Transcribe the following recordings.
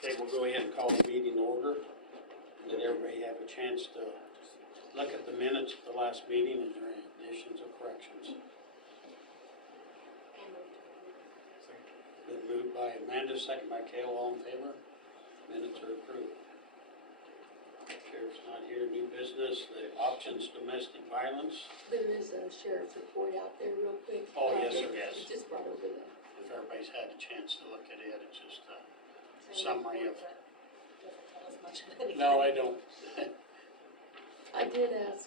Okay, we'll go ahead and call the meeting to order. Did everybody have a chance to look at the minutes of the last meeting? Is there any additions or corrections? Been moved by Amanda, second by Kale, all in favor? Minutes are approved. Sheriff's not here, new business, the options domestic violence. There is a sheriff's report out there real quick. Oh, yes, there is. It just brought over the, If everybody's had a chance to look at it, it's just a summary of. Doesn't tell us much of anything. No, I don't. I did ask,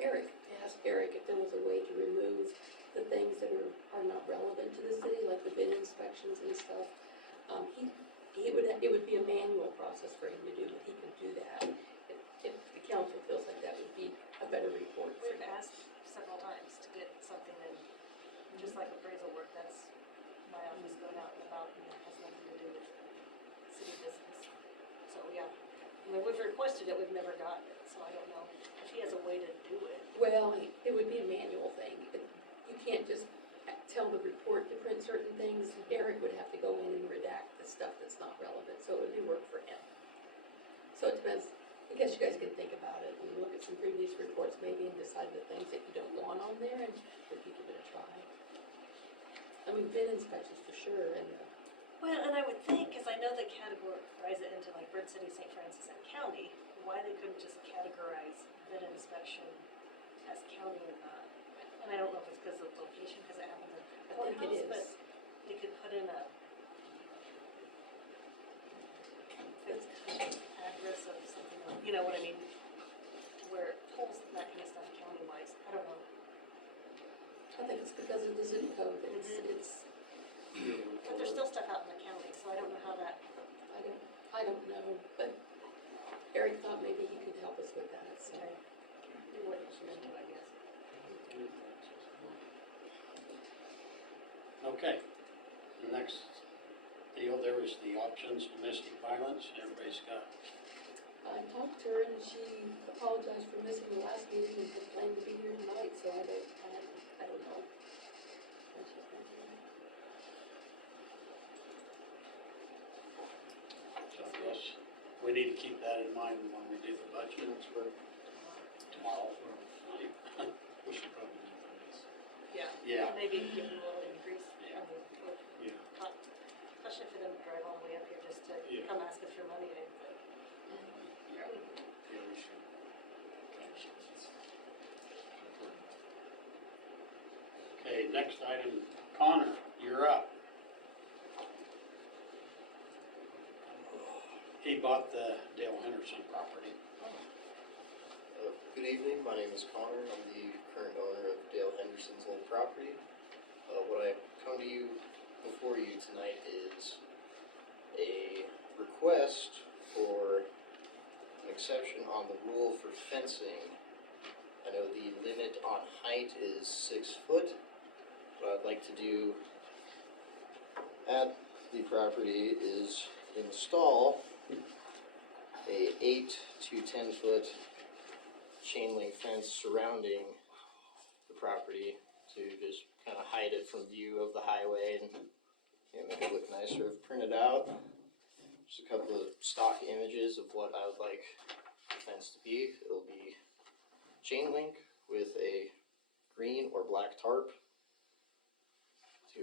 Eric, asked Eric if there was a way to remove the things that are not relevant to the city, like the bin inspections and stuff. It would be a manual process for him to do, but he could do that. If the council feels like that would be a better report for We've him. asked several times to get something in, just like appraisal work, that's my office going out and about, and it has nothing to do with city business. So, yeah, I mean, we've requested it, we've never gotten it, so I don't know if he has a way to do it. Well, it would be a manual thing. You can't just tell the report to print certain things. Eric would have to go in and redact the stuff that's not relevant, so it would be work for him. So it depends. I guess you guys can think about it and look at some previous reports maybe and decide the things that you don't want on there and we could give it a try. I mean, bin inspections for sure, and Well, and I would think, because I know they categorize it into like Bird City, St. Francis, and county, why they couldn't just categorize bid inspection as county or not. And I don't know if it's because of location, because it happens at the I think it courthouse, but is. they could put in a address of something, you know what I mean? Where it pulls that kind of stuff county-wise, I don't know. I think it's because of the zip code. It's, But there's still stuff out in the county, so I don't know how that, I don't know, but Eric thought maybe he could help us with that, so. okay, do what you should do, I guess. Okay, the next deal there is the options domestic violence. Everybody's got. I talked to her and she apologized for missing the last meeting and had planned to be here tonight, so I don't know. So I guess we need to keep that in mind when we do the budget tomorrow. We should probably do that. Yeah. Yeah. Maybe give them a little increase. Yeah. Yeah. Especially for them to drive all the way up here just to Yeah. come ask us for money, I think. Yeah. Yeah, we should. Okay, next item, Connor, you're up. He bought the Dale Henderson property. Good evening, my name is Connor. I'm the current owner of Dale Henderson's old property. What I come to you before you tonight is a request for an exception on the rule for fencing. I know the limit on height is 6 foot. What I'd like to do at the property is install a 8 to 10 foot chain link fence surrounding the property to just kind of hide it from view of the highway and make it look nicer. I've printed out just a couple of stock images of what I would like the fence to be. It'll be chain link with a green or black tarp to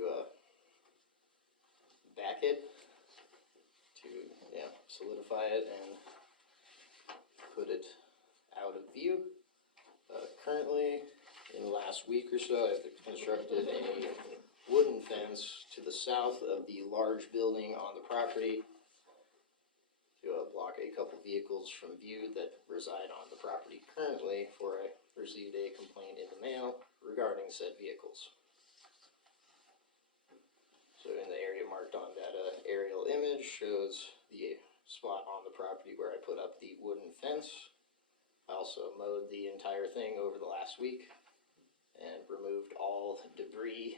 back it, to solidify it and put it out of view. Currently, in the last week or so, I've constructed a wooden fence to the south of the large building on the property to block a couple vehicles from view that reside on the property currently, for I received a complaint in the mail regarding said vehicles. So in the area marked on that aerial image shows the spot on the property where I put up the wooden fence. I also mowed the entire thing over the last week and removed all debris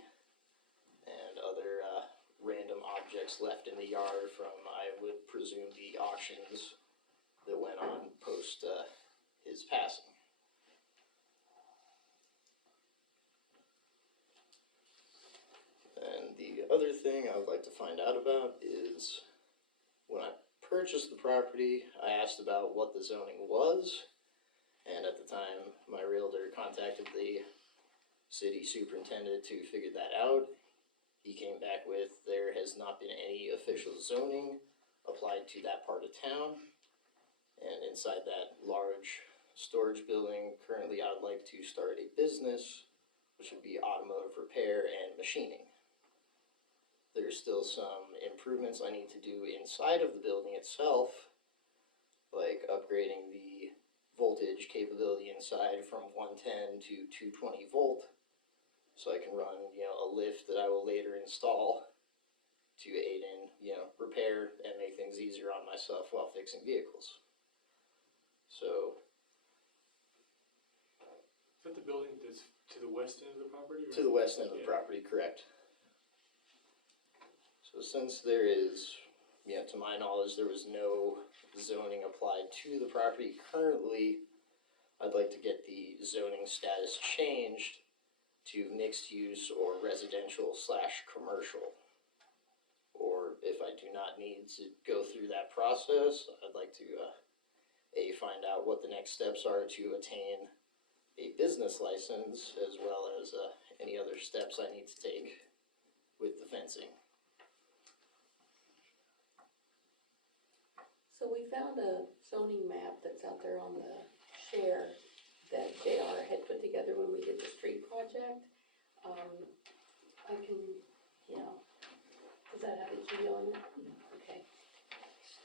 and other random objects left in the yard from, I would presume, the auctions that went on post his passing. And the other thing I would like about is when I purchased the property, I asked about what the zoning was. And at the time, my realtor contacted the city superintendent to figure that out. He came back with, there has not been any official zoning applied to that part of town. And inside that large storage building, currently I'd like to start a business, which would be automotive repair and machining. There's still some improvements I need to do inside of the building itself, like upgrading the voltage capability inside from 110 to 220 volt, so I can run, a lift that I will later install to aid in, repair and make things easier on myself while fixing vehicles. So, Is that the building that's to the west end of the property? to the west end of the Yeah. property, correct. So since there is, to my knowledge, there was no zoning applied to the property currently, I'd like to get the zoning status changed to mixed use or residential / commercial. Or if I do not need to go through that process, I'd like to, find out what the next steps are to attain a business license, as well as, any other steps I need to take with the fencing. So we found a zoning map that's out there on the share that JR had put together when we did the street project. I can, does that have a key on it? Okay.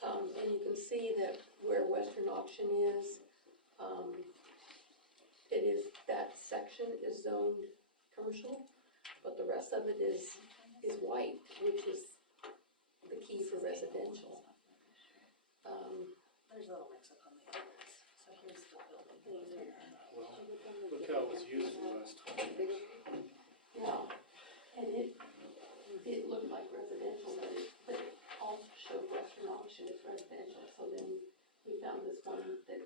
And you can see that where Western Auction is, that section is zoned commercial, but the rest of it is white, which is the key for residential. There's a little mix-up on the areas, so here's the building. Well, look how it was used for the last 20 years. Yeah, and it looked like residential, but it also showed Western Auction as residential, so then we found this one that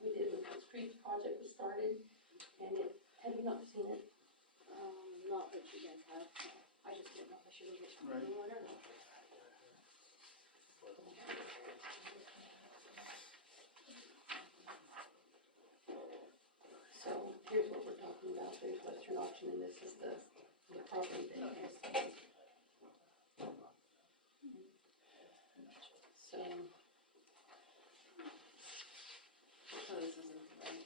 we did when the streets project was started, and have you not seen it? Not that you guys have, no. I just didn't know if I should get from Right. anyone or not. So here's what we're talking about, there's Western Auction, and this is the property that it is. So, So this isn't right.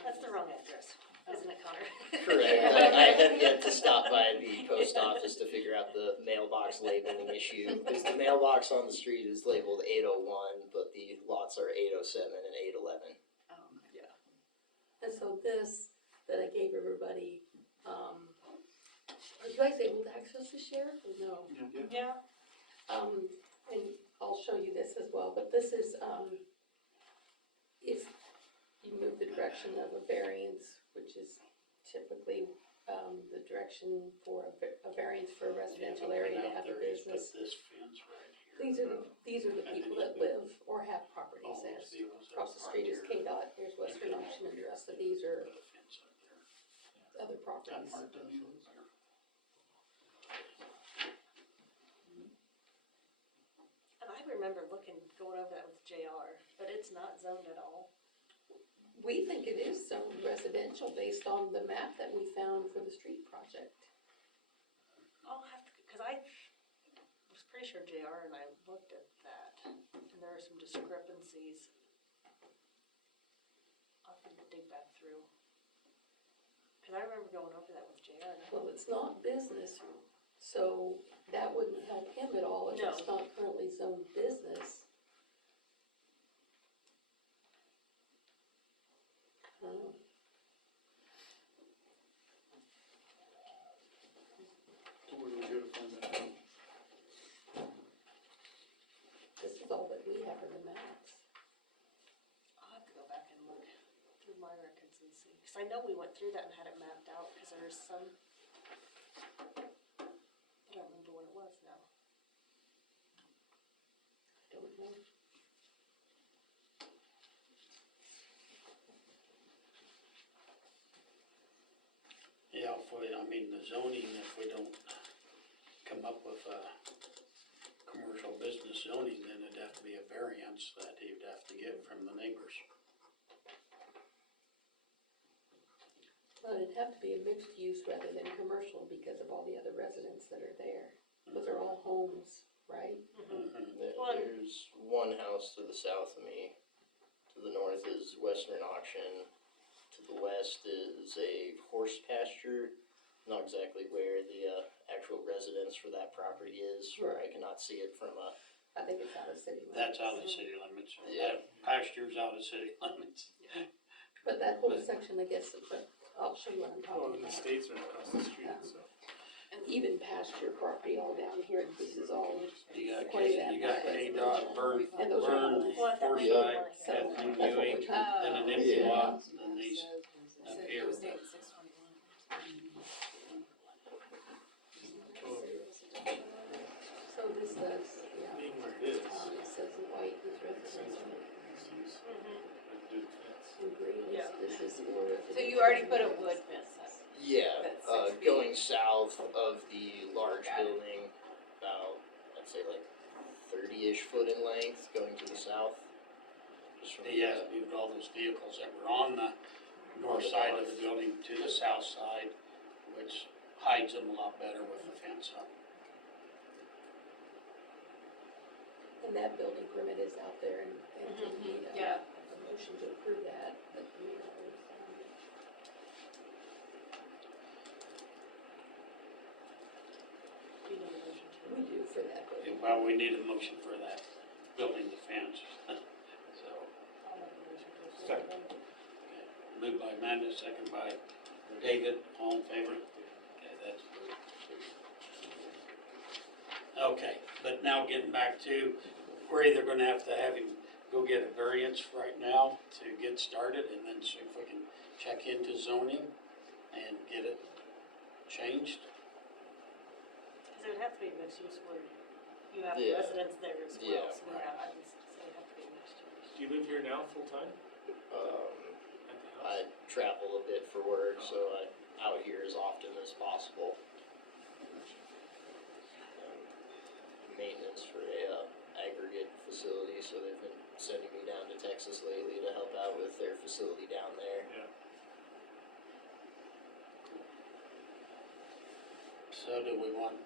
That's the wrong address, isn't it, Connor? Correct. Yeah. I have yet to stop by the post office to figure out the mailbox labeling issue, because the mailbox on the street is labeled 801, but the lots are 807 and 811. Oh, okay. and so this that I gave everybody, are you guys able to access the share or no? Yeah. And I'll show you this as well, but this is, if you move the direction of a variance, which is typically, the direction for a variance for a residential area to have a business. But this fence right here. These are the people that live or have properties All there. those deals are Across the street is right here. KDOT, here's Western Auction, and the rest of these are Put a fence up there. other That properties. part does look better. And I remember going over that with JR, but it's not zoned at all. We think it is zoned residential based on the map that we found for the street project. I'll have to, because I was pretty sure JR and I looked at that, and there are some discrepancies. I'll have to dig back through. Because I remember going over that with JR. Well, it's not business, so that wouldn't help him at all if it's No. not currently zoned business. I don't know. So where do we go to find that out? This is all that we have in the maps. I'll have to go back and look through my records and see. Because I know we went through that and had it mapped out, because there's some, I don't remember what it was now. I don't know. Yeah, the zoning, if we don't come up with a to be a mixed use rather than commercial because of all the other residents that are there. Those are all homes, right? Well, There's one house to the south of me. To the north is Western Auction. To the west is a horse pasture. Not exactly where the actual residence for that property is, where I cannot see it from a. I think it's out of city limits. That's out of city limits. Yeah. That pasture's out of city limits. But that whole section, I guess, but I'll show you what I'm Well, talking the about. states are across the street, so. And even pasture property all down here, this is all, You got, Quite that you got way. KDOT, Burn, and those are Burn, homes. Well, that Forsyth, may be one here. So Kathleen that's what Ewing, we're trying. then an empty Yeah. lot, then these up here. So this does, yeah, Being where it is. it says in white is residential, Do the fence. in green, Yeah. this is more residential. So you already put a wood fence up? Yeah, That's 6 feet. going south of the large Got it. building, about, I'd say like 30-ish foot in length, going to the south. Just from He has moved all those vehicles that were on the north side of the building to the south side, which hides them a lot better with the fence up. And that building permit is out there and we need Yeah. a motion to approve that, but we don't. We do for that building. Well, we need a motion for that, building the fence. So, Second. moved by Amanda, second by David, all in favor? Okay, that's approved. Okay, but now getting back to, we're either gonna have to have him go get a variance right now to get started, and then see if we can check into zoning and get it changed. Cause it would have to be mixed use where you have Yeah. residents there as well, Yeah, so yeah, I would say it'd have to be mixed use. Do you live here now, full-time, Um, at the I house? travel a bit for work, so I'm out here as often as possible. Maintenance for a aggregate facility, so they've been sending me down to Texas lately to help out with their facility down there. Yeah. So do we want,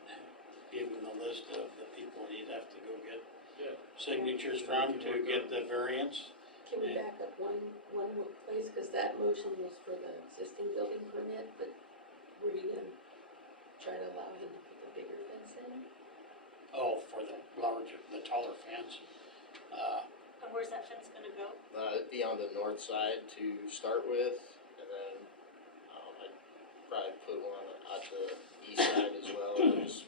give him the list of the people he'd have to go get Yeah. signatures from to get the variance? Can we back up one place, cause that motion was for the existing building permit, but were you gonna try to allow him to put the bigger fence in? Oh, for the larger, the taller fence. And where's that fence gonna go? It'd be on the north side to start with, and then, I'd probably put one at the east side as well, just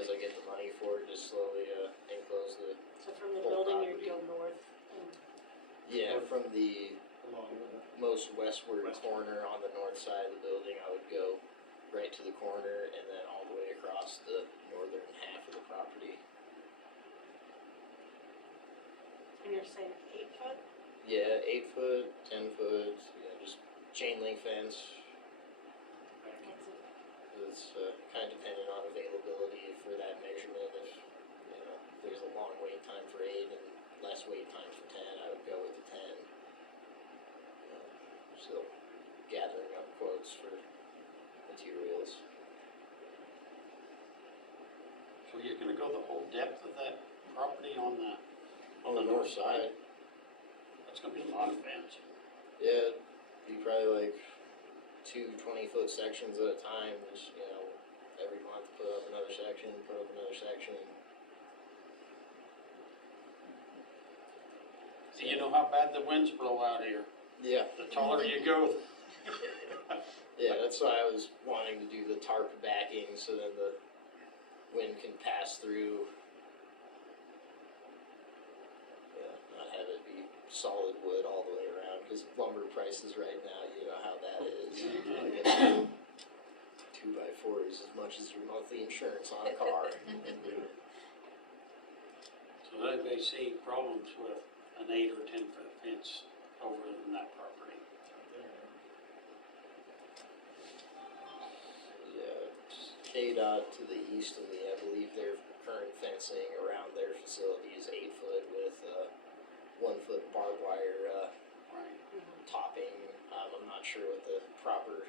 as I get the money for it, just slowly, enclose the, So from the Whole building, you'd property. go north and, yeah, from the Along. most westward Westward. corner on the north side of the building, I would go right to the corner and then all the way across the northern half of the property. and you're saying 8 foot? Yeah, 8 foot, 10 foot, just chain link fence. It's kind of dependent on availability for that measurement. If there's a long wait time for 8 and less wait time for 10, I would go with the 10. Still gathering up quotes for materials. So you're gonna go the whole depth of that property on On the north side, that's gonna be a lot of fence. yeah, be probably like 2 20-foot sections at a time. Just every month put up another section, put up another section. So you know how bad the winds blow out here. Yeah, The taller you go, yeah, that's why I was wanting to do the tarp backing so then the wind can pass through. Yeah, not have it be solid wood all the way around, because lumber prices right now, you know how that is. 2x4 is as much as your monthly insurance on a car. so they see problems with an 8 or 10 foot fence over in that property. Yeah, KDOT to the east of me, I believe their current fencing around their facility is 8 foot with 1 foot barbed wire Right. topping. I'm not sure what the proper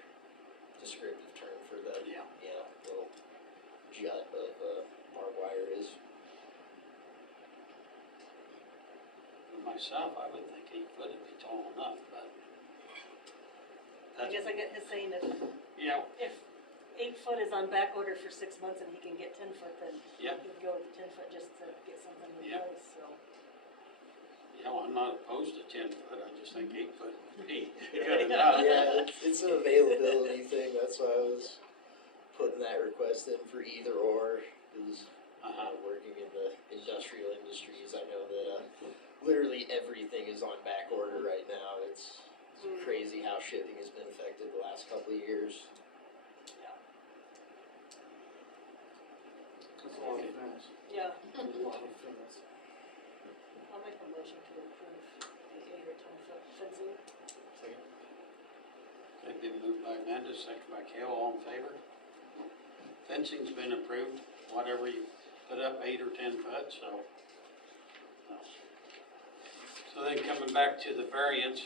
descriptive term for the, Yeah. little jut of, barbed wire is. Myself, I would think 8 foot would be tall enough, but. I guess I get his saying Yeah, if 8 foot is on back order for 6 months and he can get 10 foot, then yeah, he would go with the 10 foot just to get something in Yeah. place, so. yeah, well, I'm not opposed to 10 foot, I just think 8 foot would be good enough. Yeah, it's an availability thing, that's why I was putting that request in for either or, cause Uh-huh. working in the industrial industries, I know that, literally everything is on back order right now, it's crazy how shipping has been affected the last couple of years. That's a lot of fence, Yeah, a lot of fence. I'll make a motion to approve the 8 or 10 foot fencing. Okay, been moved by Amanda, second by Kale, all in favor? Fencing's been approved, whatever you put up, 8 or 10 foot, so. So then coming back to the variance,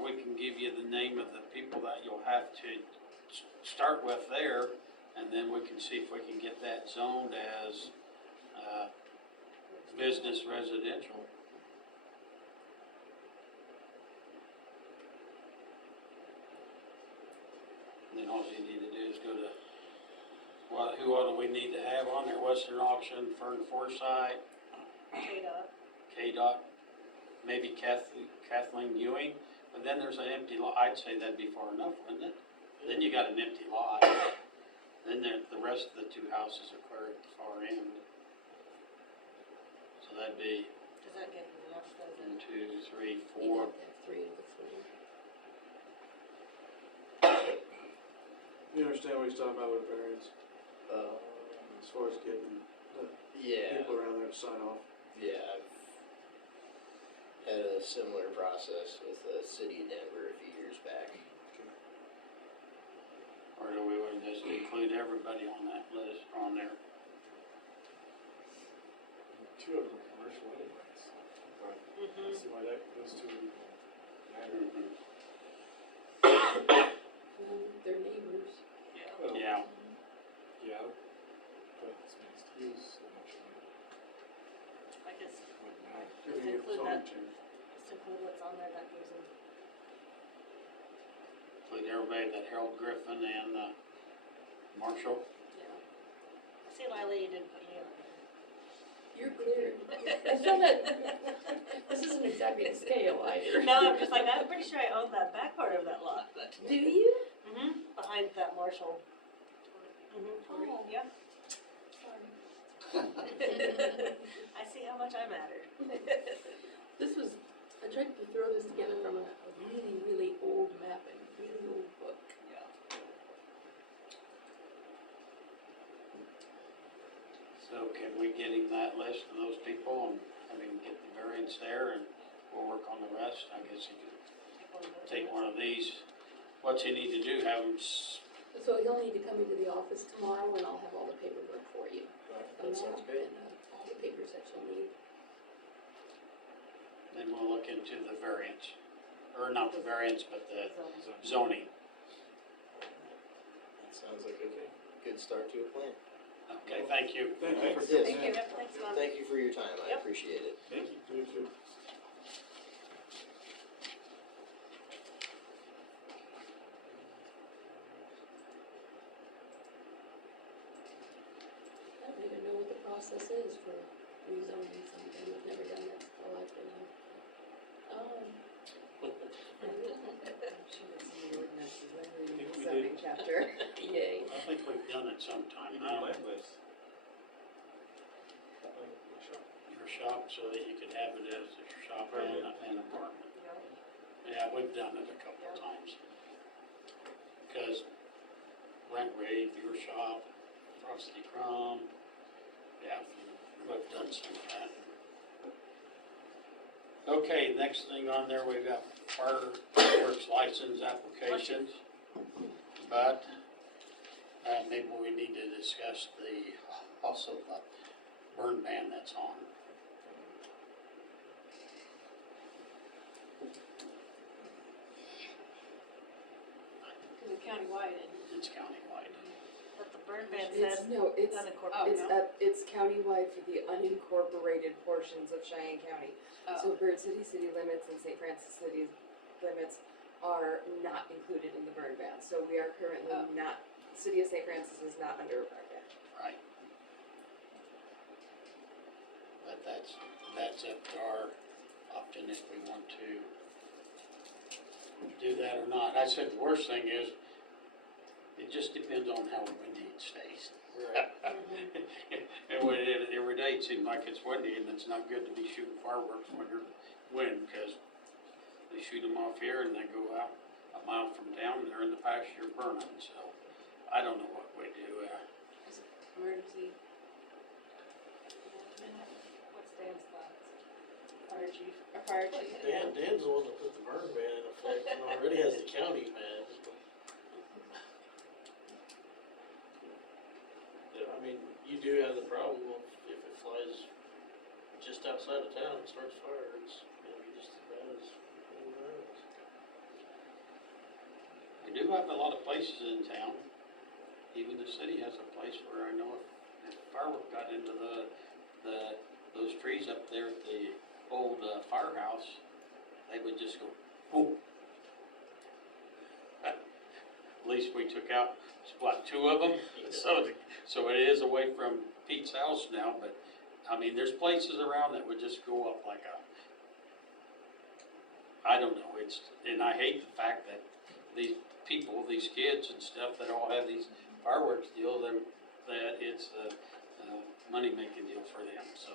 we can give you the name of the people that you'll have to start with there, and then we can see if we can get that zoned as, business residential. And then all you need to do is go to, who all do we need to have on there? Western Auction, Fern Forsyth, KDOT. KDOT, maybe Kathleen Ewing, but then there's an empty lot. I'd say that'd be far enough, wouldn't it? Then you got an empty lot. Then the rest of the 2 houses are clear at the far end. So that'd be Does that get enough though? 1, 2, 3, You 4. have to have 3 of the 4. You understand what he's talking about with variance, Uh, as far as getting the yeah, people around there to sign off? yeah, I've had a similar process with the city of Denver a few years back. Or do we want to just include everybody on that list, on there? 2 of them are commercial anyways, but I Mm-hmm. see why those 2 would matter. They're neighbors. Well, Yeah, Yeah, but it's mixed use eventually, I guess, wouldn't matter. If you get include zoning that. change. just include what's on there, that gives them. include everybody, that Harold Griffin and Marshall. Yeah. I see why Lady didn't put me on there. You're clear. I feel that this isn't exactly the scale either. No, I'm just like, I'm pretty sure I own that back part of that lot, but. Do you? Behind that Marshall. Oh. Yeah. Sorry. I see how much I matter. This was, I tried to throw this together from a really, really old map and really old book. Yeah. So can we get him that list of those people and have him get the variance there and we'll work on the rest? I guess he could take one of these. What's he need to do? Have him, So he'll need to come into the office tomorrow and I'll have all the paperwork for you. That sounds great. And all the papers that you'll need. then we'll look into the variance. Or not the variance, but the So, zoning. That sounds like a good start to a plan. Okay, thank you. Thank you for Yes. coming Thank you, in. Yep, thanks, Mom. Thank you for your time, I Yep. appreciate it. Thank you. You too. I don't even know what the process is for rezoning something. I've never done that while I've been here. She was in the ordinances, I read Think the we zoning did. chapter. Yay. I think we've done it sometime You now. do land list. Your shop so that you could have it as your shop and an apartment. Yeah. Yeah, we've done it a couple of times. Because Rent Rate, your shop, Frosty Crumb, yeah, we've done some of that. Okay, next thing on there, we've got fireworks license applications. But, maybe we need to discuss also the burn ban that's on. Because it's countywide and It's it's countywide. But the burn ban It's, said no, it's, unincorporated. it's countywide for the unincorporated portions of Cheyenne County. So Bird City city limits and St. Francis city limits are not included in the burn ban. So we are currently not, city of St. Francis is not under a burn ban. Right. But that's up to our option if we want to do that or not. I said the worst thing is, it just depends on how windy it stays. Right. And when every day it seems like it's windy, and it's not good to be shooting fireworks when you're wind, because they shoot them off here and they go out a mile from town and they're in the pasture burning, so I don't know what we do. Emergency. What's Dan's thoughts? Fire chief? Our fire chief. Dan's the one that put the burn ban in effect and already has the county ban. I mean, you do have the problem of if it flies just outside of town and starts fire, it's gonna be just as bad as anywhere else. We do have a lot of places in town. Even the city has a place where I know if firework got into those trees up there at the old firehouse, they would just go boom. At least we took out, what, 2 of them? So it is away from Pete's house now, but I mean, there's places around that would just go up like I don't know, and I hate the fact that these people, these kids and stuff that all have these fireworks deal, that it's a money-making deal for them, so.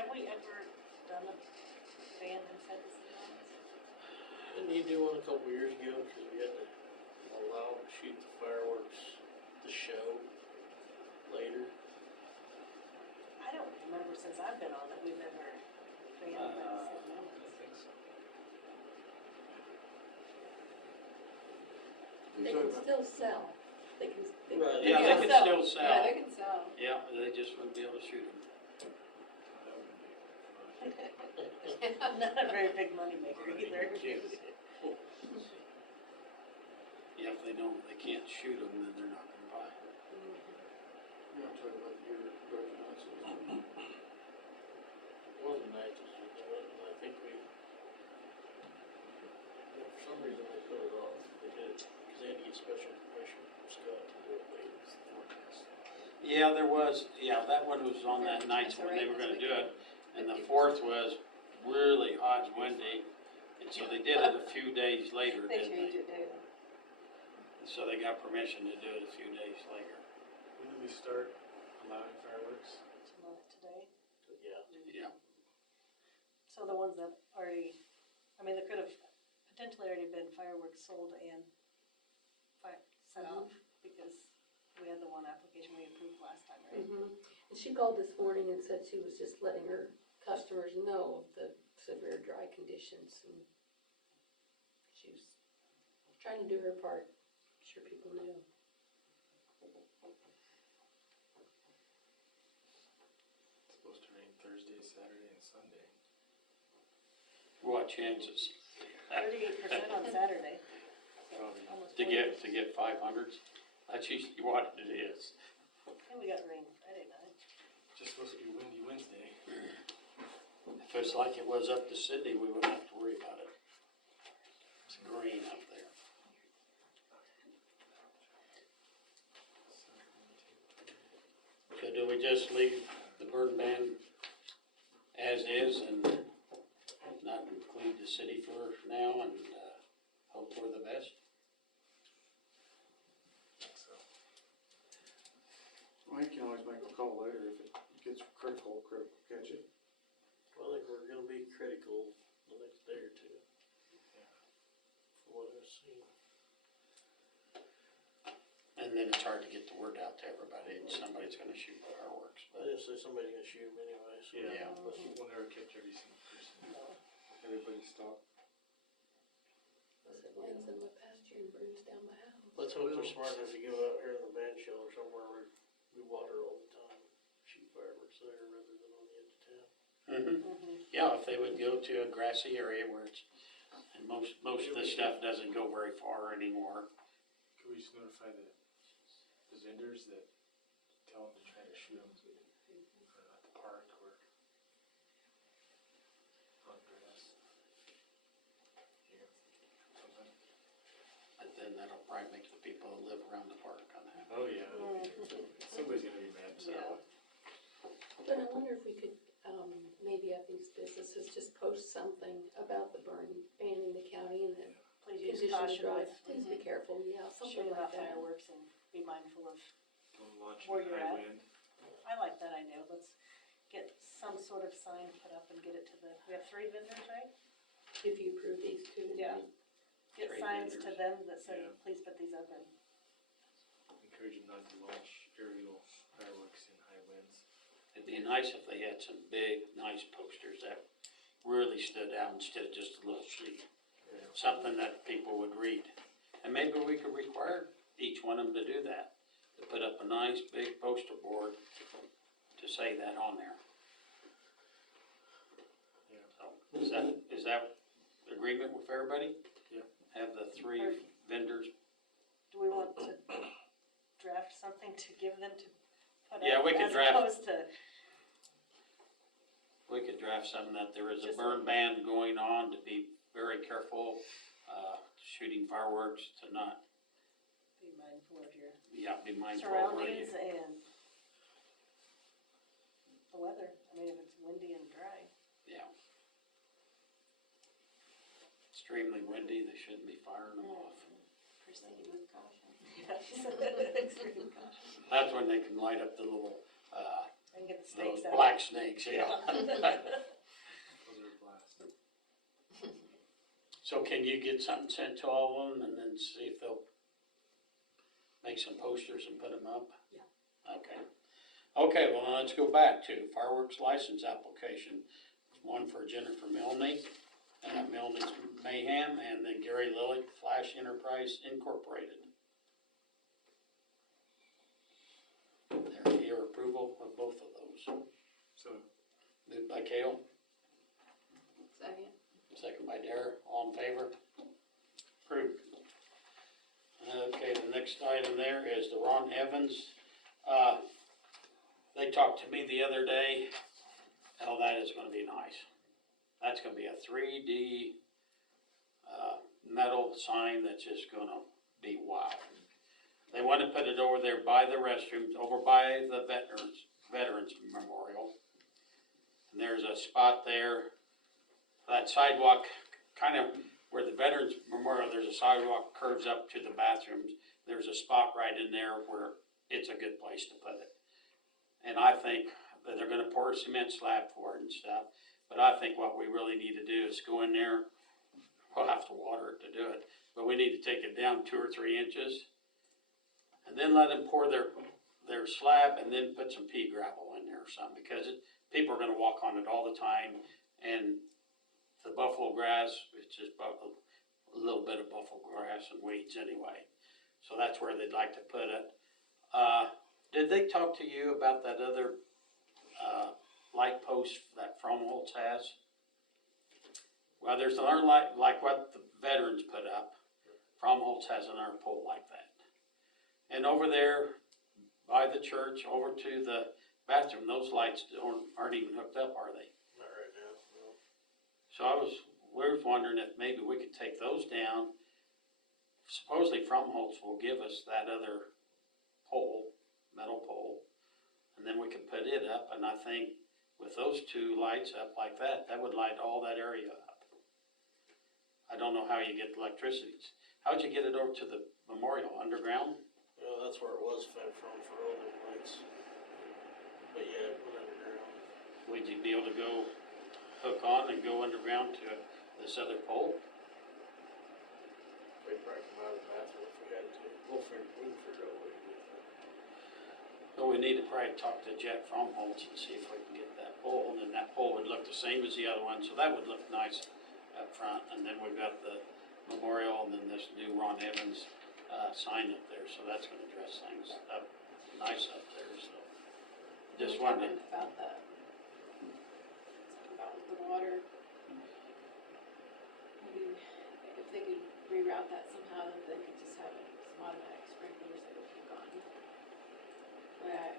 Have we ever done a ban inside the city limits? Didn't you do one a couple years ago, cause we had to allow them to shoot the fireworks, the show later? I don't remember since I've been on that we've ever banned by the city limits. think so. They can still sell. They can. Right. Yeah, they can still sell. Yeah, they can sell. Yeah, they just wouldn't be able to shoot them. Not a very big moneymaker either. Yeah, if they don't, they can't shoot them, then they're not gonna buy. You're not talking about your documents. Wasn't that just, I think we, for some reason they put it off, they did, cause they had to get special permission from Scott to do it later. Yeah, there was, that one was on that night when they were gonna do it, and the 4th was really hot and windy, and so they did it a few days later, They didn't change they? it, do. So they got permission to do it a few days later. When did we start allowing fireworks? Today. Yeah. Yeah. So the ones that already, I mean, there could have potentially already been fireworks sold and set off, because we had the one application we approved last time, right? And she called this morning and said she was just letting her customers know of the severe dry conditions, and she was trying to do her part. I'm sure people knew. It's supposed to rain Thursday, Saturday, and Sunday. What chances 38% on Saturday. Probably. Almost to 40%. get 500s? That's usually what it is. And we got rain Friday night. Just supposed to be windy Wednesday. If it's like it was up to Sydney, we wouldn't have to worry about it. It's green up there. So do we just leave the burn ban as is and not include the city for now and hope for the best? So, Well, you can always make a call later if it gets critical, catch it. Well, I think we're gonna be critical the next day or two. From what I've seen. And then it's hard to get the word out to everybody and somebody's gonna shoot fireworks, I but didn't say somebody's gonna shoot him anyway, so. Yeah. we'll never catch every single person. Everybody stop. Unless it lands in my pasture and burns down my house. Let's hope they're smart enough to go out here in the band shell or somewhere where we water all the time, shoot fireworks there rather than on the edge of town. yeah, if they would go to a grassy area where it's, and most of the stuff doesn't go very far anymore. Can we just notify the vendors that, tell them to try to shoot them at the park or on grass? Yeah, something. But then that'll probably make the people that live around the park unhappy. Oh, yeah. Somebody's gonna be mad, so. Yeah. But I wonder if we could, maybe at these businesses, just post something about the burn ban in the county and the Please use condition of caution drive. with Please be careful, yeah, something shooting like off that. fireworks and be mindful of, Don't launch Where in you're high at. wind. I like that idea, let's get some sort of sign put up and get it to the, we have 3 vendors, right? If you approve these two. Yeah. Get 3 signs to vendors. them that say, Yeah. please put these up and, Encourage them not to launch aerial fireworks in high winds. It'd be nice if they had some big, nice posters that really stood out instead of just a little sheet. Yeah. Something that people would read. And maybe we could require each one of them to do that, to put up a nice big poster board to say that on there. Yeah. So, is that agreement with everybody? Yeah. Have the 3 vendors, do we want to draft something to give them to put up? Yeah, we could draft- As opposed to, we could draft something that there is a Just burn ban going on, to be very careful, shooting fireworks, to not, be mindful of your be mindful of where you. surroundings and the weather, I mean, if it's windy and dry. Yeah. Extremely windy, they shouldn't be firing them off. Proceed with caution. Extreme caution. That's when they can light up the little, And get the those stakes out. black snakes, yeah. Those are a blast. So can you get something sent to all of them and then see if they'll make some posters and put them up? Yeah. Okay. Okay, well, now let's go back to fireworks license application. One for Jennifer Milne, Milne's Mayhem, and then Gary Lilly, Flash Enterprise Incorporated. There, your approval of both of those. So, Moved by Kale, Second. second by Dare, all in favor? Approved. Okay, the next item there is the Ron Evans. They talked to me the other day, how that is gonna be nice. That's gonna be a 3D, metal sign that's just gonna be wow. They wanna put it over there by the restrooms, over by the Veterans Memorial. And there's a spot there, that sidewalk, kind of where the Veterans Memorial, there's a sidewalk curves up to the bathrooms. There's a spot right in there where it's a good place to put it. And I think that they're gonna pour a cement slab for it and stuff, but I think what we really need to do is go in there, we'll have to water it to do it, but we need to take it down 2 or 3 inches. And then let them pour their slab and then put some pea gravel in there or something, because people are gonna walk on it all the time. And the buffalo grass, it's just a little bit of buffalo grass and weeds anyway. So that's where they'd like to put it. Did they talk to you about that other, light post that Fromholz has? Well, there's another light, like what the veterans put up. Fromholz has another pole like that. And over there by the church, over to the bathroom, those lights aren't even hooked up, are they? Not right now, no. So we was wondering if maybe we could take those down. Supposedly Fromholz will give us that other pole, metal pole, and then we can put it up, and I think with those 2 lights up like that, that would light all that area up. I don't know how you get electricity. How'd you get it over to the memorial, underground? Well, that's where it was fed from for all the lights. But yeah, it went underground. Would you be able to go hook on and go underground to this other pole? We'd probably come out of the bathroom if we had to. We can figure out a way to do that. But we need to probably talk to Jack Fromholz and see if we can get that pole, and then that pole would look the same as the other one, so that would look nice up front. And then we've got the memorial, and then this new Ron Evans, sign up there, so that's gonna dress things up, nice up there, so. Just wondering, About the water. Maybe if they could reroute that somehow, that they could just have it some automatic sprinklers that will kick on. But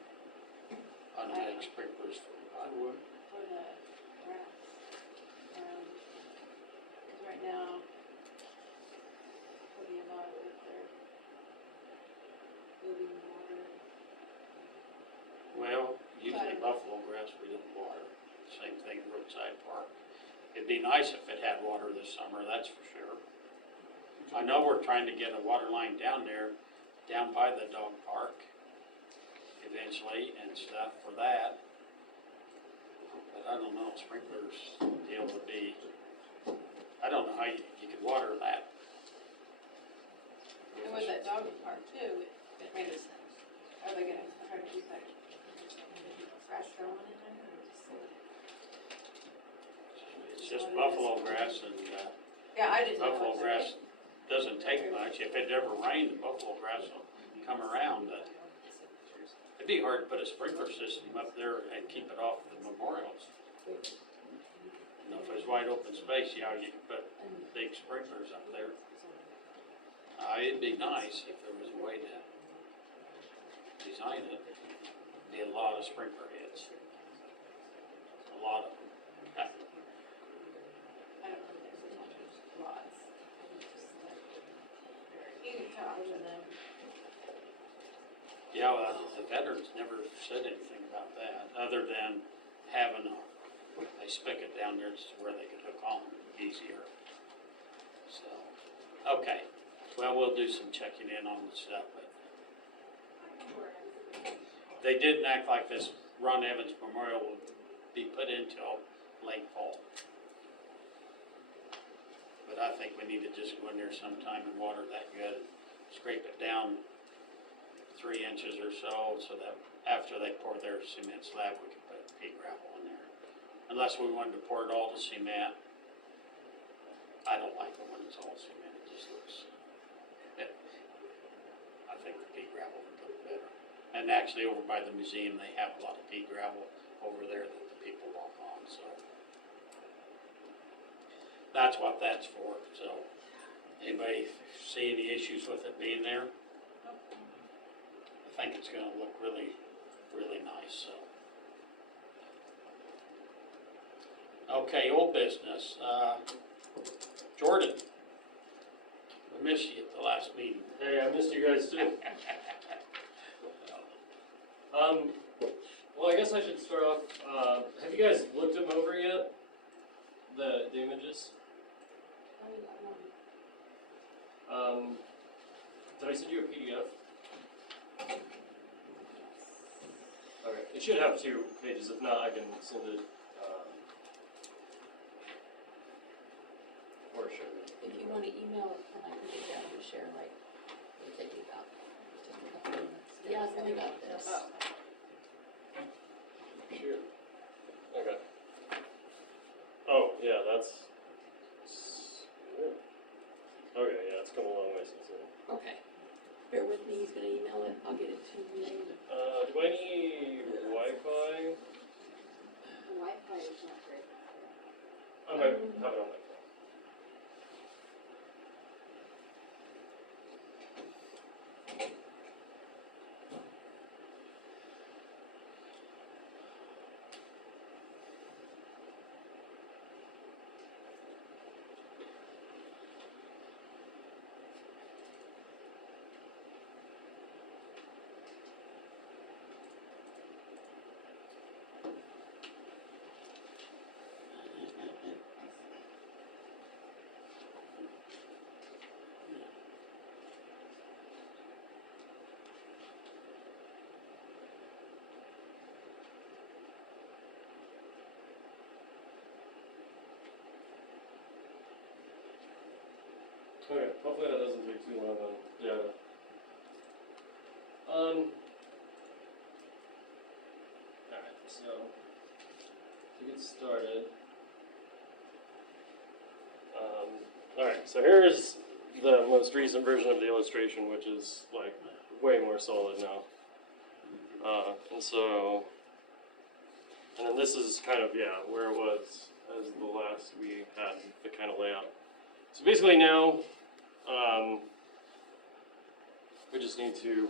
Automatic sprinklers for what? for the grass, cause right now, there'll be a lot of it there. Moving water. Well, usually buffalo grass we don't water, same thing roadside park. It'd be nice if it had water this summer, that's for sure. I know we're trying to get a water line down there, down by the dog park eventually and stuff for that. But I don't know, sprinklers deal would be, I don't know how you could water that. And with that dog park too, it made us, are they gonna try to keep that grass growing in there or just leave it? It's just buffalo grass and, Yeah, I didn't know. buffalo what grass doesn't take much. If it ever rained, the buffalo grass will come around, but it'd be hard to put a sprinkler system up there and keep it off the memorials. You know, if there's wide open space, yeah, you could put big sprinklers up there. It'd be nice if there was a way to design it. Be a lot of sprinkler heads. A lot of them. I don't know if there's a bunch of lots. Just like, you can talk to them. Yeah, well, the veterans never said anything about that, other than having a spigot down there to where they could hook on easier. So, okay, well, we'll do some checking in on the stuff, but they didn't act like this Ron Evans Memorial will be put until late fall. But I think we need to just go in there sometime and water that good, scrape it down 3 inches or so, so that after they pour their cement slab, we can put pea gravel in there. Unless we wanted to pour it all to cement. I don't like it when it's all cement, it just looks, I think the pea gravel would look better. And actually over by the museum, they have a lot of pea gravel over there that the people walk on, so. That's what that's for, so. Anybody see any issues with it being there? I think it's gonna look really, really nice, so. Okay, old business, Jordan. We missed you at the last meeting. Hey, I missed you guys too. Well, I guess I should start off, have you guys looked them over yet? The images? Did I send you a PDF? Okay, it should have 2 pages, if not, I can send it, or should we? If you wanna email it, then I can get down and share like, what they do about. Just a couple minutes. Yeah, tell me about this. Sure. Okay. Oh, yeah, that's. Okay, yeah, it's come a long way since then. Okay. Bear with me, he's gonna email it, I'll get it to you. Do I need Wi-Fi? The Wi-Fi is not great. I might have it on my phone. Okay, hopefully that doesn't take too long on data. Alright, so to get started. Alright, so here's the most recent version of the illustration, which is like way more solid now. And then this is kind of, yeah, where it was as the last we had the kind of layout. So basically now, we just need to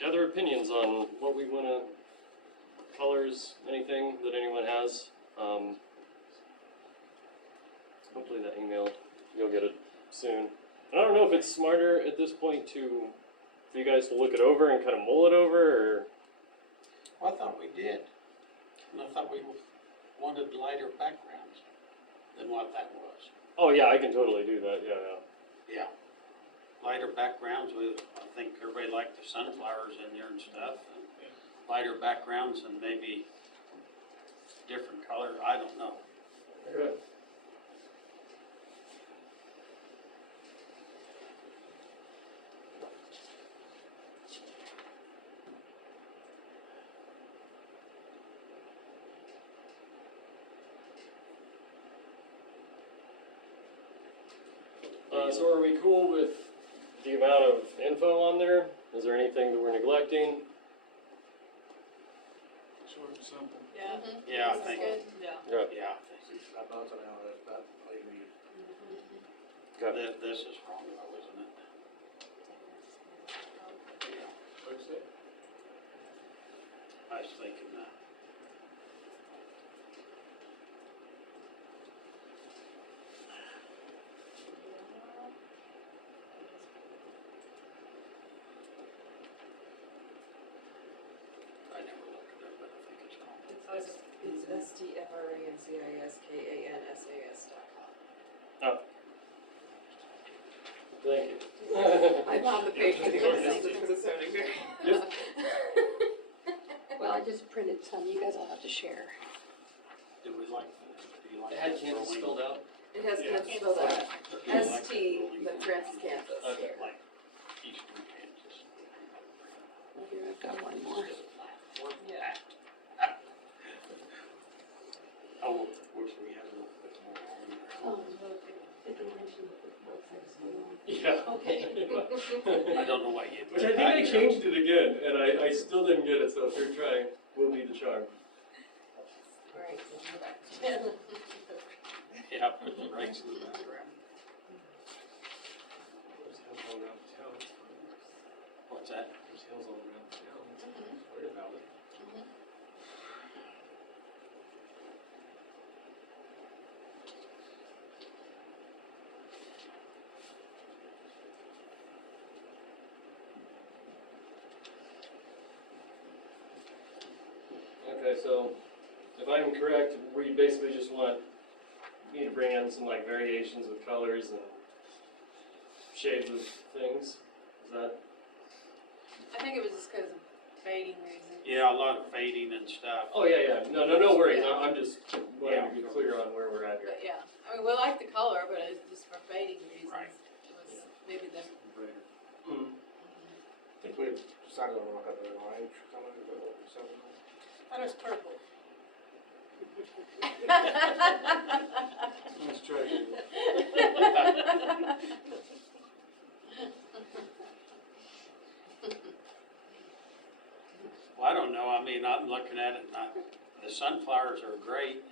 gather opinions on what we wanna, colors, anything that anyone has. Hopefully that email, you'll get it soon. And I don't know if it's smarter at this point for you guys to look it over and kind of mull it over, or, Well, I thought we did. And I thought we wanted lighter backgrounds than what that was. oh yeah, I can totally do that, yeah, yeah. Yeah. Lighter backgrounds with, I think everybody liked the sunflowers in there and stuff. And lighter backgrounds and maybe different color, I don't know. Good. So are we cool with the amount of info on there? Is there anything that we're neglecting? Short and simple. Yeah. Yeah, I This is think, good. Yeah. yeah, I think That bounce on out, that, all you need. this is wrong though, isn't it? Yeah, What's it? I was thinking that. I never looked at it, but I think it's wrong. It's STFRANCISKANSAS.com. Thank you. I'm on the page for the For organization. the zoning board. Well, I just printed some, you guys all have to share. Do we like, do you like? It had this Kansas rolling? spelled out? It has Yeah. Kansas spelled out. Do you like ST, the rolling but Francis, Kansas. Okay. Like Eastern Kansas. Here, I've got one more. Yeah. Oh, wish we had a little bit more on there. Did they mention that both sides go on? Yeah. Okay. I don't know why you. Which I think they changed it again, and I still didn't get it, so if you're trying, we'll need the charm. Alright, so we're back. Yeah, put the rights in the background. There's hills all around town. What's that? There's hills all around town. Worried about it. Okay, so if I'm correct, we basically just want me to bring in some like variations with colors and shades of things. Is that? I think it was just because of fading reasons. Yeah, a lot of fading and stuff. Oh yeah, yeah. No worries. Yeah. I'm just wanting to be clear on where we're at here. But yeah, I mean, we like the color, but it's just for fading reasons. Right. It was maybe the. Brighter. Mm. I think we decided on like a orange color or something. I know it's purple. Let's try it. Well, I don't know, I mean, I'm looking at it, not, the sunflowers are great,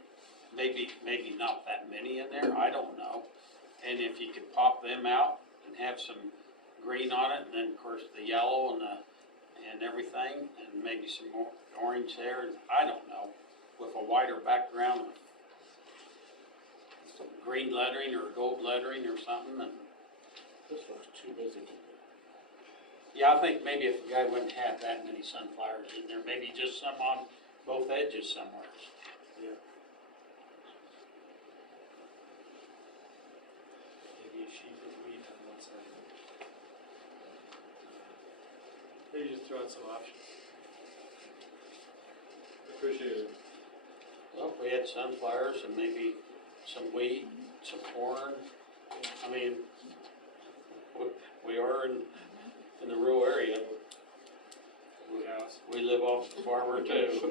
maybe not that many in there, I don't know. And if you could pop them out and have some green on it, and then of course the yellow and everything, and maybe some more orange there, and I don't know, with a wider background, with some green lettering or gold lettering or something, and This looks too busy. yeah, I think maybe if a guy wouldn't have that many sunflowers in there, maybe just some on both edges somewhere. Yeah. Maybe a sheaf of wheat on one side. Maybe just throw out some options. Appreciate it. Well, if we had sunflowers and maybe some wheat, some corn, I mean, we are in the rural area. Blue house. We live off the farmer too.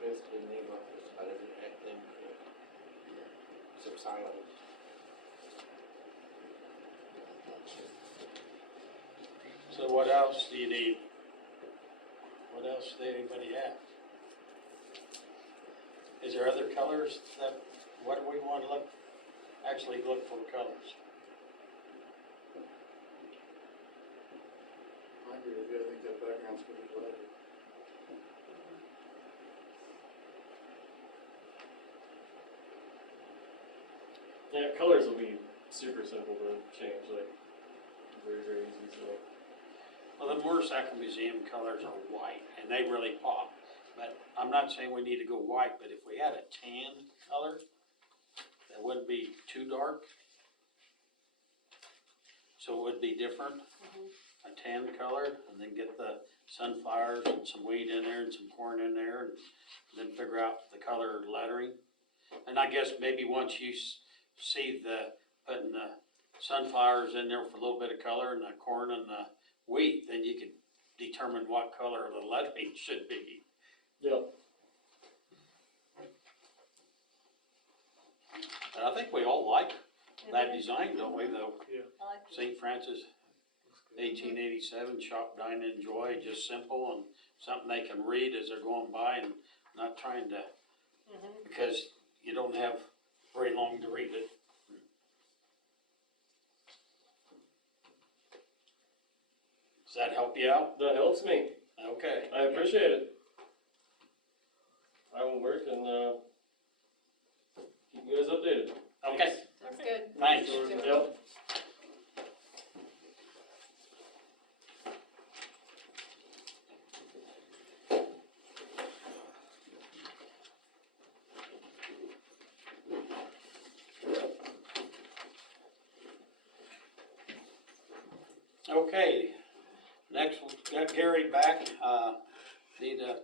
Basically name up just about every thing, except silence. So what else do you need? What else does anybody have? Is there other colors that, what do we want to actually look for colors? I agree with you, I think that background's gonna be lighter. Yeah, colors will be super simple to change, like, very, very easy, so. Well, the Motorcycle Museum colors are white, and they really pop. But I'm not saying we need to go white, but if we had a tan color, that wouldn't be too dark. So it would be different, a tan color, and then get the sunflowers and some wheat in there and some corn in there, and then figure out the color lettering. And I guess maybe once you see putting the sunflowers in there for a little bit of color and the corn and the wheat, then you can determine what color the lettering should be. Yep. And I think we all like that design, don't we, though? I like it. St. Francis, 1887, shop, dine, enjoy, just simple and something they can read as they're going by and not trying to, because you don't have very long to read it. Does that help you out? That helps me. Okay. I appreciate it. I will work and, keep you guys updated. Okay, That's good. thanks. Yep. Okay, next we got Gary back, need to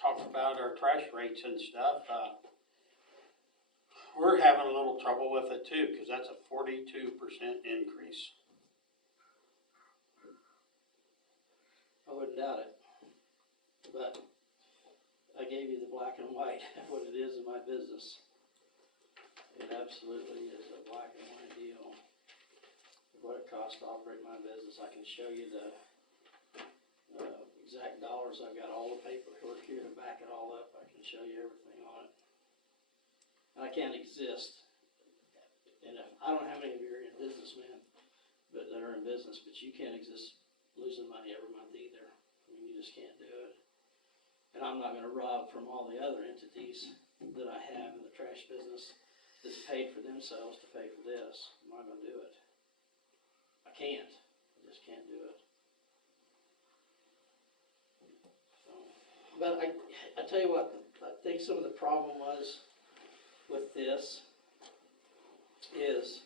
talk about our trash rates and stuff. We're having a little trouble with it too, cause that's a 42% increase. I wouldn't doubt it. But I gave you the black and white of what it is in my business. It absolutely is a black and white deal. What it costs to operate my business. I can show you the exact dollars. I've got all the paperwork here to back it all up. I can show you everything on it. And I can't exist. And I don't know how many of you are in businessmen, but that are in business, but you can't exist losing money every month either. I mean, you just can't do it. And I'm not gonna rob from all the other entities that I have in the trash business that's paid for themselves to pay for this. I'm not gonna do it. I can't. I just can't do it. So, but I tell you what, I think some of the problem was with this is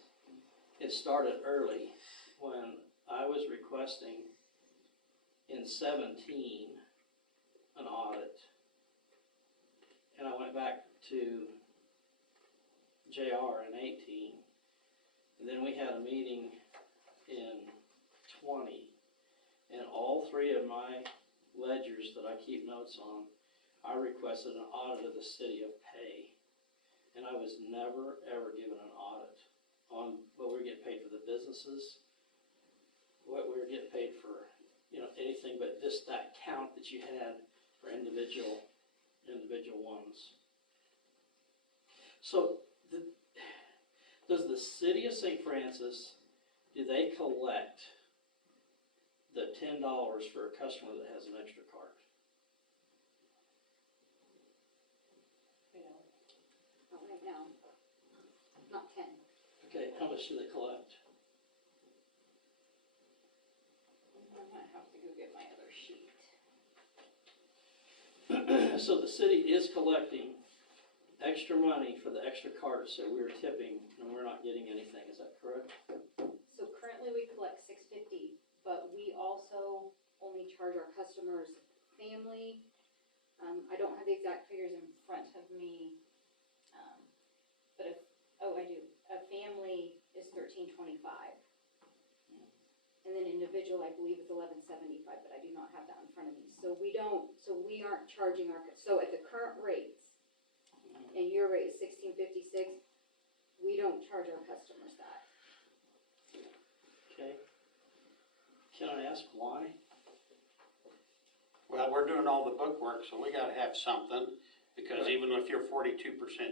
it started early when I was requesting in 17 an audit. And I went back to JR in 18. And then we had a meeting in 20. And all three of my ledgers that I keep notes on, I requested an audit of the city of Pay. And I was never, ever given an audit on what we were getting paid for the businesses, what we were getting paid for, you know, anything but just that count that you had for individual ones. So, does the city of St. Francis, do they collect the $10 for a customer that has an extra cart? Not right now. Not 10. Okay, how much do they collect? I might have to go get my other sheet. So the city is collecting extra money for the extra carts that we're tipping, and we're not getting anything, is that correct? So currently we collect $6.50, but we also only charge our customers family. I don't have the exact figures in front of me, but I do. A family is $13.25. And then individual, I believe, is $11.75, but I do not have that in front of me. So we aren't charging so at the current rates, and your rate is $16.56, we don't charge our customers that. Okay. Can I ask why? Well, we're doing all the book work, so we gotta have something, because even if you're 42%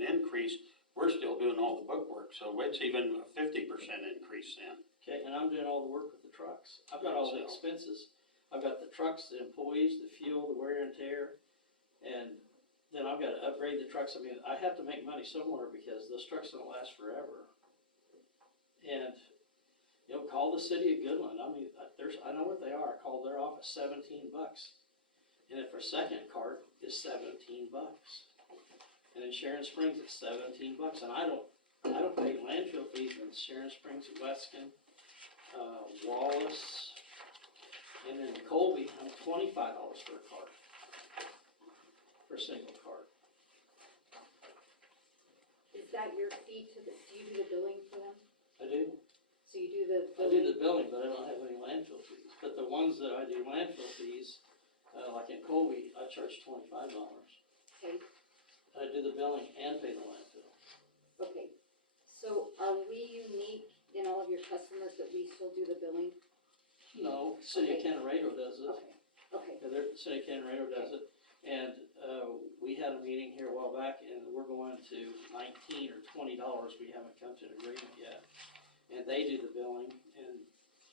increase, we're still doing all the book work, so it's even a 50% increase then. Okay, and I'm doing all the work with the trucks. I've got all the So- expenses. I've got the trucks, the employees, the fuel, the wear and tear, and then I've gotta upgrade the trucks. I mean, I have to make money somewhere because those trucks don't last forever. And, you know, call the city of Goodland. I mean, I know what they are. I called their office, $17. And if our second cart is $17. And in Sharon Springs, it's $17, and I don't pay landfill fees in Sharon Springs, Weston, Wallace, and then Colby, I'm $25 for a cart, for a single cart. Is that your fee to the, do you do the billing for them? I do, So you do the I billing? do the billing, but I don't have any landfill fees, but the ones that I do landfill fees, like in Colby, I charge $25. Okay, I do the billing and pay the landfill. okay. So are we unique in all of your customers that we still do the billing? No, City of Okay. Canarado does it. Okay, okay, Yeah, the City of Canarado does it, and, we had a meeting here a while back, and we're going to $19 or $20, we haven't come to an agreement yet. And they do the billing, and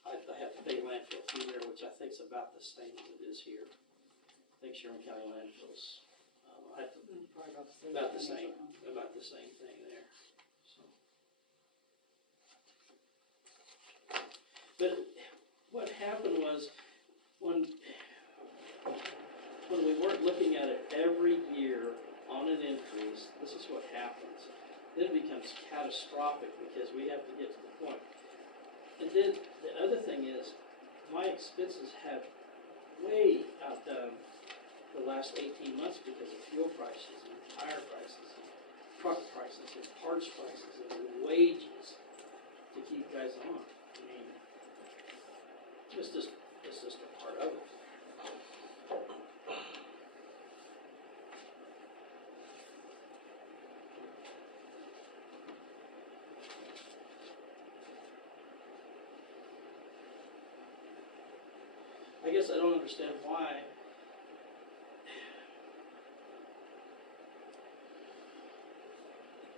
I have to pay landfill fee there, which I think is about the same as it is here. I think Sherman County landfills, I have to, Probably about the same. about the same, about the same thing there, so. But what happened was, when we weren't looking at it every year on an increase, this is what happens. Then it becomes catastrophic because we have to get to the point. And then the other thing is, my expenses have way outdone the last 18 months because of fuel prices and tire prices and truck prices and parts prices and wages to keep guys on. I mean, it's just a part of it. I guess I don't understand why.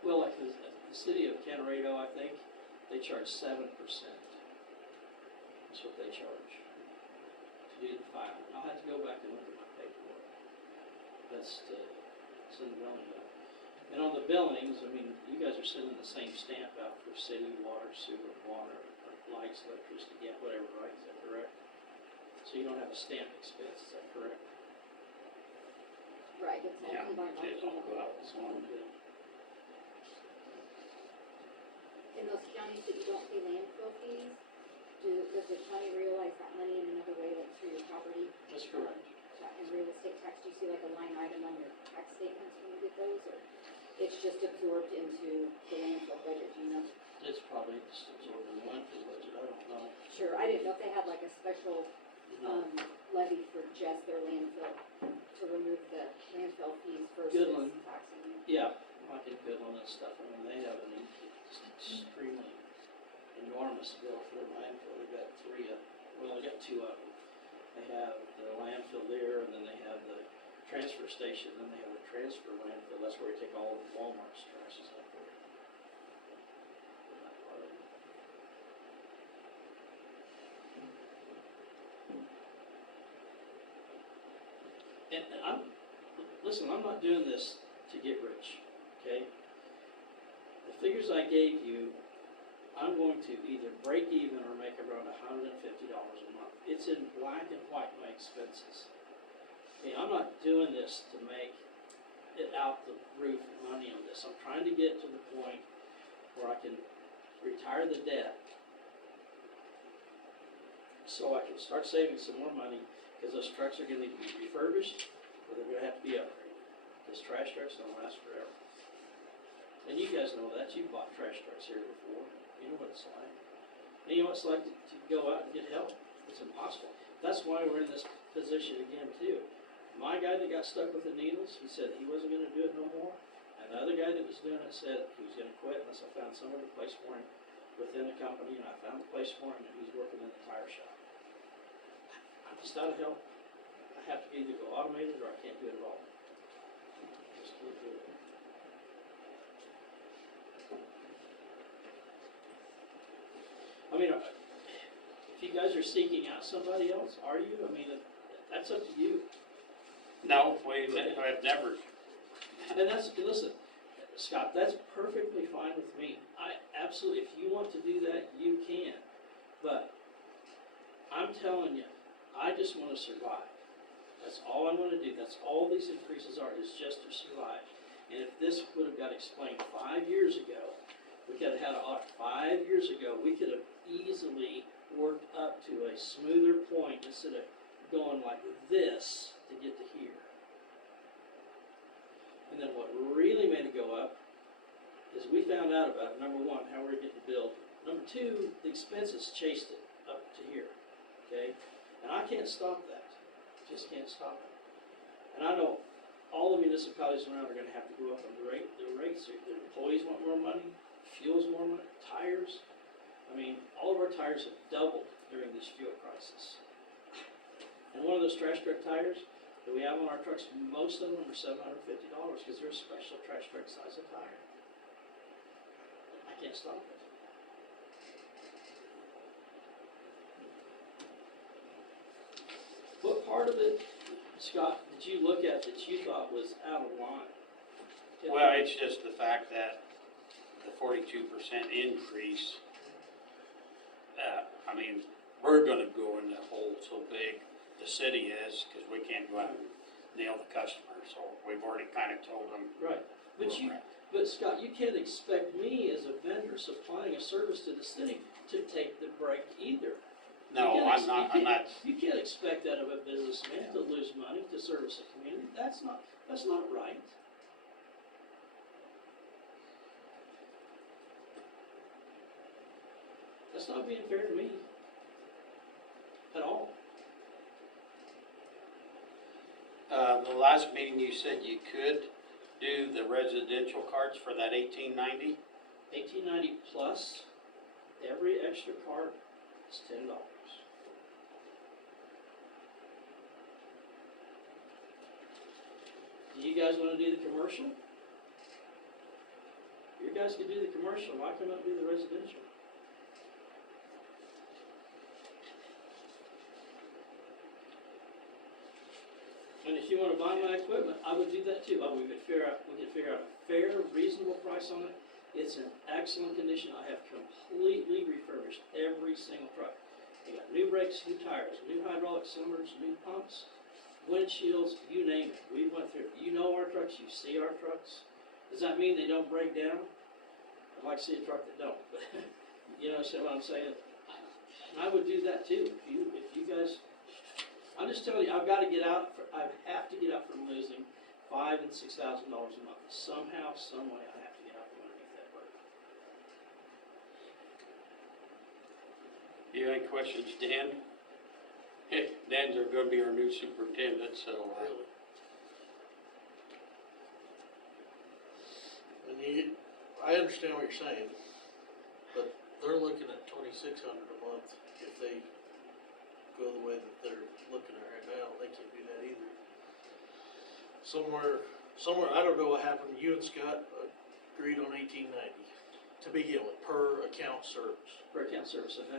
Well, like the city of Canarado, I think, they charge 7%. That's what they charge to do the filing. I'll have to go back and look at my paperwork. That's it's in the billing bill. And on the billings, I mean, you guys are sending the same stamp out for city, water, sewer, water, lights, electricity, yeah, whatever, right? Is that correct? So you don't have a stamp expense, is that correct? right, it's all Yeah, combined. it all go out as one. In those counties that you don't pay landfill fees, does the county realize that money in another way, like through your property? That's correct. And real estate tax, do you see like a line item on your tax statements when you get those, or it's just absorbed into the landfill budget, do you know? It's probably just absorbed in the landfill budget, I don't know. Sure, I didn't know if they had like a special, No. levy for just their landfill, to remove the landfill fees versus Goodland. taxing you. Yeah, like in Goodland and stuff, I mean, they have an extremely enormous bill for their landfill. They've got they got two of them. They have the landfill there, and then they have the transfer station, and then they have the transfer landfill. That's where we take all of Walmart's trashes up there. And listen, I'm not doing this to get rich, okay? The figures I gave you, I'm going to either break even or make around $150 a month. It's in black and white, my expenses. Okay, I'm not doing this to make it out the roof money on this. I'm trying to get to the point where I can retire the debt so I can start saving some more money, because those trucks are gonna need to be refurbished or they're gonna have to be upgraded. Because trash trucks don't last forever. And you guys know that, you've bought trash trucks here before, you know what it's like. And you know what it's like to go out and get help, it's impossible. That's why we're in this position again too. My guy that got stuck with the needles, he said he wasn't gonna do it no more. And the other guy that was doing it said he was gonna quit unless I found some other place for him within the company, and I found a place for him, and he's working in the tire shop. just out of help, I have to either go automated or I can't do it at all. Just can't do it. I mean, if you guys are seeking out somebody else, are you? I mean, that's up to you. No, I've never, And that's, listen, Scott, that's perfectly fine with me. I absolutely, if you want to do that, you can. But I'm telling you, I just want to survive. That's all I want to do. That's all these increases are, is just to survive. And if this would have got explained 5 years ago, we could have had an audit 5 years ago, we could have easily worked up to a smoother point instead of going like this to get to here. And then what really made it go up is we found out about, number one, how we were getting billed. Number two, the expenses chased it up to here, okay? And I can't stop that. Just can't stop it. And I know all the municipalities around are gonna have to go up on the rates. Their employees want more money, fuel's more money, tires. I mean, all of our tires have doubled during this fuel crisis. And one of those trash truck tires that we have on our trucks, most of them are $750 because they're a special trash truck size of tire. I can't stop it. What part of it, Scott, did you look at that you thought was out of line? well, it's just the fact that the 42% increase, I mean, we're gonna go in the hole so big, the city is, because we can't go out and nail the customer, so we've already kind of told them. Right, but Scott, you can't expect me as a vendor supplying a service to the city to take the break either. No, You I'm can't not, You can't expect that of a businessman to lose money to service a community. That's not right. That's not being fair to me at all. The last meeting you said you could do the residential cards for that 1890? 1890 plus, every extra card is $10. Do you guys wanna do the commercial? You guys can do the commercial, why come up do the residential? And if you wanna buy my equipment, I would do that too. We could figure out a fair, reasonable price on it. It's in excellent condition. I have completely refurbished every single truck. We got new brakes, new tires, new hydraulic cylinders, new pumps, windshields, you name it. We went through it. You know our trucks, you see our trucks. Does that mean they don't break down? I'd like to see a truck that don't, but you know what I'm saying? I would do that too. If you guys, I'm just telling you, I have to get out from losing $5,000 and $6,000 a month. Somehow, some way, I have to get out from underneath that burden. You have any questions, Dan? Hey, Dan's gonna be our new superintendent, so, Really? And I understand what you're saying, but they're looking at $2,600 a month if they go the way that they're looking at right now. They can't do that either. Somewhere, I don't know what happened. You and Scott agreed on 1890 to begin with, per account service. Per account service, and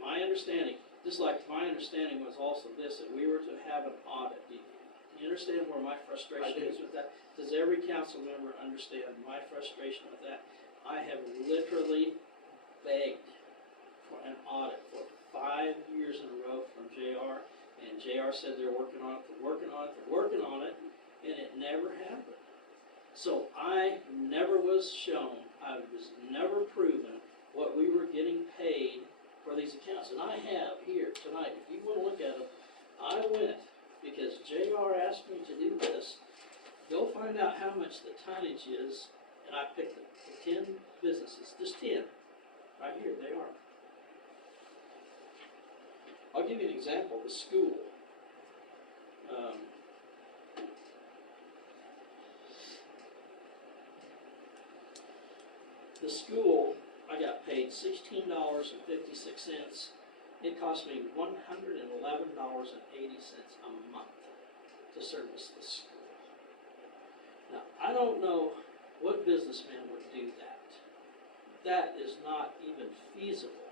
my understanding, just like my understanding was also this, that we were to have an audit. Do you understand where my frustration I do. is with that? Does every council member understand my frustration with that? I have literally begged for an audit for 5 years in a row from JR, and JR said they're working on it, and it never happened. So I never was shown, I was never proven what we were getting paid for these accounts. And I have here tonight, if you wanna look at them, I went, because JR asked me to do this, go find out how much the tonnage is, and I picked the 10 businesses, just 10, right here, they are. I'll give you an example, the school. The school, I got paid $16.56 It costs me $111.80 a month to service the school. Now, I don't know what businessman would do that. That is not even feasible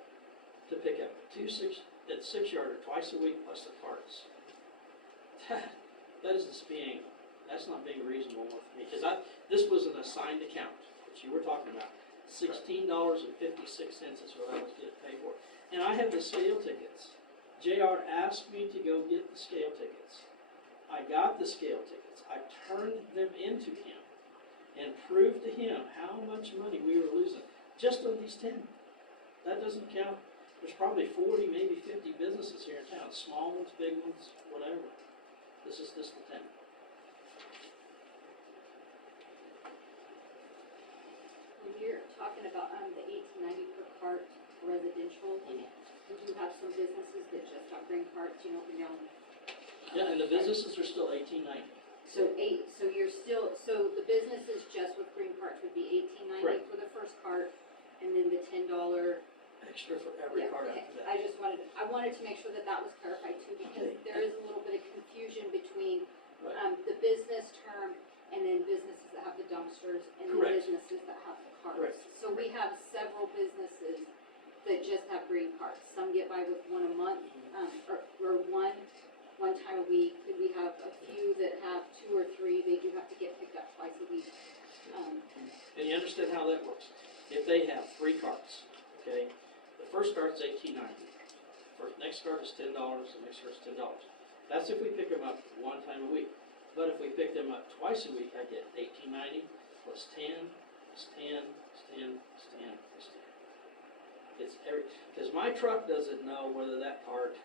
to pick up that 6-yarder twice a week plus the carts. That is just that's not being reasonable with me, because this was an assigned account, which you were talking about. $16.56 is what I was getting paid for. And I have the scale tickets. JR asked me to go get the scale tickets. I got the scale tickets. I turned them into him and proved to him how much money we were losing just on these 10. That doesn't count. There's probably 40, maybe 50 businesses here in town, small ones, big ones, whatever. This is just the 10. When you're talking about, the $18.90 per cart residential, we do have some businesses that just have green carts, you know, we know. Yeah, and the businesses are still $18.90. So the businesses just with green carts would be $18.90 Right. for the first cart, and then the $10. Extra for every Yeah, cart okay. after that. I wanted to make sure that that was clarified too, because Okay. there is a little bit of confusion between, Right. the business term and then businesses that have the dumpsters and then Correct. businesses that have the carts. Correct. So we have several businesses that just have green carts. Some get by with one a month, or one time a week. And we have a few that have 2 or 3. They do have to get picked up twice a week. And you understand how that works. If they have 3 carts, okay, the first cart's $18.90. Next cart is $10, the next cart's $10. That's if we pick them up one time a week. But if we pick them up twice a week, I get $18.90 plus 10, plus 10, plus 10, plus 10, plus 10. It's because my truck doesn't know whether that cart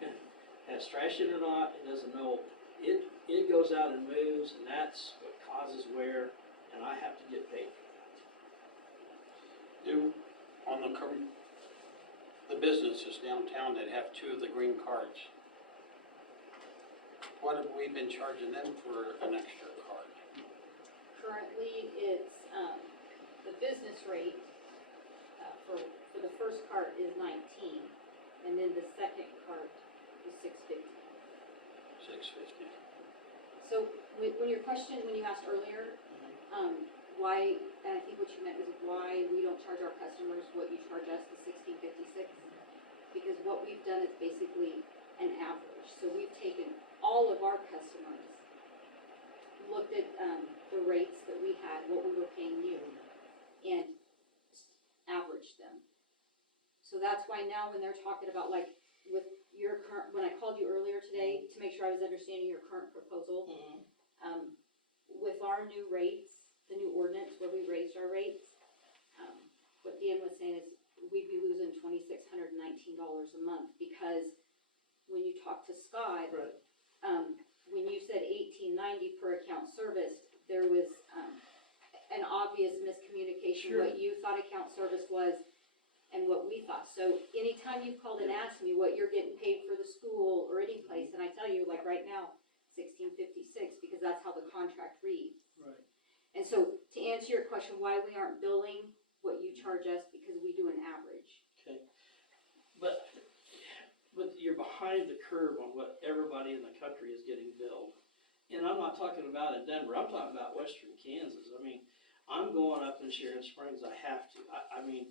has trash in it or not. It doesn't know. It goes out and moves, and that's what causes wear, and I have to get paid for that. Do, on the businesses downtown that have 2 of the green cards, what have we been charging them for an extra card? Currently, it's, the business rate, for the first cart is 19, and then the second cart is $6.50. $6.50. So when you asked earlier, why, and I think what you meant was why we don't charge our customers what you charge us, the $16.56? Because what we've done is basically an average. So we've taken all of our customers, looked at, the rates that we had, what we were paying you, and averaged them. So that's why now when they're talking about like with your current, when I called you earlier today to make sure I was understanding your current proposal, with our new rates, the new ordinance where we raised our rates, what Dan was saying is we'd be losing $2,619 a month, because when you talk to Scott, Right. when you said $18.90 per account serviced, there was an obvious miscommunication, Sure. what you thought account service was and what we thought. So anytime you called and asked me what you're getting paid for the school or any place, and I tell you, like right now, $16.56, because that's how the contract reads. Right. And so to answer your question, why we aren't billing what you charge us, because we do an average. Okay. But you're behind the curve on what everybody in the country is getting billed. And I'm not talking about in Denver, I'm talking about western Kansas. I mean, I'm going up in Sharon Springs, I have to. I mean,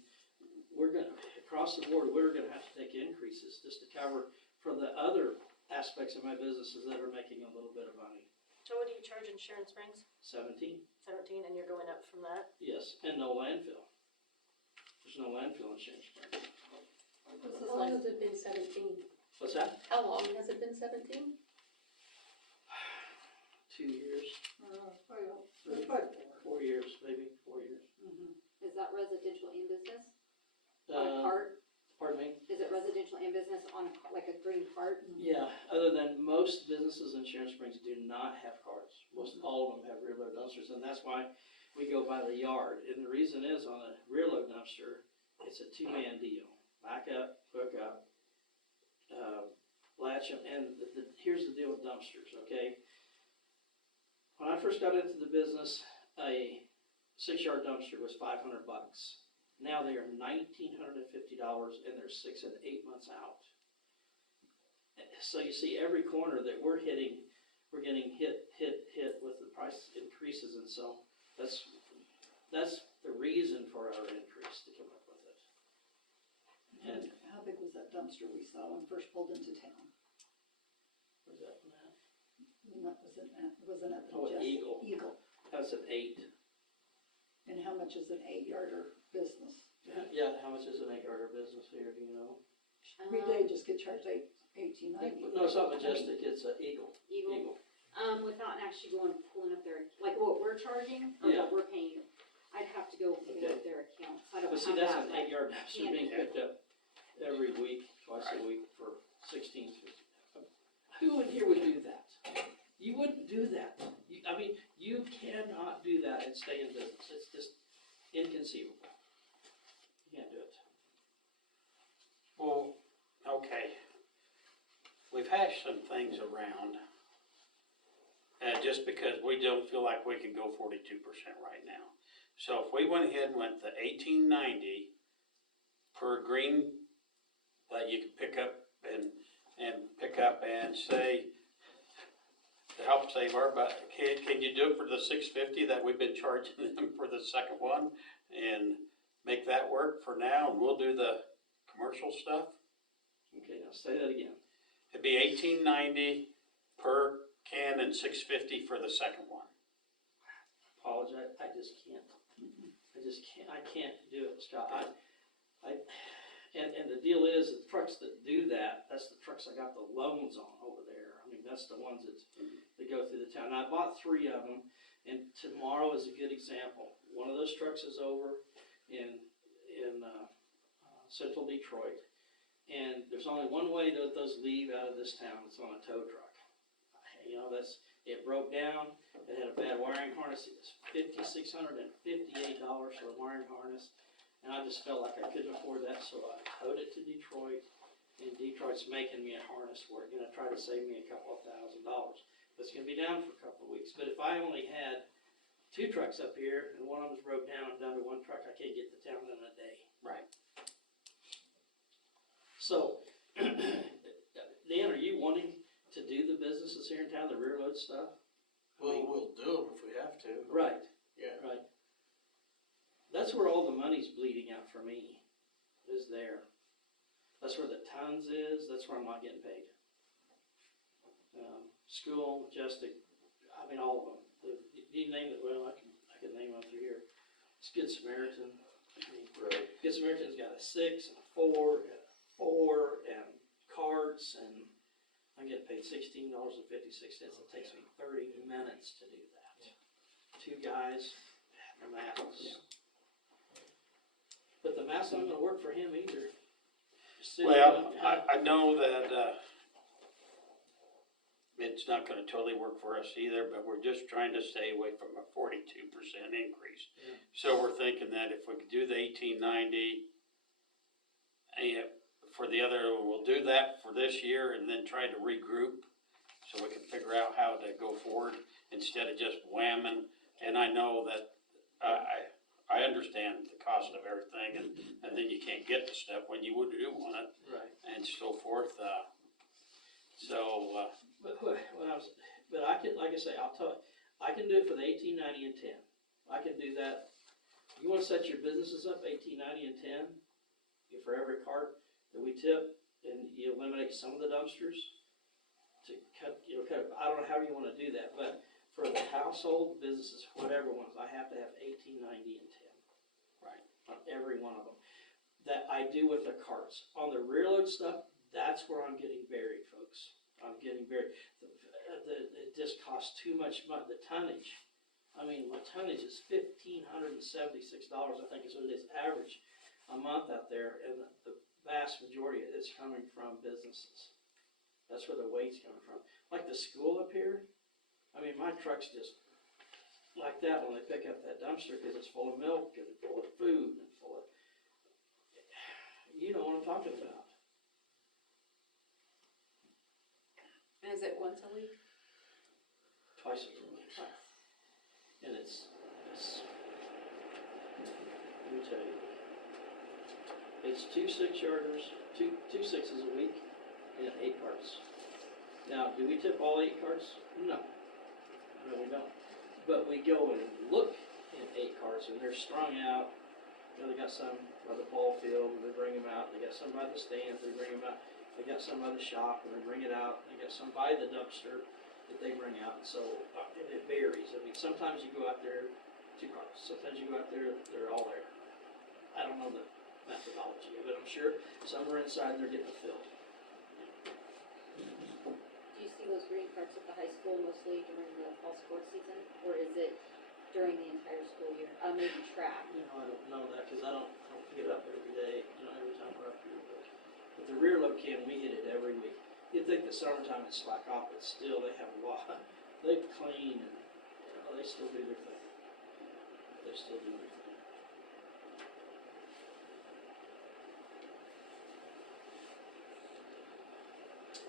we're gonna, across the board, we're gonna have to take increases just to cover for the other aspects of my businesses that are making a little bit of money. So what do you charge in Sharon Springs? 17, 17, and you're going up from that? yes, and no landfill. There's no landfill in Sharon Springs. How long has it been 17? What's that? How long has it been 17? 2 years, It's quite 4 years, maybe, 4 years. Is that residential and business on a cart? Pardon me? Is it residential and business on like a green cart? Yeah, other than most businesses in Sharon Springs do not have carts. Most all of them have rear load dumpsters, and that's why we go by the yard. And the reason is on a rear load dumpster, it's a 2-man deal. Back up, hook up, latch them, and here's the deal with dumpsters, okay? When I first got into the business, a 6-yard dumpster was $500. Now they are $1,950, and they're 6 and 8 months out. So you see every corner that we're hitting, we're getting hit with the price increases, and so that's the reason for our increase to come up with it. And How big was that dumpster we saw when we first pulled into town? where's that one at? Wasn't it the Oh, an Majestic? Eagle. Eagle. That's an 8. And how much is an 8-yarder business? Yeah, how much is an 8-yarder business here, do you know? They just get charged $18.90. No, it's not Majestic, it's an Eagle. Eagle, without actually pulling up their, like what we're charging or Yeah. what we're paying, I'd have to go pull Okay. up their accounts. I don't But see, have that's that, an like, 8-yard dumpster being handy. picked up every week, twice a week for $16.50. Who in here would do that? You wouldn't do that. I mean, you cannot do that and stay in business. It's just inconceivable. You can't do it. Well, okay. We've hashed some things around, just because we don't feel like we can go 42% right now. So if we went ahead and went the $18.90 per green, that you can pick up and say, to help save our butt, can you do it for the $6.50 that we've been charging them for the second one? And make that work for now, and we'll do the commercial stuff? Okay, now say that again. It'd be $18.90 per can and $6.50 for the second one. Apologize, I just can't. I can't do it, Scott. And the deal is, the trucks that do that, that's the trucks I got the loans on over there. I mean, that's the ones that go through the town. And I bought 3 of them, and tomorrow is a good example. One of those trucks is over in central Detroit, and there's only one way that those leave out of this town. It's on a tow truck. You know, it broke down. It had a bad wiring harness. It was $5,658 for a wiring harness. And I just felt like I couldn't afford that, so I towed it to Detroit. And Detroit's making me a harness. We're gonna try to save me a couple of $1,000. But it's gonna be down for a couple of weeks. But if I only had 2 trucks up here and one of them's broke down and down to 1 truck, I can't get to town in a day. Right. So, Dan, are you wanting to do the businesses here in town, the rear load stuff? Well, we'll do them if we have to. Right, Yeah. right. That's where all the money's bleeding out for me, is there. That's where the tons is, that's where I'm not getting paid. School, Majestic, I mean, all of them. You name it, well, I can name them through here. It's Good Samaritan. Right. Good Samaritan's got a 6 and a 4 and a 4 and carts, and I'm getting paid $16.56. It takes me 30 minutes to do that. 2 guys, the masks. But the mask's not gonna work for him either. Well, I know that, it's not gonna totally work for us either, but we're just trying to stay away from a 42% increase. Yeah. So we're thinking that if we could do the $18.90, and for the other, we'll do that for this year and then try to regroup so we can figure out how to go forward instead of just whamming. And I know that, I understand the cost of everything, and then you can't get the stuff when you would do want it Right. and so forth, But I can, like I say, I'll tell you, I can do it for the $18.90 and 10. I can do that. You wanna set your businesses up $18.90 and 10, for every cart that we tip, and you eliminate some of the dumpsters to cut, I don't know how you wanna do that, but for the household businesses, whatever ones, I have to have $18.90 and 10. Right. On every one of them. That I do with the carts. On the rear load stuff, that's where I'm getting buried, folks. I'm getting buried. It just costs too much money, the tonnage. I mean, my tonnage is $1,576, I think is what it is, average a month out there, and the vast majority of it's coming from businesses. That's where the weight's coming from. Like the school up here, I mean, my truck's just like that when they pick up that dumpster, because it's full of milk and full of food and full of, you know what I'm talking about. And is it once a week? Twice a week. And it's, let me tell you, it's 2 6-yarders, two 6s a week, Yeah, 8 carts. Now, do we tip all 8 carts? No. No, we don't. But we go and look in 8 carts, and they're strung out. You know, they got some by the ball field, and they bring them out. They got some by the stands, they bring them out. They got some by the shop, and they bring it out. They got some by the dumpster that they bring out. And so and it varies. I mean, sometimes you go out there, 2 carts. Sometimes you go out there, they're all there. I don't know the methodology of it. I'm sure some are inside and they're getting filled. Do you see those green carts at the high school mostly during the fall sports season, or is it during the entire school year? Maybe track. You know, I don't know that because I don't pick it up every day, you know, every time we're up here. But the rear load can, we hit it every week. You'd think the summertime is slack off, but still they have a lot. They clean and, you know, they still do their thing. They still do their thing.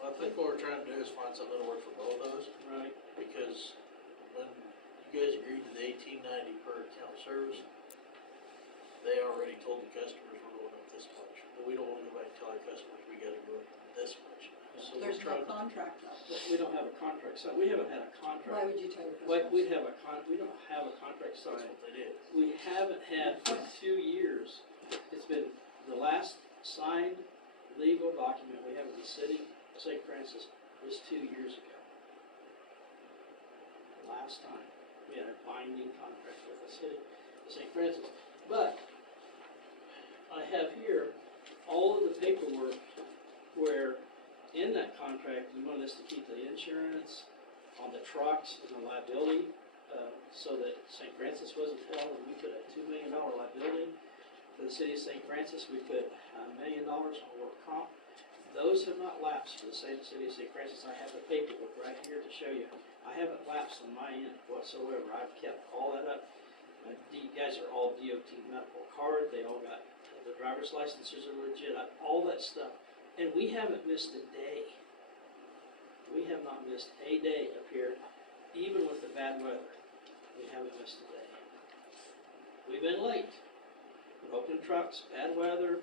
Well, I think what we're trying to do is find something that'll work for both of us, Right. because when you guys agreed to the $18.90 per account service, they already told the customers we're going up this much, but we don't wanna go back and tell our customers we gotta go up this much. So we're There's no trying to, contract up. But we don't have a contract signed. We haven't had a Why contract. would you tell your Like, customers? we don't have a contract that's signed. what they did. We haven't had for 2 years. It's been the last signed legal document we have in the city of St. Francis was 2 years ago. The last time we had a binding contract with the city of St. Francis. But I have here all of the paperwork where in that contract, we wanted us to keep the insurance on the trucks and the liability, so that St. Francis wasn't held, and we put a $2 million liability. For the city of St. Francis, we put $1 million on work comp. Those have not lapsed for the city of St. Francis. I have the paperwork right here to show you. I haven't lapsed on my end whatsoever. I've kept all that up. You guys are all DOT medical card. They all got, the driver's licenses are legit, all that stuff. And we haven't missed a day. We have not missed a day up here, even with the bad weather. We haven't missed a day. We've been late. Broken trucks, bad weather,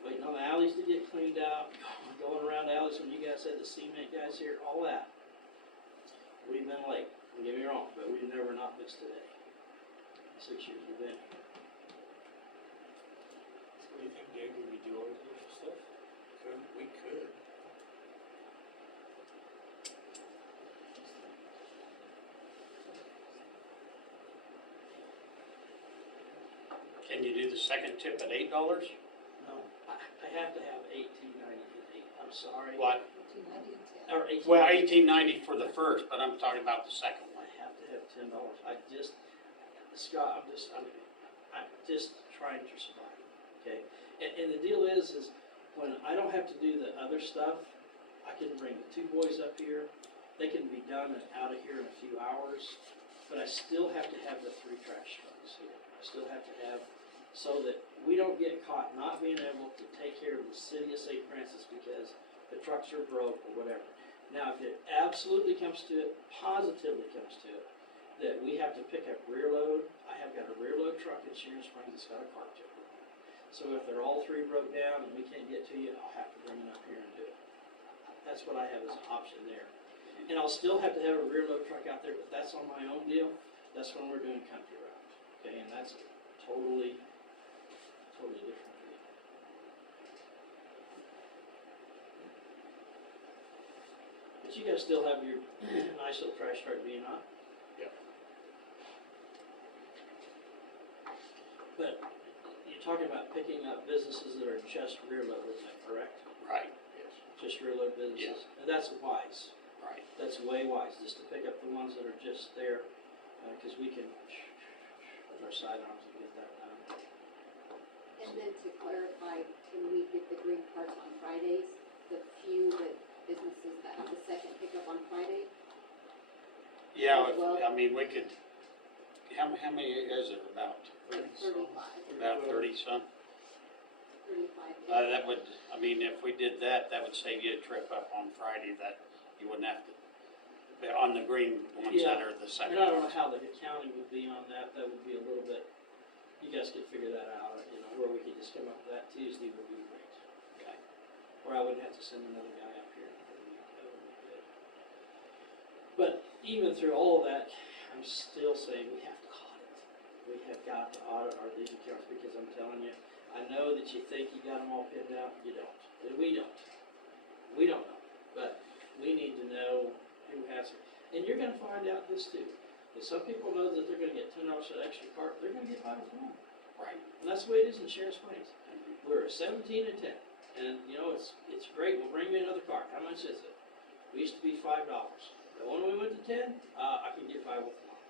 waiting on the alleys to get cleaned out, going around alleys when you guys said the cement guys here, all that. We've been late, don't get me wrong, but we've never not missed a day. 6 years we've been here. What do you think, Dave, would we do all this stuff? We could. Can you do the second tip at $8? No, I have to have 18.98. I'm sorry. What? 290 and 10. Or 18. Well, $18.90 for the first, but I'm talking about the second one. I have to have $10. Scott, I'm just trying to survive, okay? And the deal is when I don't have to do the other stuff, I can bring the 2 boys up here. They can be done and out of here in a few hours, but I still have to have the 3 trash trucks here. I still have to have, so that we don't get caught not being able to take care of the city of St. Francis because the trucks are broke or whatever. Now, if it absolutely comes to it, positively comes to it, that we have to pick up rear load, I have got a rear load truck in Sharon Springs that's got a car tip. So if they're all 3 broke down and we can't get to you, I'll have to bring it up here and do it. That's what I have as an option there. And I'll still have to have a rear load truck out there, but that's on my own deal. That's when we're doing country route, okay? And that's totally different deal. But you guys still have your nice little trash truck being on? Yep. But you're talking about picking up businesses that are just rear load, is that correct? Right, Yes. Just rear load businesses? And that's wise. right. That's way wise, just to pick up the ones that are just there, because we can, with our sidearms and get that done. And then to clarify, can we get the green carts on Fridays? The few businesses that have the second pickup on Friday? Yeah, Well- I mean, we could, how many is it, about 35, about 30 some? 35 days. That would, I mean, if we did that, that would save you a trip up on Friday that you wouldn't have to, on the green ones that are the second. And I don't know how the accounting would be on that, that would be a little bit, you guys could figure that out, you know, where we could just come up with that Tuesday would be great. Okay. or I wouldn't have to send another guy out here. But even through all of that, I'm still saying we have to audit. We have got to audit our legal accounts, because I'm telling you, I know that you think you got them all pinned out, you don't, and we don't. We don't know, but we need to know who has it. And you're gonna find out this too. If some people know that they're gonna get $10 for an extra cart, they're gonna get by with one. Right. And that's the way it is in Sheriff's Plains. We're 17 and 10, and you know, it's great, well, bring me another cart, how much is it? We used to be $5, but when we went to 10, I can get by with one.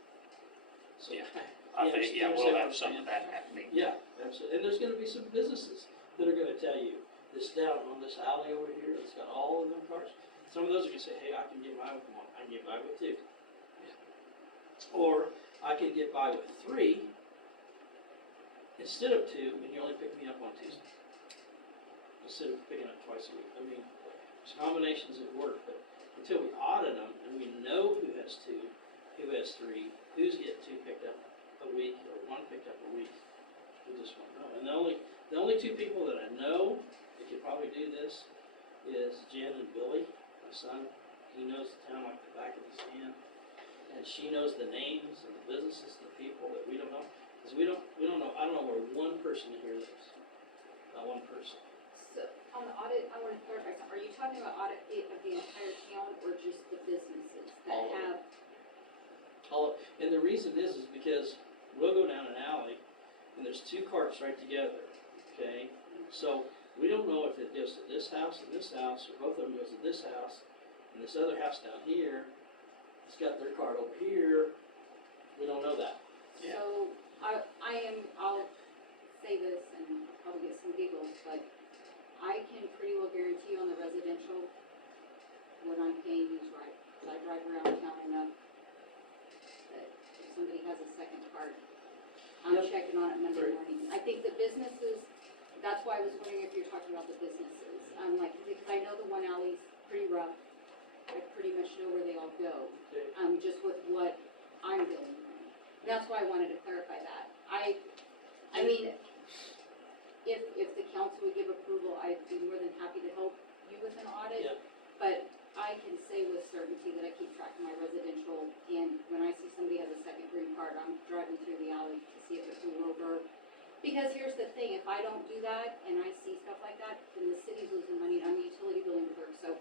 So, Yeah. I think, yeah, we'll have some of that happening. yeah, absolutely, and there's gonna be some businesses that are gonna tell you, this down on this alley over here, it's got all of them cars. Some of those are gonna say, hey, I can get by with one, I can get by with two. Or, I can get by with 3, instead of 2, and you only pick me up on Tuesday. Instead of picking up twice a week. I mean, there's combinations that work, but until we audit them, and we know who has 2, who has 3, who's getting 2 picked up a week, or 1 picked up a week, we just won't know. And the only 2 people that I know that could probably do this is Jen and Billy, my son. He knows the town like the back of his hand, and she knows the names and the businesses and the people that we don't know, because we don't know. I don't know where one person here lives, not one person. So, on the audit, I wanna clarify something, are you talking about audit of the entire town, or just the businesses that All of it. have? And the reason is because we'll go down an alley, and there's 2 carts right together, okay? So, we don't know if it goes to this house and this house, or both of them goes to this house, and this other house down here, it's got their cart over here, we don't know that. Yeah. So, I'll say this and probably get some giggles, but I can pretty well guarantee on the residential, what I'm paying is right. 'Cause I drive around town enough that if somebody has a second cart, I'm Yep. checking on it Monday Right. morning. I think the businesses, that's why I was wondering if you're talking about the businesses. I'm like, because I know the one alley's pretty rough. I pretty much know where they all go. Okay. Just with what I'm dealing with. That's why I wanted to clarify that. I mean, if the council would give approval, I'd be more than happy to help you with an audit. Yeah. But I can say with certainty that I keep track of my residential, and when I see somebody has a second green card, I'm driving through the alley to see if it flew over. Because here's the thing, if I don't do that, and I see stuff like that, then the city's losing money, I'm a utility billing clerk, so,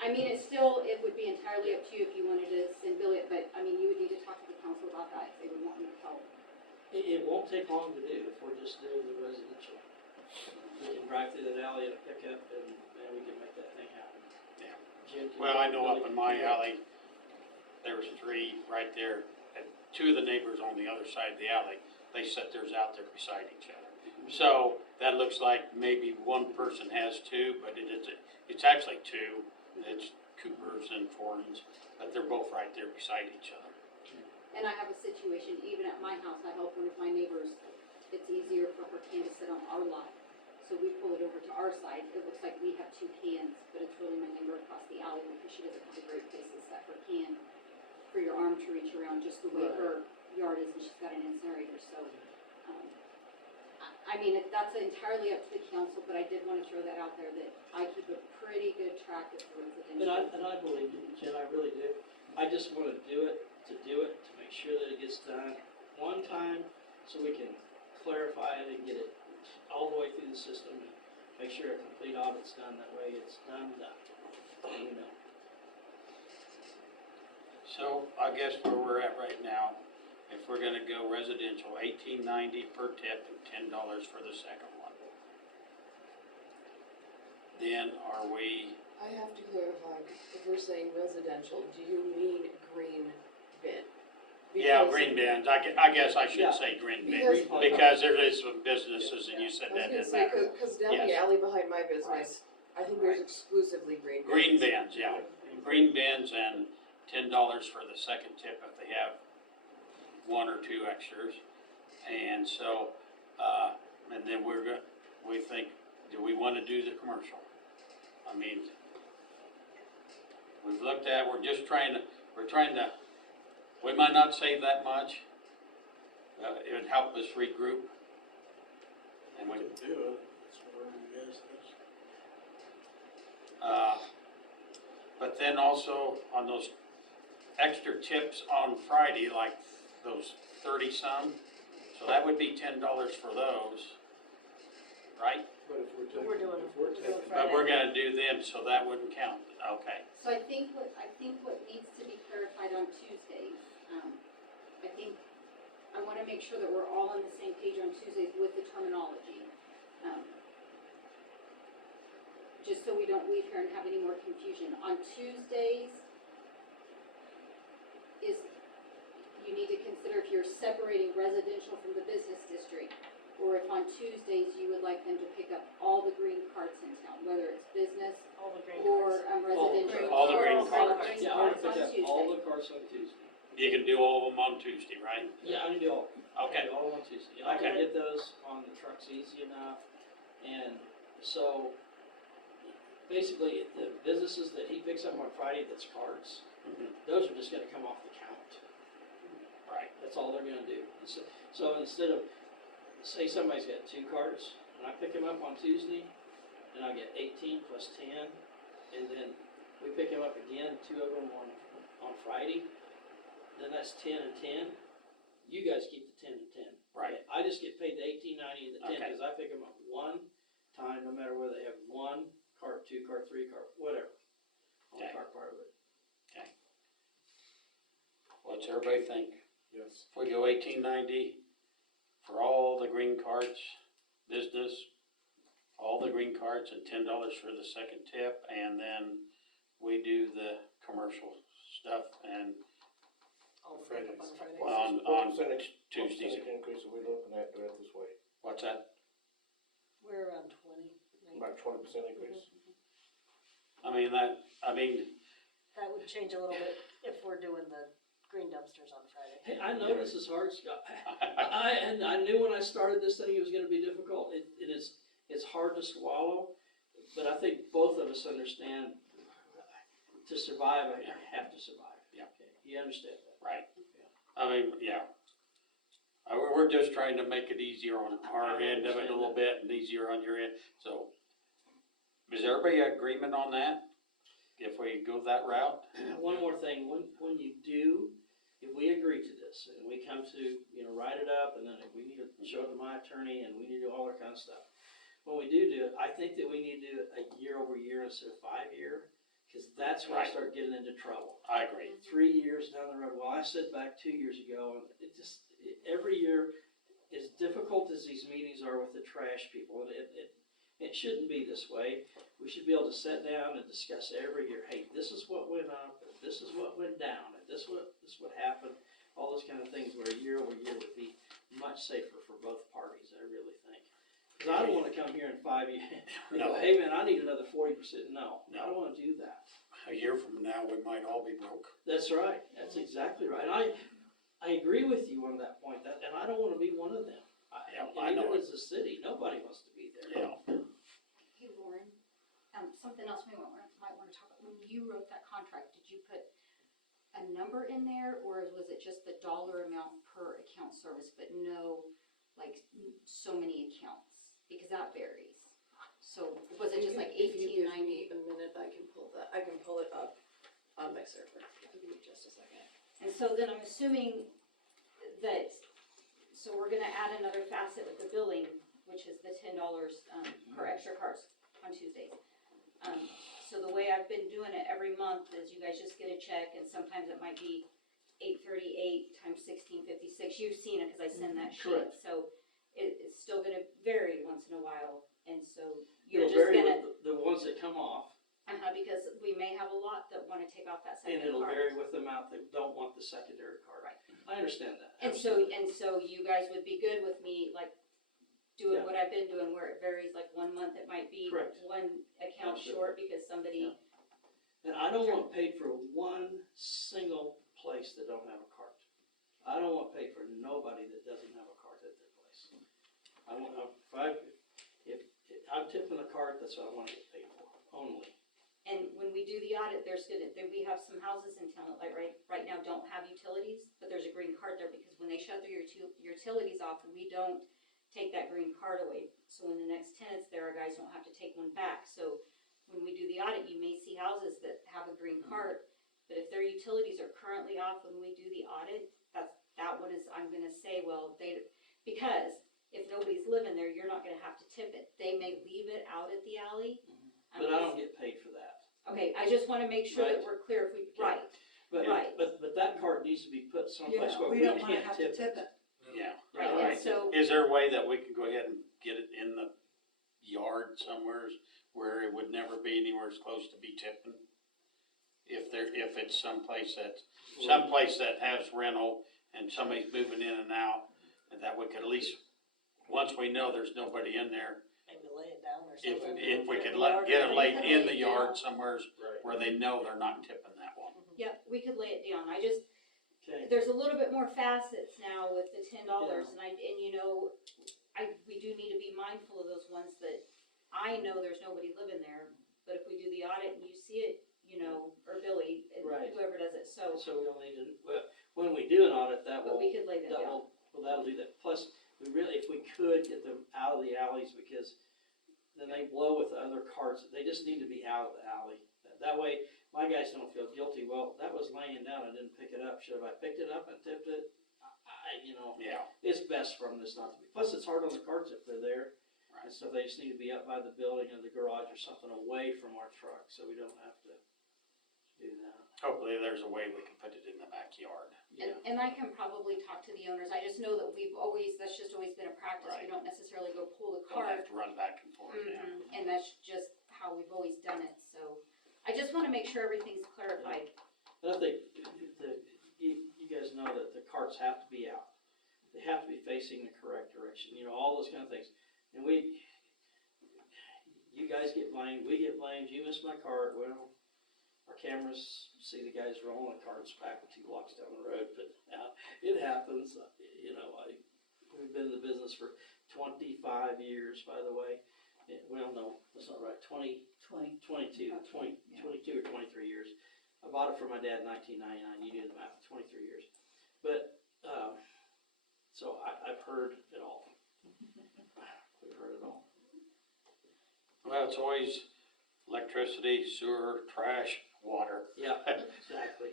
I mean, it would be entirely up to you if you wanted to send Billy it, but, I mean, you would need to talk to the council about that, if they would want me to help. It won't take long to do if we're just doing the residential. We can drive through that alley and pick up, and we can make that thing happen. Yeah. Jen can Well, I know up really in my pick up. alley, there was 3 right there, and 2 of the neighbors on the other side of the alley, they set theirs out there beside each other. So, that looks like maybe one person has 2, but it's actually 2. It's Coopers and Fortons, but they're both right there beside each other. And I have a situation, even at my house, I help one of my neighbors, it's easier for her can to sit on our lot. So we pull it over to our side, it looks like we have 2 cans, but it's really my neighbor across the alley, because she doesn't have a great place to set her can for your arm to reach around, just the way Right. her yard is, and she's got an incinerator, so, I mean, that's entirely up to the council, but I did wanna throw that out there, that I keep a pretty good track of the residential. And I believe you, Jen, I really do. I just wanna do it, to make sure that it gets done one time, so we can clarify it and get it all the way through the system, and make sure a complete audit's done, that way it's done, you know. So, I guess where we're at right now, if we're gonna go residential, $18.90 per tip and $10 for the second one. Then are we, I have to clarify, if we're saying residential, do you mean green bin? yeah, Because- green bins, I guess I Yeah. should say green Because- bins, because there is some businesses, and you said I was that gonna didn't say, matter. cause down the Yes. alley behind my business, I think there's Right. exclusively green bins. Green bins, yeah, green bins and $10 for the second tip if they have 1 or 2 extras. And so, and then we think, do we wanna do the commercial? I mean, we've looked at, we're trying to, we might not save that much. It would help us regroup. And We we, can do it, it's whatever you guys think. But then also on those extra tips on Friday, like those 30-some, so that would be $10 for those, right? But if we're We're taking, doing- if we're we're doing taking, But we're gonna do them, so that wouldn't count, okay. So I think what needs to be clarified on Tuesdays, I think, I wanna make sure that we're all on the same page on Tuesdays with the terminology. Just so we don't leave here and have any more confusion. On Tuesdays is, you need to consider if you're separating residential from the business district, or if on Tuesdays you would like them to pick up all the green carts in town, whether it's business All the green or cards. residential. All the green All carts. green Yeah, I wanna carts on pick up Tuesday. all the carts on Tuesday. You can do all of them on Tuesday, right? Yeah, I can do all. I Okay. can do all on Tuesday. And I can Okay. get those on the trucks easy enough. And so, basically, the businesses that he picks up on Friday that's carts, Mhm. those are just gonna come off the count. Right. That's all they're gonna do. So instead of, say somebody's got 2 carts, and I pick them up on Tuesday, and I get 18 plus 10, and then we pick them up again, 2 of them on Friday, then that's 10 and 10. You guys keep the 10 and 10. Right. I just get paid the 18.90 and the 10, Okay. because I pick them up one time, no matter whether they have 1 cart, 2 cart, 3 cart, whatever. On the Okay. cart part of it. What's everybody think? yes, If we go 18.90 for all the green carts, business, all the green carts, and $10 for the second tip, and then we do the commercial stuff and All the stuff up on Fridays. Fridays. on What percentage Tuesdays. increase are we looking at doing it this way? What's that? We're around 20. maybe. About 20% increase? I mean, That would change a little bit if we're doing the green dumpsters on Friday. Hey, I know this is hard, Scott. I knew when I started this thing it was gonna be difficult. It's hard to swallow, but I think both of us understand to survive, I have to survive. Yeah. Okay, you understand that? right. I mean, yeah. We're just trying to make it easier on our end of it a little bit and easier on your end, so. Is everybody in agreement on that? If we go that route? One more thing, when you do, if we agree to this, and we come to, write it up, and then if we need to show it to my attorney, and we need to do all that kind of stuff. When we do it, I think that we need to do it a year over year instead of 5-year, because that's where I Right. start getting into trouble. I agree. 3 years down the road, well, I said back 2 years ago, and every year, as difficult as these meetings are with the trash people, and it shouldn't be this way. We should be able to sit down and discuss every year, hey, this is what went up, and this is what went down, and this what happened, all those kind of things, where year over year would be much safer for both parties, I really think. Because I don't wanna come here in 5 years, and No. go, hey man, I need another 40%, no, I No. don't wanna do that. A year from now, we might all be broke. That's right, that's exactly right, and I agree with you on that point, and I don't wanna be one of them. Yeah, And I know even it. as a city, nobody wants to be there. Yeah. Hey Lauren, something else we might wanna talk about, when you wrote that contract, did you put a number in there, or was it just the dollar amount per account service, but no, like, so many accounts? Because that varies. So was it just like If you give 18.90? me a minute, I can pull it up on my server. Give me just a second. And so then I'm assuming that, so we're gonna add another facet with the billing, which is the $10 per extra carts on Tuesdays. So the way I've been doing it every month is you guys just get a check, and sometimes it might be $838 times $16.56. You've seen it, cause I send that sheet. Correct. So it's still gonna vary once in a while, and so you're It'll just vary gonna, with the ones that come off, because we may have a lot that wanna take off that and second it'll cart. vary with the amount that don't want the secondary card. Right. I understand that. And so you guys would be good with me, like, doing Yeah. what I've been doing, where it varies, like 1 month it might be Correct. one account Absolutely. short because somebody, And I don't want paid for one single place that don't have a cart. I don't want paid for nobody that doesn't have a cart at their place. If I'm tipping a cart, that's what I wanna get paid for, only. and when we do the audit, we have some houses in town that, like, right now don't have utilities, but there's a green card there, because when they shut their utilities off, we don't take that green card away. So when the next tenant's there, our guys don't have to take one back. So when we do the audit, you may see houses that have a green cart, but if their utilities are currently off when we do the audit, that one is, I'm gonna say, well, because if nobody's living there, you're not gonna have to tip it. They may leave it out at the alley. But I don't get paid for that. Okay, I just wanna make sure that Right. we're clear if we, Okay. right, But, Right. but that cart needs to be put someplace where we we don't wanna can't have to tip tip it. it. Yeah. right, Right. and so, Is there a way that we can go ahead and get it in the yard somewhere where it would never be anywhere as close to be tipping? If it's someplace that has rental and somebody's moving in and out, and that we could at least, once we know there's nobody in there, Maybe lay it down or if something. we could Yard get or it laid anything. in the yard somewhere Right. where they know they're not tipping that one. yep, we could lay it down. Okay. There's a little bit more facets now with the $10, and you know, we do need to be mindful of those ones that I know there's nobody living there, but if we do the audit and you see it, you know, or Billy, and Right. whoever does it, so, So we don't need to, well, when we do an audit, that but will, we could lay that that down. will, well, that'll do that. Plus, we really, if we could get them out of the alleys, because then they blow with the other carts, they just need to be out of the alley. That way, my guys don't feel guilty, well, that was laying down, I didn't pick it up, should have I picked it up and tipped it? You know, Yeah. it's best for them just not to be, plus it's hard on the carts if they're there. Right. And so they just need to be up by the building or the garage or something away from our truck, so we don't have to do that. Hopefully there's a way we can put it in the backyard. Yeah. And I can probably talk to the owners, I just know that that's just always been a practice, we Right. don't necessarily go pull the Don't have cart. to run back and forth, yeah. And that's just how we've always done it, so I just wanna make sure everything's clarified. And I think you guys know that the carts have to be out. They have to be facing the correct direction, you know, all those kind of things. And you guys get blamed, we get blamed, you missed my cart, well, our cameras see the guys rolling carts back 2 blocks down the road, but it happens, you know, we've been in the business for 25 years, by the way. Well, no, that's not right, 22 or 23 years. I bought it for my dad in 1999, you do the math, 23 years. But, so I've heard it all. We've heard it all. Well, it's always electricity, sewer, trash, water. Yeah, exactly.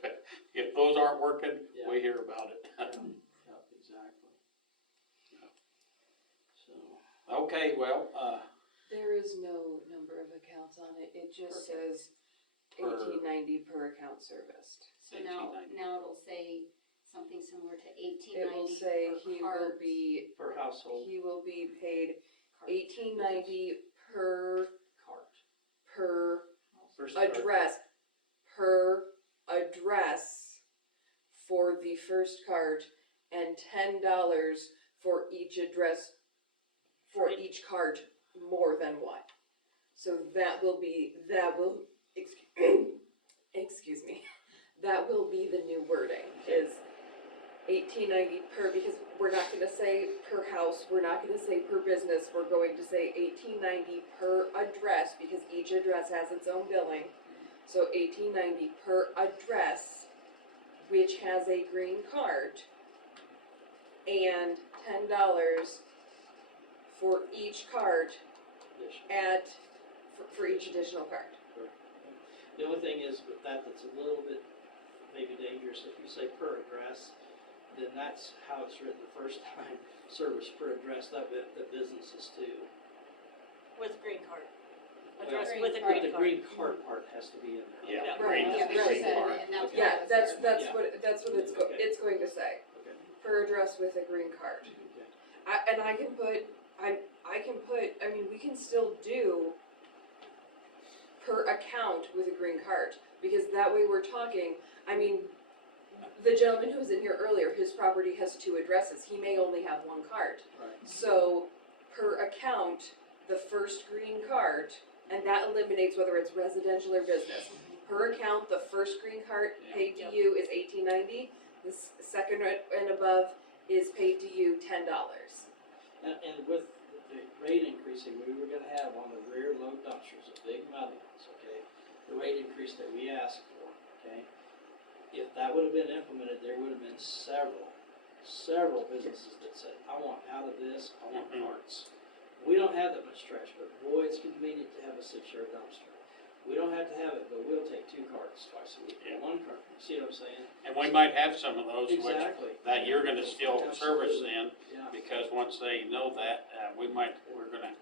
If those aren't working, Yeah. we hear about it. Yeah, exactly. So, Okay, well, There is no number of accounts on it, it just Perfect. says Per- 1890 per account serviced. So now 1890. it'll say something similar to It will 1890 say per he will cart. be, per household he will be paid Cart. 1890 per cart. First cart. per address for the first cart, and $10 for each address, for each cart more than one. So that will, excuse me, that will be the new wording, is 1890 per, because we're not gonna say per house, we're not gonna say per business, we're going to say 1890 per address, because each address has its own billing. So 1890 per address, which has a green cart, and $10 for each cart for each additional cart. The only thing is with that's a little bit maybe dangerous, if you say per address, then that's how it's written the first time, service per address, that bit, the businesses too. With green card. Well, Address green with a card. green The card. green cart part has to be in there. yeah, Yeah. green, Right, Yeah, green she said, part. and that's what Yeah, I was that's there. what it's going to say, Okay, per address with a green cart. okay. I can put, I mean, we can still do per account with a green cart, because that way we're talking, I mean, the gentleman who was in here earlier, his property has 2 addresses, he may only have 1 cart. Right. So, per account, the first green cart, and that eliminates whether it's residential or business. Per account, the first green cart paid to Yep. you is $18.90, the second and above is paid to you $10. And with the rate increasing, we were gonna have on the rear load dumpsters, the big muddy ones, okay? The rate increase that we asked for, okay? If that would have been implemented, there would have been several businesses that said, I want out of this, I want Mhm. carts. We don't have that much trash, but boy, it's convenient to have a 6-yard dumpster. we don't have to have it, but we'll take 2 carts twice a week, Yeah. or 1 cart, you see what I'm saying? And we might have some of those, which, Exactly, that you're gonna still service Absolutely. then, yeah. because once they know that, we're gonna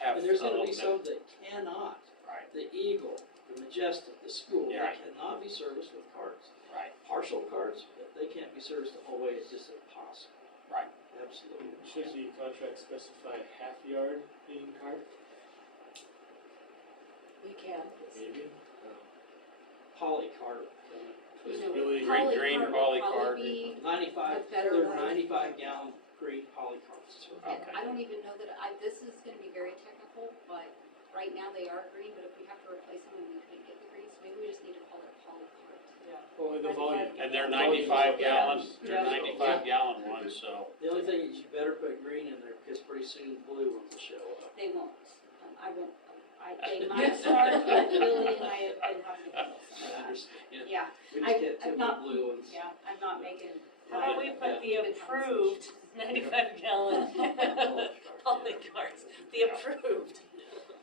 have And a there's little gonna be bit. some that cannot, Right, the Eagle, the Majestic, the School, they Yeah. cannot be serviced with carts. right, Partial carts, they can't be serviced the whole way, it's just impossible, right. absolutely. Should the contract specify a half yard in cart, We can. maybe? Poly cart, You know, Really Green- green poly poly card. card would probably be 95, a better they're way. 95 gallon green poly carts. And Okay. I don't even know that this is gonna be very technical, but right now they are green, but if we have to replace them and we couldn't get the greens, maybe we just need to call it a poly cart. Yeah. Only the volume. And they're Volume. 95 Yeah. gallon, they're Yeah. 95 gallon ones, so, The only thing is you better put green in there, because pretty soon blue ones will show up. They won't, I won't, they might start, but Billy and I have been having to deal with some I of that. understand. Yeah, We just I- get I'm two not- blue ones. yeah, I'm not making. How about we put the approved 95 gallon poly carts, the approved.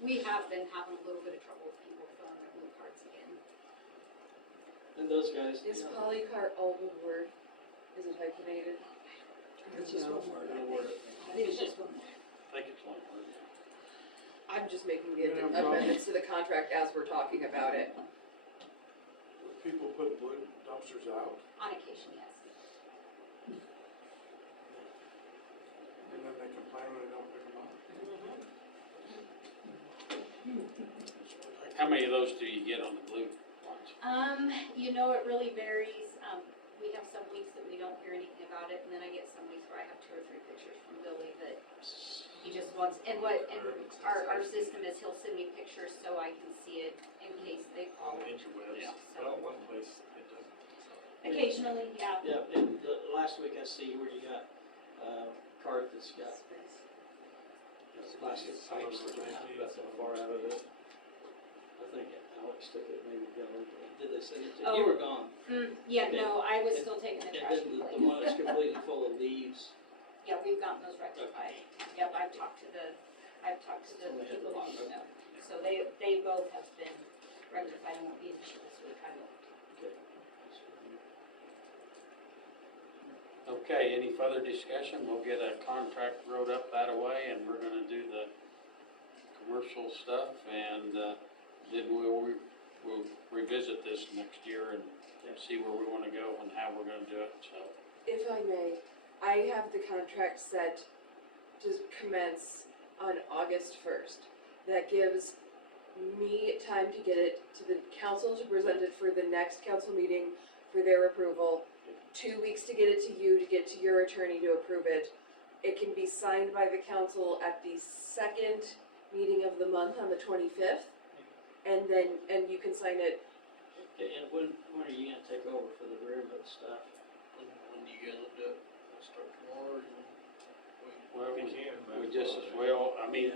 We have been having a little bit of trouble with people filling their blue cards again. And those guys, Is you know, polycart all one word? Is it hyphenated? it's just one word, no word. I think it's just one. I think it's one word. I'm just making the Yeah, no amendments to the contract as we're talking about it. People put blue dumpsters out, On occasion, yes. and then they complain when they don't pick them up. How many of those do you get on the blue ones? You know, it really varies. We have some weeks that we don't hear anything about it, and then I get some weeks where I have 2 or 3 pictures from Billy that he just wants, and our system is he'll send me pictures so I can see it in case they call. Interwebs, Yeah. well, one place it doesn't, so. Occasionally, yeah. Yeah, and last week I see where you got, cart that's got plastic Some of pipes them are sticking out empty, about some that of far them out of are- it. I think Alex took it, maybe Dylan, did they send it to, Oh. you were gone. Yeah, no, I was still taking the And trash. then the one that's completely full of leaves, Yeah, we've gotten those rectified. Yep, I've talked to the people on the know. So they both have been rectified and won't be an issue this week, I will. okay. Okay, any further discussion? We'll get a contract wrote up that way, and we're gonna do the commercial stuff, and, then we'll revisit this next year and see where we wanna go and how we're gonna do it, so. If I may, I have the contract set to commence on August 1st. That gives me time to get it to the council to present it for the next council meeting for their approval. 2 weeks to get it to you, to get to your attorney to approve it. It can be signed by the council at the second meeting of the month on the 25th. And you can sign it. Okay, and when are you gonna take over for the railroad stuff? When do you guys do it? I'll start tomorrow, or Well, We can, but- we just as well, I mean,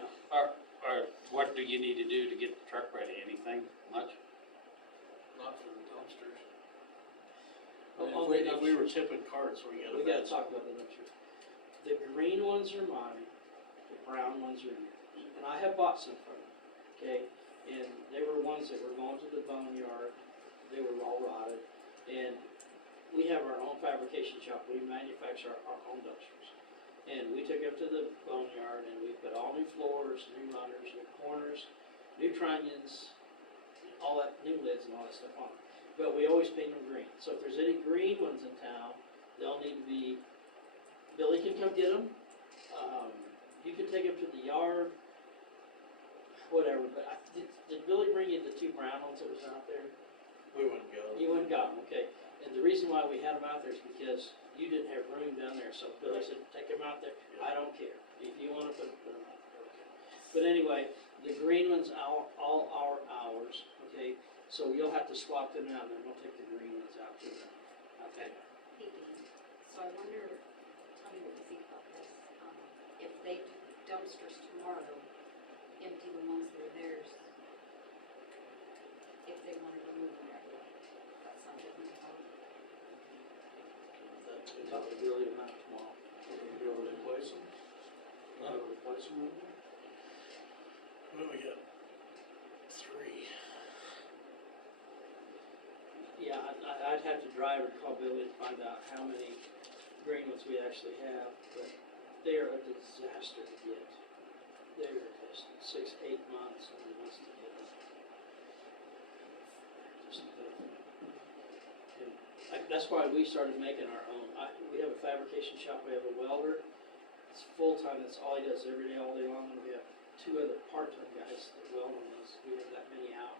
what do you need to do to get the truck ready? Anything much? not for the dumpsters. Oh, And oh, if we the were tipping carts, we gotta. We gotta talk about the dumpsters. The green ones are mine, the brown ones are yours. And I have bought some from them, okay? And they were ones that were going to the boneyard, they were all rotted. And we have our own fabrication shop, we manufacture our own dumpsters. And we took them to the boneyard and we put all new floors, new runners, new corners, new trunnions, all that, new lids and all that stuff on them. But we always paint them green. So if there's any green ones in town, they'll need to be, Billy can come get them. You can take them to the yard, whatever, but did Billy bring you the 2 brown ones that was out there? We wouldn't go. You wouldn't got them, okay. And the reason why we had them out there is because you didn't have room down there, so Billy said, take them out there. I don't care. If you wanna put them out there, okay. But anyway, the green ones, all are ours, okay? So you'll have to swap them out, and then we'll take the green ones out to them. Okay. Hey, Dean, so I wonder, tell me what you think about this, if they do dumpsters tomorrow, empty the ones that are theirs, if they wanna remove them right away, that's something we can talk about. Talk to Billy about it tomorrow. We'll be able to replace them. Replace them. Well, we got 3. drive and call Billy to find out how many green ones we actually have, but they are a disaster to get. They're just 6, 8 months and he wants to get them. That's why we started making our own. We have a fabrication shop, we have a welder. It's full-time, that's all he does every day, all day long, and we have 2 other part-time guys that weld on those. We have that many out.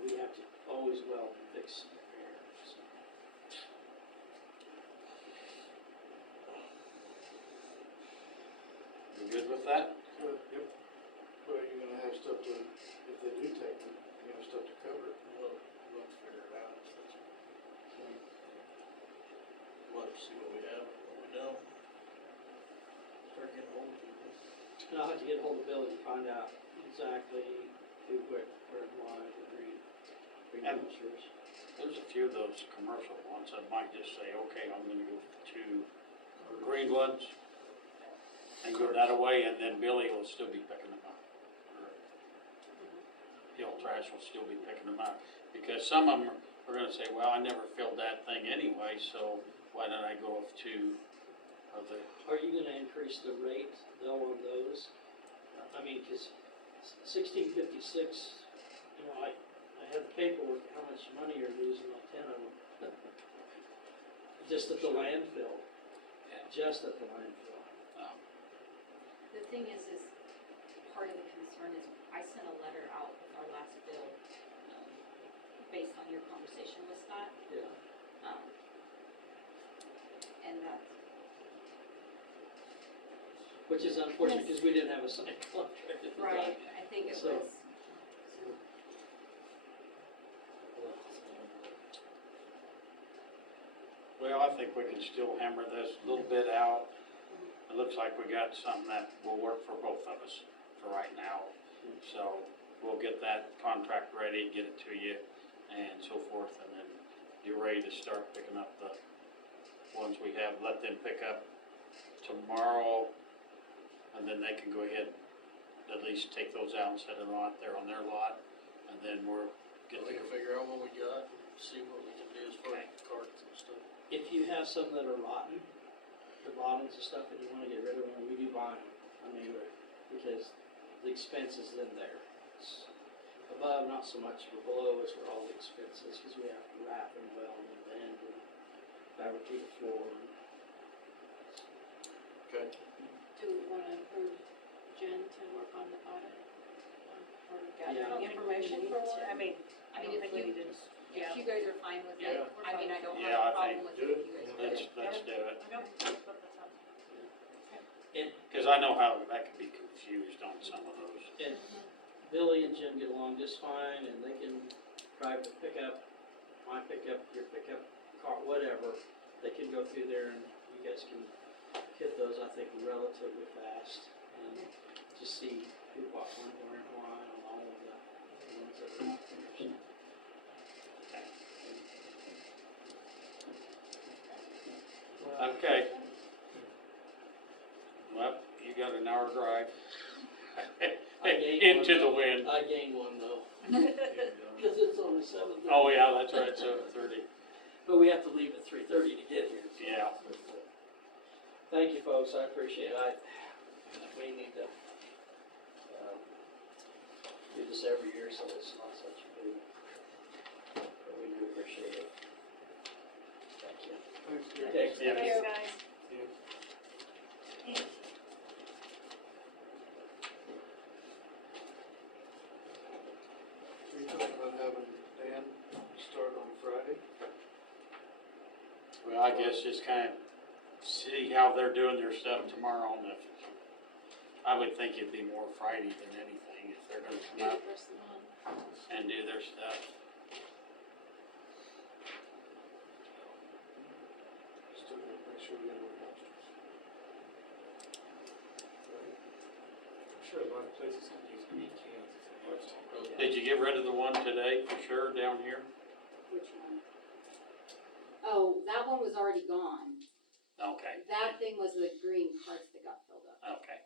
We have to always weld and fix and repair, so. You good with that? Yep. Well, you're gonna have stuff to, if they do take them, you have stuff to cover it. We'll figure it out. We'll see what we have, what we don't. Start getting hold of people. And I'll have to get hold of Billy and find out exactly who, where, and why the green And- dumpsters. There's a few of those commercial ones that might just say, okay, I'm gonna go for 2 green ones and go that away, and then Billy will still be picking them up. Hill Trash will still be picking them up, because some of them are gonna say, well, I never filled that thing anyway, so why don't I go with 2 of the, Are you gonna increase the rate though on those? I mean, 'cause 1656, you know, I had the paperwork, how much money you're losing on 10 of them. Just at the landfill, Yeah. just at the landfill. The thing is part of the concern is, I sent a letter out with our last bill, based on your conversation with Scott, Yeah. and that's, Which is unfortunate, because we didn't have a signed contract at the time. right, I think it So- was, well, I think we can still hammer this a little bit out. It looks like we got something that will work for both of us for right now. So we'll get that contract ready, get it to you and so forth, and then you're ready to start picking up the ones we have. Let them pick up tomorrow, and then they can go ahead, at least take those out and set them out there on their lot, and then we're get We to can figure out what we got, and see what we can do as far as carts and stuff. If you have some that are rotten, the bottoms and stuff, and you wanna get rid of them, we do buy them. I mean, because the expense is in there. It's above, not so much, but below is where all the expense is, because we have to wrap and weld and bend and fabricate the floor. Okay. Do we wanna approve Jen to work on the audit? Or Yeah. gather information for one? I mean, I mean, don't if think we you, need to just, yeah. if you guys are fine with it, Yeah. I mean, I don't Yeah, have a I problem with do it, it. if you guys. let's do it. No, that's fine. Cause I know how that can be confused on some of those. And Billy and Jen get along just fine, and they can drive the pickup, my pickup, your pickup, car, whatever. They can go through there and you guys can hit those, I think, relatively fast. And just see who bought one, where and why, on all of the ones that are interested. Okay. Well, you got an hour drive. I gained Into one, the though. wind. I gained one though, cause it's only 7:30. Oh, yeah, that's right, 7:30. But we have to leave at 3:30 to get here. so. Yeah. Thank you, folks, I appreciate it. We need to, do this every year, so it's not such a big, but we do appreciate it. Thank you. Okay. Yeah. Thanks, guys. So you're talking about having Dan start on Friday? Well, I guess just kind of see how they're doing their stuff tomorrow, and if, I would think it'd be more Friday than anything, if they're gonna come out First of the month. and do their stuff. Still gotta make sure we have our dumpsters. I'm sure a lot of places can use green cans if they want to. Did you get rid of the one today for sure down here? Which one? Oh, that one was already gone. Okay. That thing was the green carts that got filled up. Okay.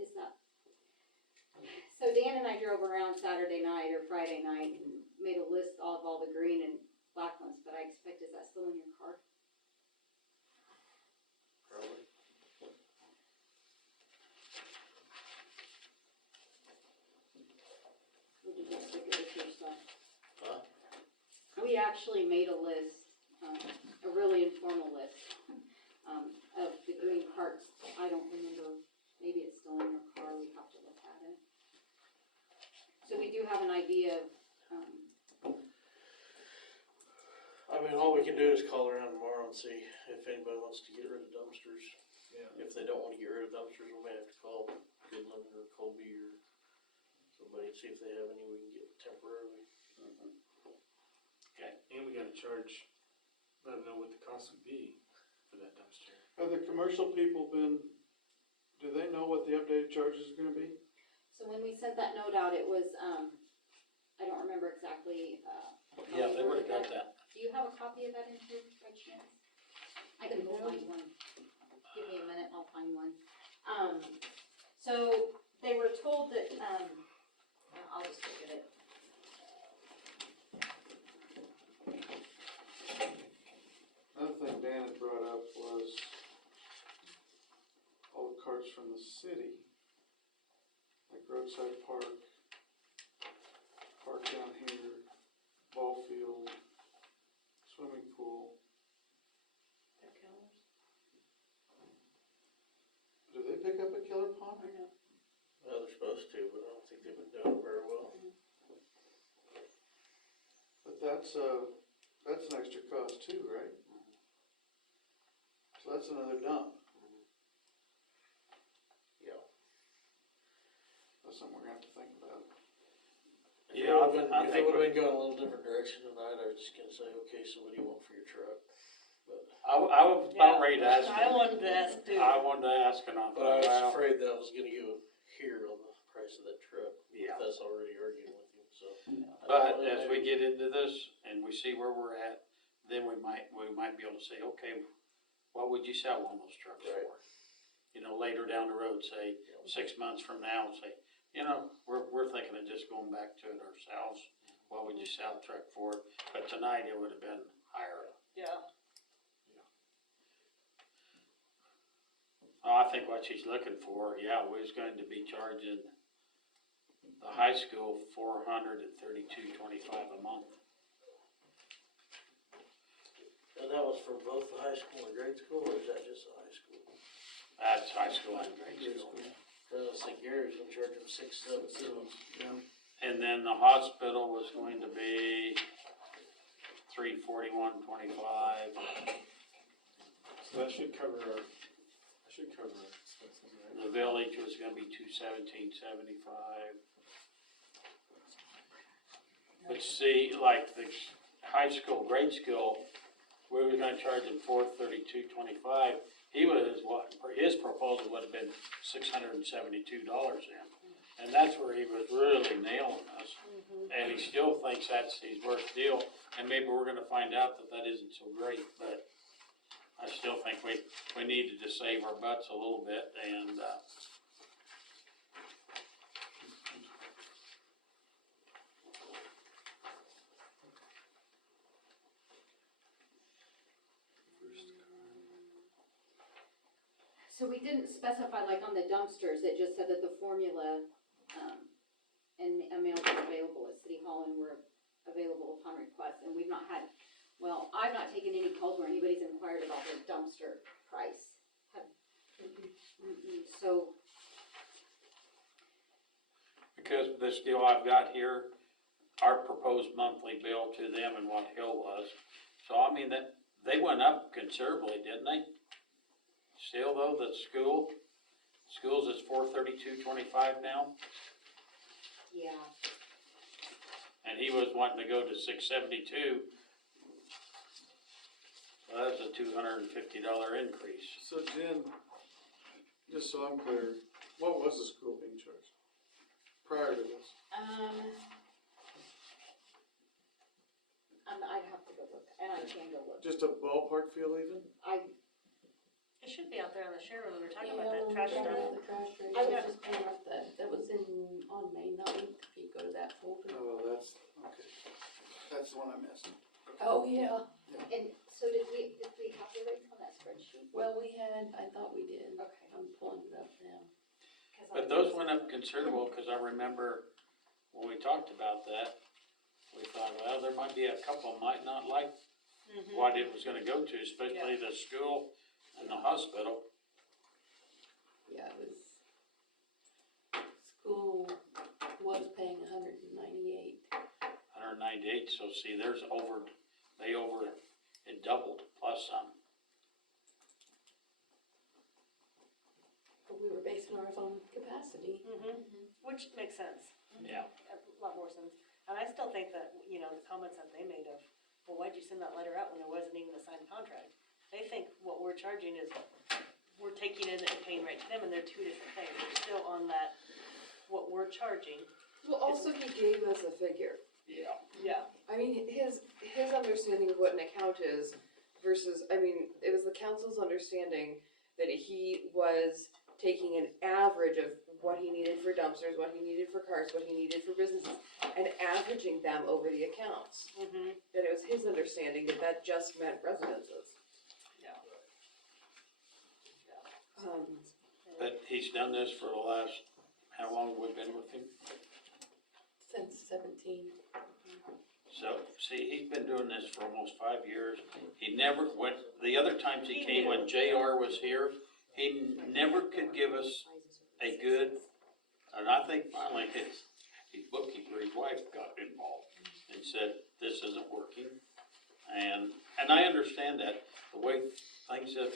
Is that? So Dan and I drove around Saturday night or Friday night and made a list of all the green, and black ones, but I expect, is that still in your car? Probably. Or did you stick it with your stuff? Huh? We actually made a list, a really informal list, of the green carts. I don't remember, maybe it's still in your car, we have to look at it. So we do have an idea of, I mean, all we can do is call around tomorrow and see if anybody wants to get rid of dumpsters. Yeah. If they don't wanna get rid of dumpsters, we may have to call Goodland or Colby or somebody and see if they have any we can get temporarily. Okay. And we gotta charge, let them know what the cost would be for that dumpster. Have the commercial people been, do they know what the updated charges are gonna be? so when we sent that note out, it was, I don't remember exactly, how Yeah, we they would've worded got it. that. Do you have a copy of that in here by chance? I can go find one. Give me a minute, I'll find one. So they were told that, I'll just look at it. Another thing Dan had brought up was all the carts from the city, like roadside park, park down here, ball field, swimming pool. Do they pick up at Keller Pond? Well, they're supposed to, but I don't think they've been doing it very well. But that's an extra cost too, right? So that's another dump. Yeah. That's something we're gonna have to think about. Yeah, I If it think would've been going a little different direction tonight, I was just gonna say, okay, so what do you want for your truck? But I was about ready to ask. I wanted to ask too. I wanted to ask, and I But I thought, was well, afraid that was gonna go here on the price of that truck. Yeah. That's already arguing with him, so. but as we get into this and we see where we're at, then we might be able to say, okay, what would you sell one of those trucks Right. for? You know, later down the road, say, 6 months from now, say, you know, we're thinking of just going back to it ourselves. What would you sell a truck for? But tonight it would have been higher. Yeah. I think what she's looking for, yeah, we was going to be charging the high school $432.25 a month. And that was for both the high school and grade school, or is that just the high school? That's high school and grade school. Cause I think Gary's been charging 6, 7, 7. And then the hospital was going to be $341.25. So that should cover our expenses, right? The village was gonna be $217.75. But see, like the high school, grade school, we were gonna charge him $432.25. He was, his proposal would have been $672 in. And that's where he was really nailing us. And he still thinks that's his worst deal, and maybe we're gonna find out that that isn't so great, but I still think we needed to save our butts a little bit, and, So we didn't specify, like on the dumpsters, it just said that the formula, and amounts are available at City Hall and were available upon request, and we've not had, well, I've not taken any calls where anybody's inquired about the dumpster price. So, because this deal I've got here, our proposed monthly bill to them and what Hill was, so I mean, that, they went up considerably, didn't they? Still though, the schools is $432.25 now, yeah, and he was wanting to go to $672. Well, that's a $250 increase. So Jen, just so I'm clear, what was the school being charged prior to this? I'd have to go look, and I can go look. Just a ballpark feel even? It should be out there on the share when we were talking about that trash stuff. The trash rate, I was just pulling up that was on May 9th, if you go to that folder. Oh, that's, okay. That's the one I missed. Oh, Oh, yeah. And so did we have the rates on that spreadsheet? Well, I thought we did. Okay. I'm pulling it up now. 'Cause I But those went up considerable, cause I remember when we talked about that, we thought, well, there might be a couple might not like what it was gonna go to, especially the school and the hospital. Yeah, it was, school was paying 198. 198, so see, it doubled plus some. But we were basing ours on capacity. Which makes sense. Yeah. A lot more sense. And I still think that, you know, the comments that they made of, well, why'd you send that letter out when there wasn't even a signed contract? They think what we're charging is, we're taking it and paying right to them, and they're two different things. They're still on that, what we're charging. Well, also he gave us a figure. Yeah. Yeah. I mean, his understanding of what an account is versus, I mean, it was the council's understanding that he was taking an average of what he needed for dumpsters, what he needed for cars, what he needed for businesses, and averaging them over the accounts. That it was his understanding that that just meant residences. Yeah. But he's done this for the last, how long have we been with him? Since 17. So, see, he's been doing this for almost 5 years. He never went, the other times he came when JR was here, he never could give us a good, and I think finally his bookkeeper, his wife got involved and said, this isn't working. And I understand that, the way things have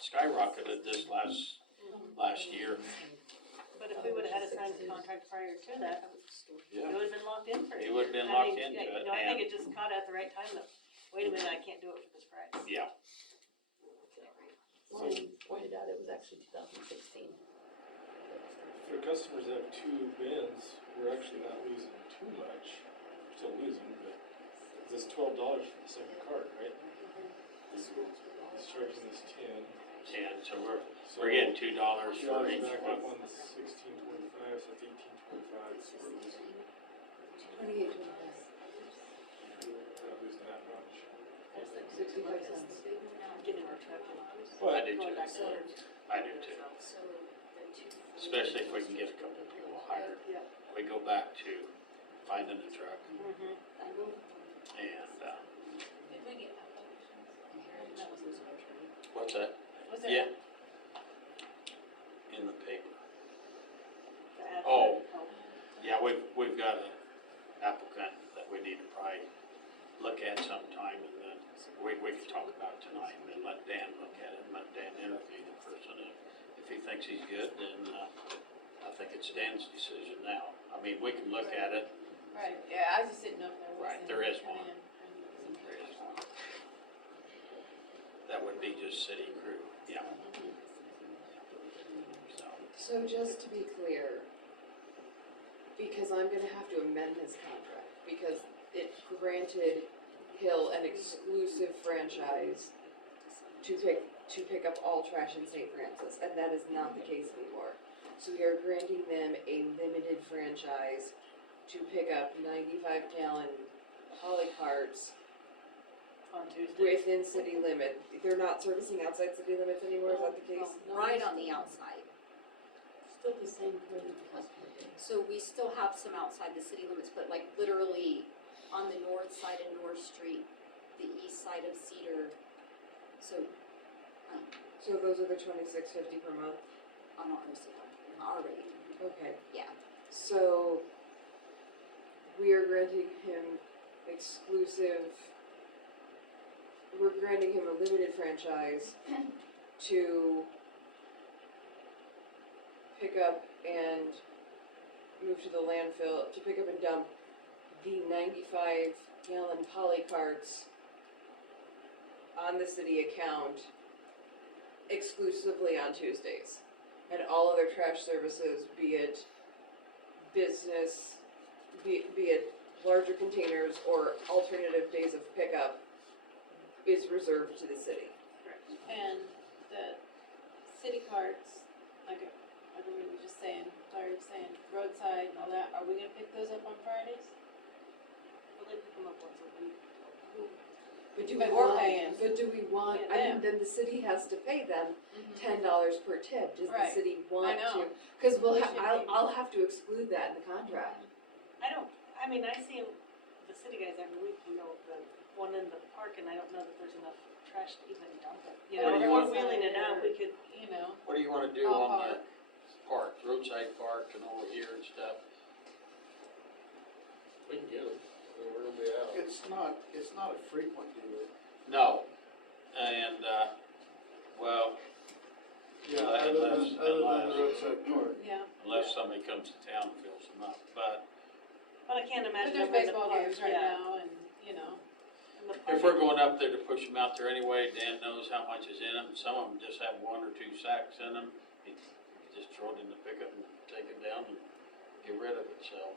skyrocketed this last year. But if we would've had a signed contract prior to that, it would've been locked in for He you. would've been I locked mean, into it, You know, I think and, it just caught at the right time that, wait a minute, I can't do it for this price. yeah, Ryan pointed out it was actually 2016. For customers that have two bins, we're actually not losing too much. We're still losing, but this $12 for the second cart, right? He's charging us 10. so we're So getting $2 for $2 each back one. up on the 16.25, so it's 18.25, so we're losing, 28, we're not losing that much. 65 cents. Getting our truck and I do going too, back to work. I do too. Especially if we can get a couple people hired. Yeah. We go back to finding a truck Mm-hmm. and, Did we get applications? That was this motion. what's that? Was Yeah. it? In the paper. The ad- Oh. Yeah, we've got an applicant that we need to probably look at sometime, and then we can talk about it tonight, and then let Dan look at it, and let Dan interview the person. If he thinks he's good, then, I think it's Dan's decision now. I mean, we can look at it. Right, yeah, I just didn't know if there was. Right, any there is come one. in. There is one. That would be just city crew, yeah. So, So just to be clear, because I'm gonna have to amend his contract, because it granted Hill an exclusive franchise to pick up all trash in St. Francis, and that is not the case anymore. So we are granting them a limited franchise to pick up 95-gallon poly carts On Tuesday. within city limit. They're not servicing outside city limits anymore, is that the case? Right on the outside. Still the same for the customer base. So we still have some outside the city limits, but like literally on the north side of North Street, the east side of Cedar. So, So those are the $26.50 per month? on our rate, Okay. yeah. So we are granting him we're granting him a limited franchise to pick up and move to the landfill, to pick up and dump the 95-gallon poly carts on the city account exclusively on Tuesdays. And all other trash services, be it business, be it larger containers or alternative days of pickup, is reserved to the city. And the city carts, like we were just saying, sorry, saying roadside and all that, are we gonna pick those up on Fridays? Well, they pick them up once a week. But do we But we're want, paying. but do we want, Yeah, I mean, them. then the city has to pay them Mhm. $10 per tip, does the Right. city want to? know. Cause We should be- I'll have to exclude that in the contract. I mean, I see the city guys every week, you know, the one in the park, and I don't know that there's enough trash to even dump it. You What know, do if you we're want- wheeling it out, we could, You know, What do you wanna do All on the park, roadside park and over here and stuff? We can get them, we're gonna be out. It's not a frequent deal. No, and, well, Yeah, Unless- other than the unless- roadside park. yeah. unless somebody comes to town and fills them up, but but I can't But imagine there's over in the baseball park, games right yeah. now and, you know, In the if park, we're going up there to push them out there anyway, Dan knows how much is in them, some of them just have 1 or 2 sacks in them. You just throw it in the pickup and take it down and get rid of it, so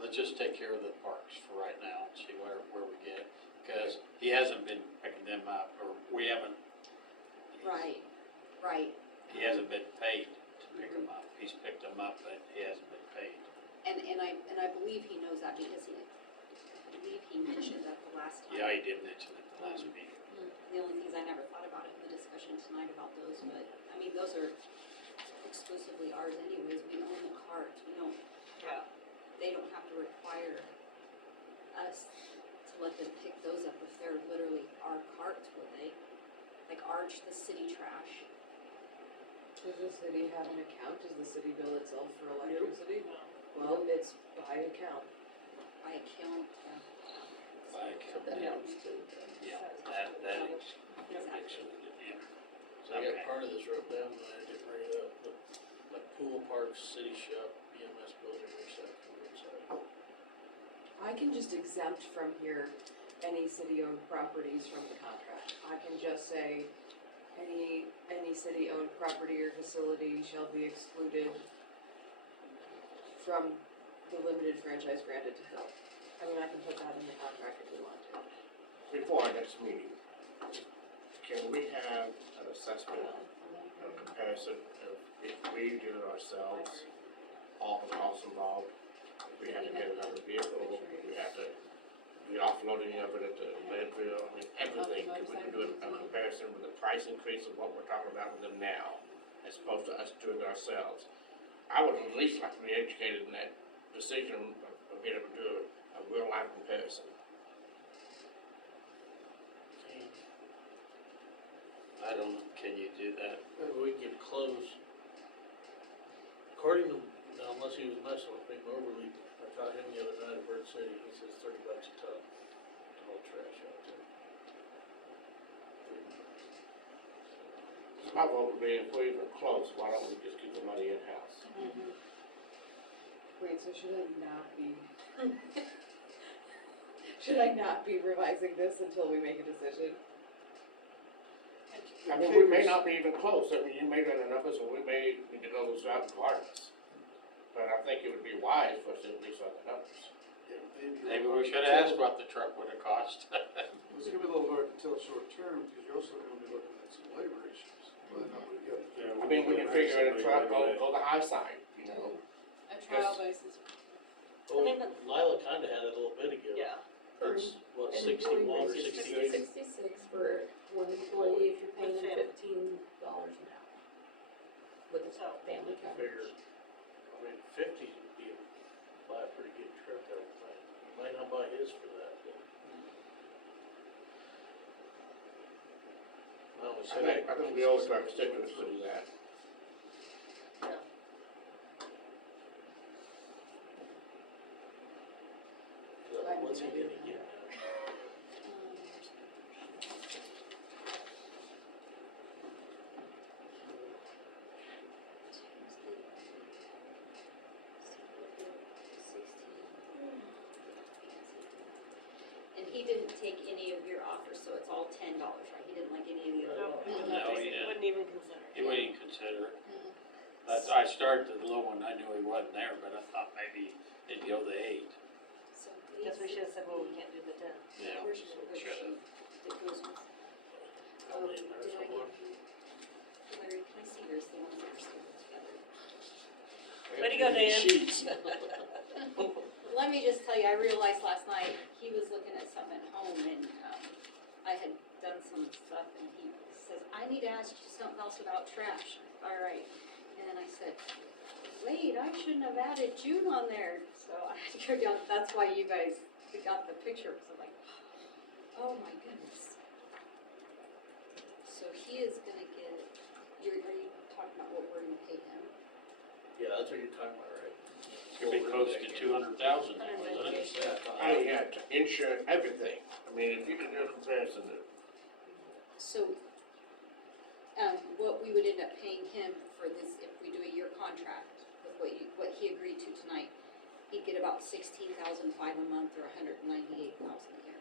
let's just take care of the parks for right now and see where we get. Cause he hasn't been picking them up, or we haven't. Right, right. He hasn't been paid to pick them up, he's picked them up, but he hasn't been paid. And I believe he knows that because I believe he mentioned that the last time. Yeah, he did mention it the last meeting. The only things I never thought about it in the discussion tonight about those, but, I mean, those are exclusively ours anyways, we own the carts, we don't, Yeah. they don't have to require us to let them pick those up if they're literally our carts, would they? Like Arch, the city trash. Does the city have an account? Does the city bill itself for electricity? Well, it's by account. By account, Like, that yeah, helps too. yeah, that is, yeah. So I got part of this wrote down, and I didn't bring it up, but like pool, parks, city shop, EMS building, recycling, roadside. I can just exempt from here any city-owned properties from the contract. I can just say, any city-owned property or facility shall be excluded from the limited franchise granted to Hill. I mean, I can put that in the contract if we want to. Before our next meeting, can we have an assessment, a comparison of if we did it ourselves, all the costs involved? If we had to get another vehicle, if we had to, the offloading of it at the landfill, I mean, everything, if we can do a comparison with the price increase of what we're talking about with them now, as opposed to us doing it ourselves. I would at least like to be educated in that decision of being able to do a real life comparison. I don't know, can you do that? Maybe we can get close. According to, now unless he was messing with me, Moberly, I caught him the other night at Bird City, he says $30 a ton to haul trash out there. My vote would be if we're even close, why don't we just keep the money in-house? Wait, so should I not be? Should I not be revising this until we make a decision? I mean, we may not be even close, I mean, you may run a numbers, and we may need to go this route regardless. But I think it would be wise for us to at least run the numbers. Maybe we should have asked what the truck would have cost. It's gonna be a little hard to tell short term, because you're also gonna be looking at some labor issues, whether or not we get. I mean, we can figure in a truck, go the high side, you know? a trial basis. Oh, mean, but- Lila kinda had it a little bit ago. Yeah. It's, what, And 61 or employee wages, 68? 66 for one employee if you're paying them With $15 an hour. With the So, family Figure, coverage. I mean, 50 would be, buy a pretty good truck, I would think. You might not buy his for that, but. I only said I think we always try to stick with that. What's he gonna get? And he didn't take any of your offers, so it's all $10, right? He didn't like any of the other No, lower. No, he didn't. wouldn't even consider. He wouldn't even consider it. I started the low one, I knew he wasn't there, but I thought maybe it'd go to 8. So Guess we should have said, well, we can't do the 10. Yeah, Where's your should've. sheet that goes with? Probably in there Did I somewhere. give you? Larry, can I see yours, the ones that are stapled together? Way to go, Dan. Sheets. Let me just tell you, I realized last night, he was looking at something at home and, I I had done some stuff and he says, I need to ask you something else about trash. All right. And then I said, wait, I shouldn't have added June on there. So I had to go down, that's why you guys got the picture, because I'm like, oh my goodness. So he is gonna get, are you talking about what we're gonna pay him? Yeah, that's what you're talking about, right? Could be close to 200,000, wasn't it? Oh, yeah, insurance, everything. I mean, if you can do a comparison, So, what we would end up paying him for this, if we do a year contract with what he agreed to tonight, he'd get about 16,500 a month or 198,000 a year.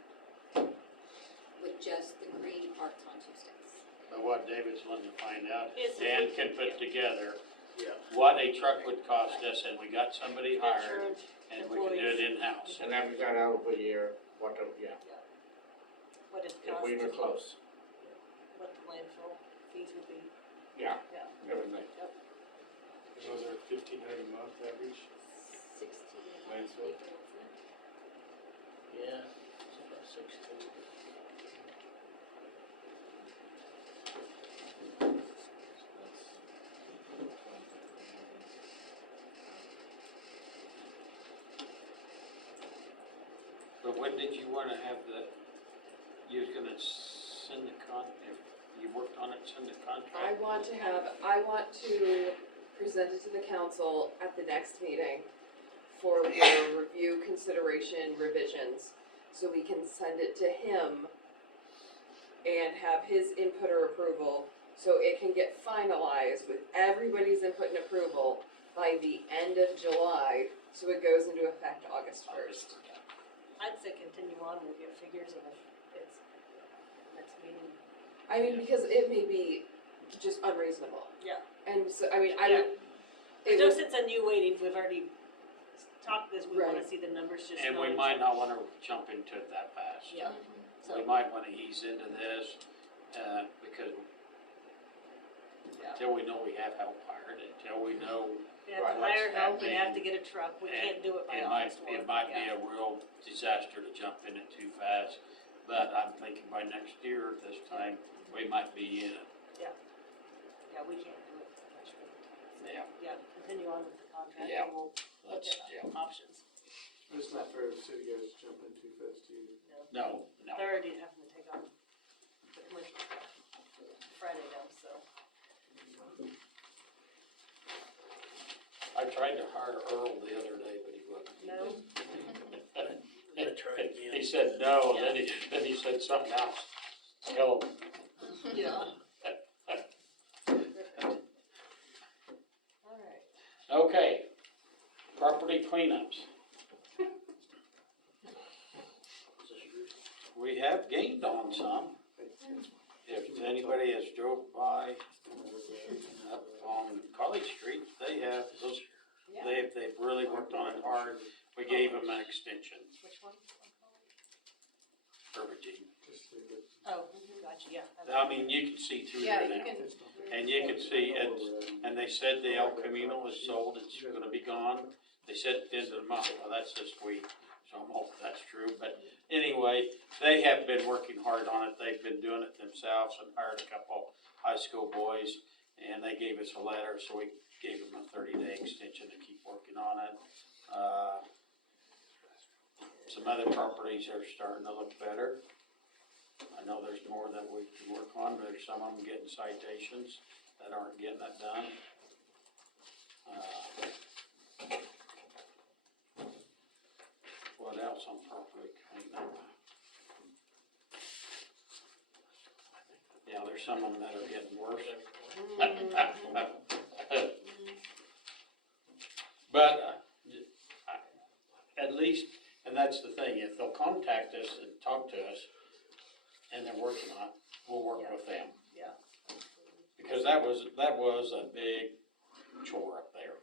With just the green parts on Tuesdays. But what David's wanting to find out, Is if Dan we- can put together Yeah. what a truck would cost us, and we got somebody hired, Insurance, and we can do it in-house. and then we got out over here, what, yeah, what it if costs, we were close, what the landfill fees would be. yeah, Yeah. everything. And those are 1,500 a month average. 16. Landfill. Yeah, it's about 16. But when did you wanna have you was gonna send if you worked on it, send the contract? I want to present it to the council at the next meeting for your review, consideration, revisions, so we can send it to him and have his input or approval, so it can get finalized with everybody's input and approval by the end of July, so it goes into effect August 1st. I'd say continue on with your figures and if it's next meeting. I mean, because it may be just unreasonable. Yeah. And so, I mean, I Yeah. would. There's It no would, sense in you waiting, we've already talked this, we wanna Right. see the numbers just And we going. might not wanna jump into it that fast. Yeah. We might wanna ease into this, because Yeah. until we know we have help hired, until we know We have Right, to what's hire help, we have to happening. get a truck, we And can't do it by it might, August 1. it might be Yeah. a real disaster to jump in it too fast. But I'm thinking by next year, this time, we might be in it. Yeah, we can't do it much for Yeah. Yeah, continue on with the contract Yeah. and we'll look That's, at yeah. options. It's not fair to city guys jump in too fast either. No, no. They're already having to take on the commercial stuff Friday now, so. I tried to hire Earl the other day, but he wouldn't. No? Gonna try again. He said no, then he said something else. Tell him. Yeah. Alright. Okay, property cleanups. We have gained on some. If anybody has drove by up on College Street, they have those, they've really worked on it hard. We gave them an extension, Which one? Burbaging. Just leave it. Oh, gotcha, yeah. I mean, you can see through Yeah, there you now. can, And you can see it's, and they said the El Camino is sold, it's gonna be gone. They said at the end of the month, well, that's this week, so I'm hoping that's true. But anyway, they have been working hard on it. They've been doing it themselves and hired a couple high school boys. And they gave us a letter, so we gave them a 30-day extension to keep working on it. Some other properties are starting to look better. I know there's more that we can work on. There's some of them getting citations that aren't getting it done. What else on property cleanup? Yeah, there's some of them that are getting worse. But at least, and that's the thing, if they'll contact us and talk to us, and they're working on it, we'll work with them. Yeah. Because that was a big chore up there,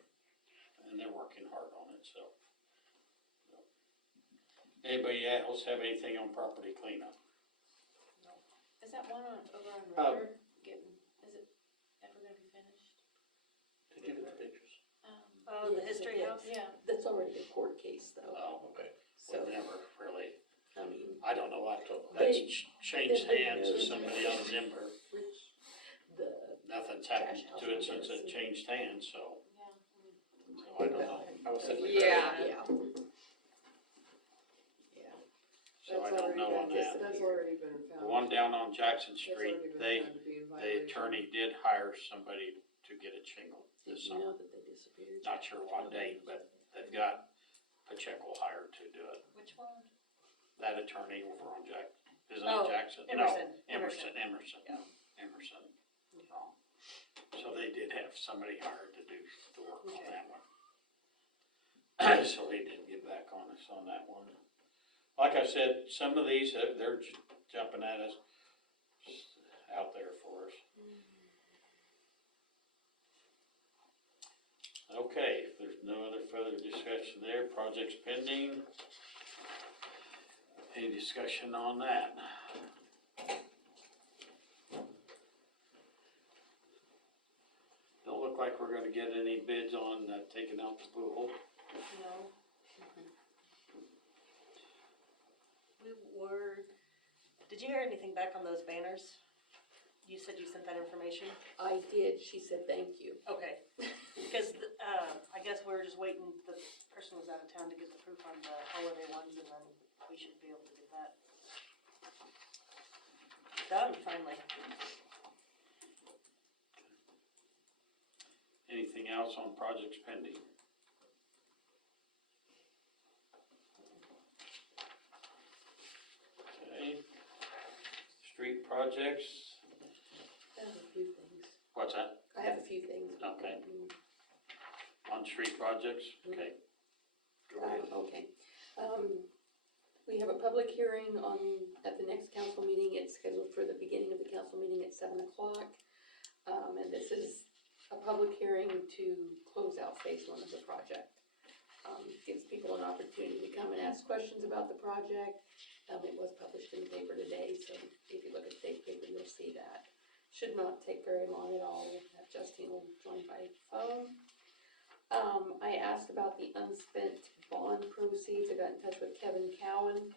and they're working hard on it, so. Anybody else have anything on property cleanup? is that one over on River getting, is it ever gonna be finished? To give it the pictures. Oh, the history house? Yeah. That's already a court case though, Oh, okay. so, We never really, I mean, I don't know what to, That's They- changed they- hands to somebody on Zimber. Which, the, Nothing's happened Trash house to it since is- it changed hands, so, Yeah. so I don't know. I was thinking. Yeah. yeah. Yeah. So I That's don't already know on been- that. That's already been The found. one down on Jackson That's Street, already been they, found to be in the violation. attorney did hire somebody to get it shingled Did this you summer. know that they disappeared? Not sure what date, but they've got Pacheco hired to do it. Which one? That attorney over on isn't Oh, it Jackson? Emerson. No, Emerson. Emerson. So they did have somebody hired to do the work on Okay. that one. So he did get back on us on that one. Like I said, some of these, they're jumping at us out there for us. Okay, if there's no other further discussion there, projects pending. Any discussion on that? Don't look like we're gonna get any bids on taking out the pool. No. We were, did you hear anything back on those banners? You said you sent that information? I did, she said thank you. Okay, because, I guess we were just waiting, the person was out of town to get the proof on the holiday ones, and then we should be able to get that done finally. Anything else on projects pending? Okay. Street projects, I have a few things. what's that? I have a few things. Okay. On street projects, okay. Go ahead. Okay. We have a public hearing at the next council meeting. It's scheduled for the beginning of the council meeting at 7 o'clock. And this is a public hearing to close out phase 1 of the project. Gives people an opportunity to come and ask questions about the project. It was published in the paper today, so if you look at the state paper, you'll see that. Should not take very long at all. Justine will join by phone. I asked about the unspent bond proceeds. I got in touch with Kevin Cowan.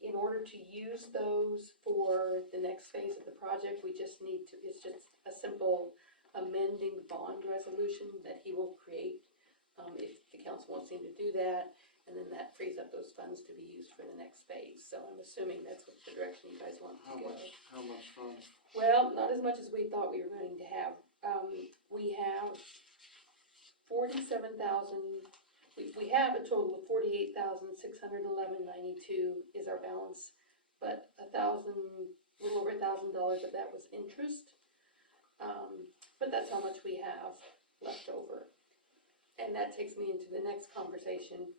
In order to use those for the next phase of the project, we just need to, it's just a simple amending bond resolution that he will create, if the council wants him to do that, and then that frees up those funds to be used for the next phase. So I'm assuming that's what the direction you guys want to go. How much funds? Well, not as much as we thought we were going to have. We have 47,000, we have a total of 48,611.92 is our balance, but a little over $1,000 of that was interest. But that's how much we have left over. And that takes me into the next conversation.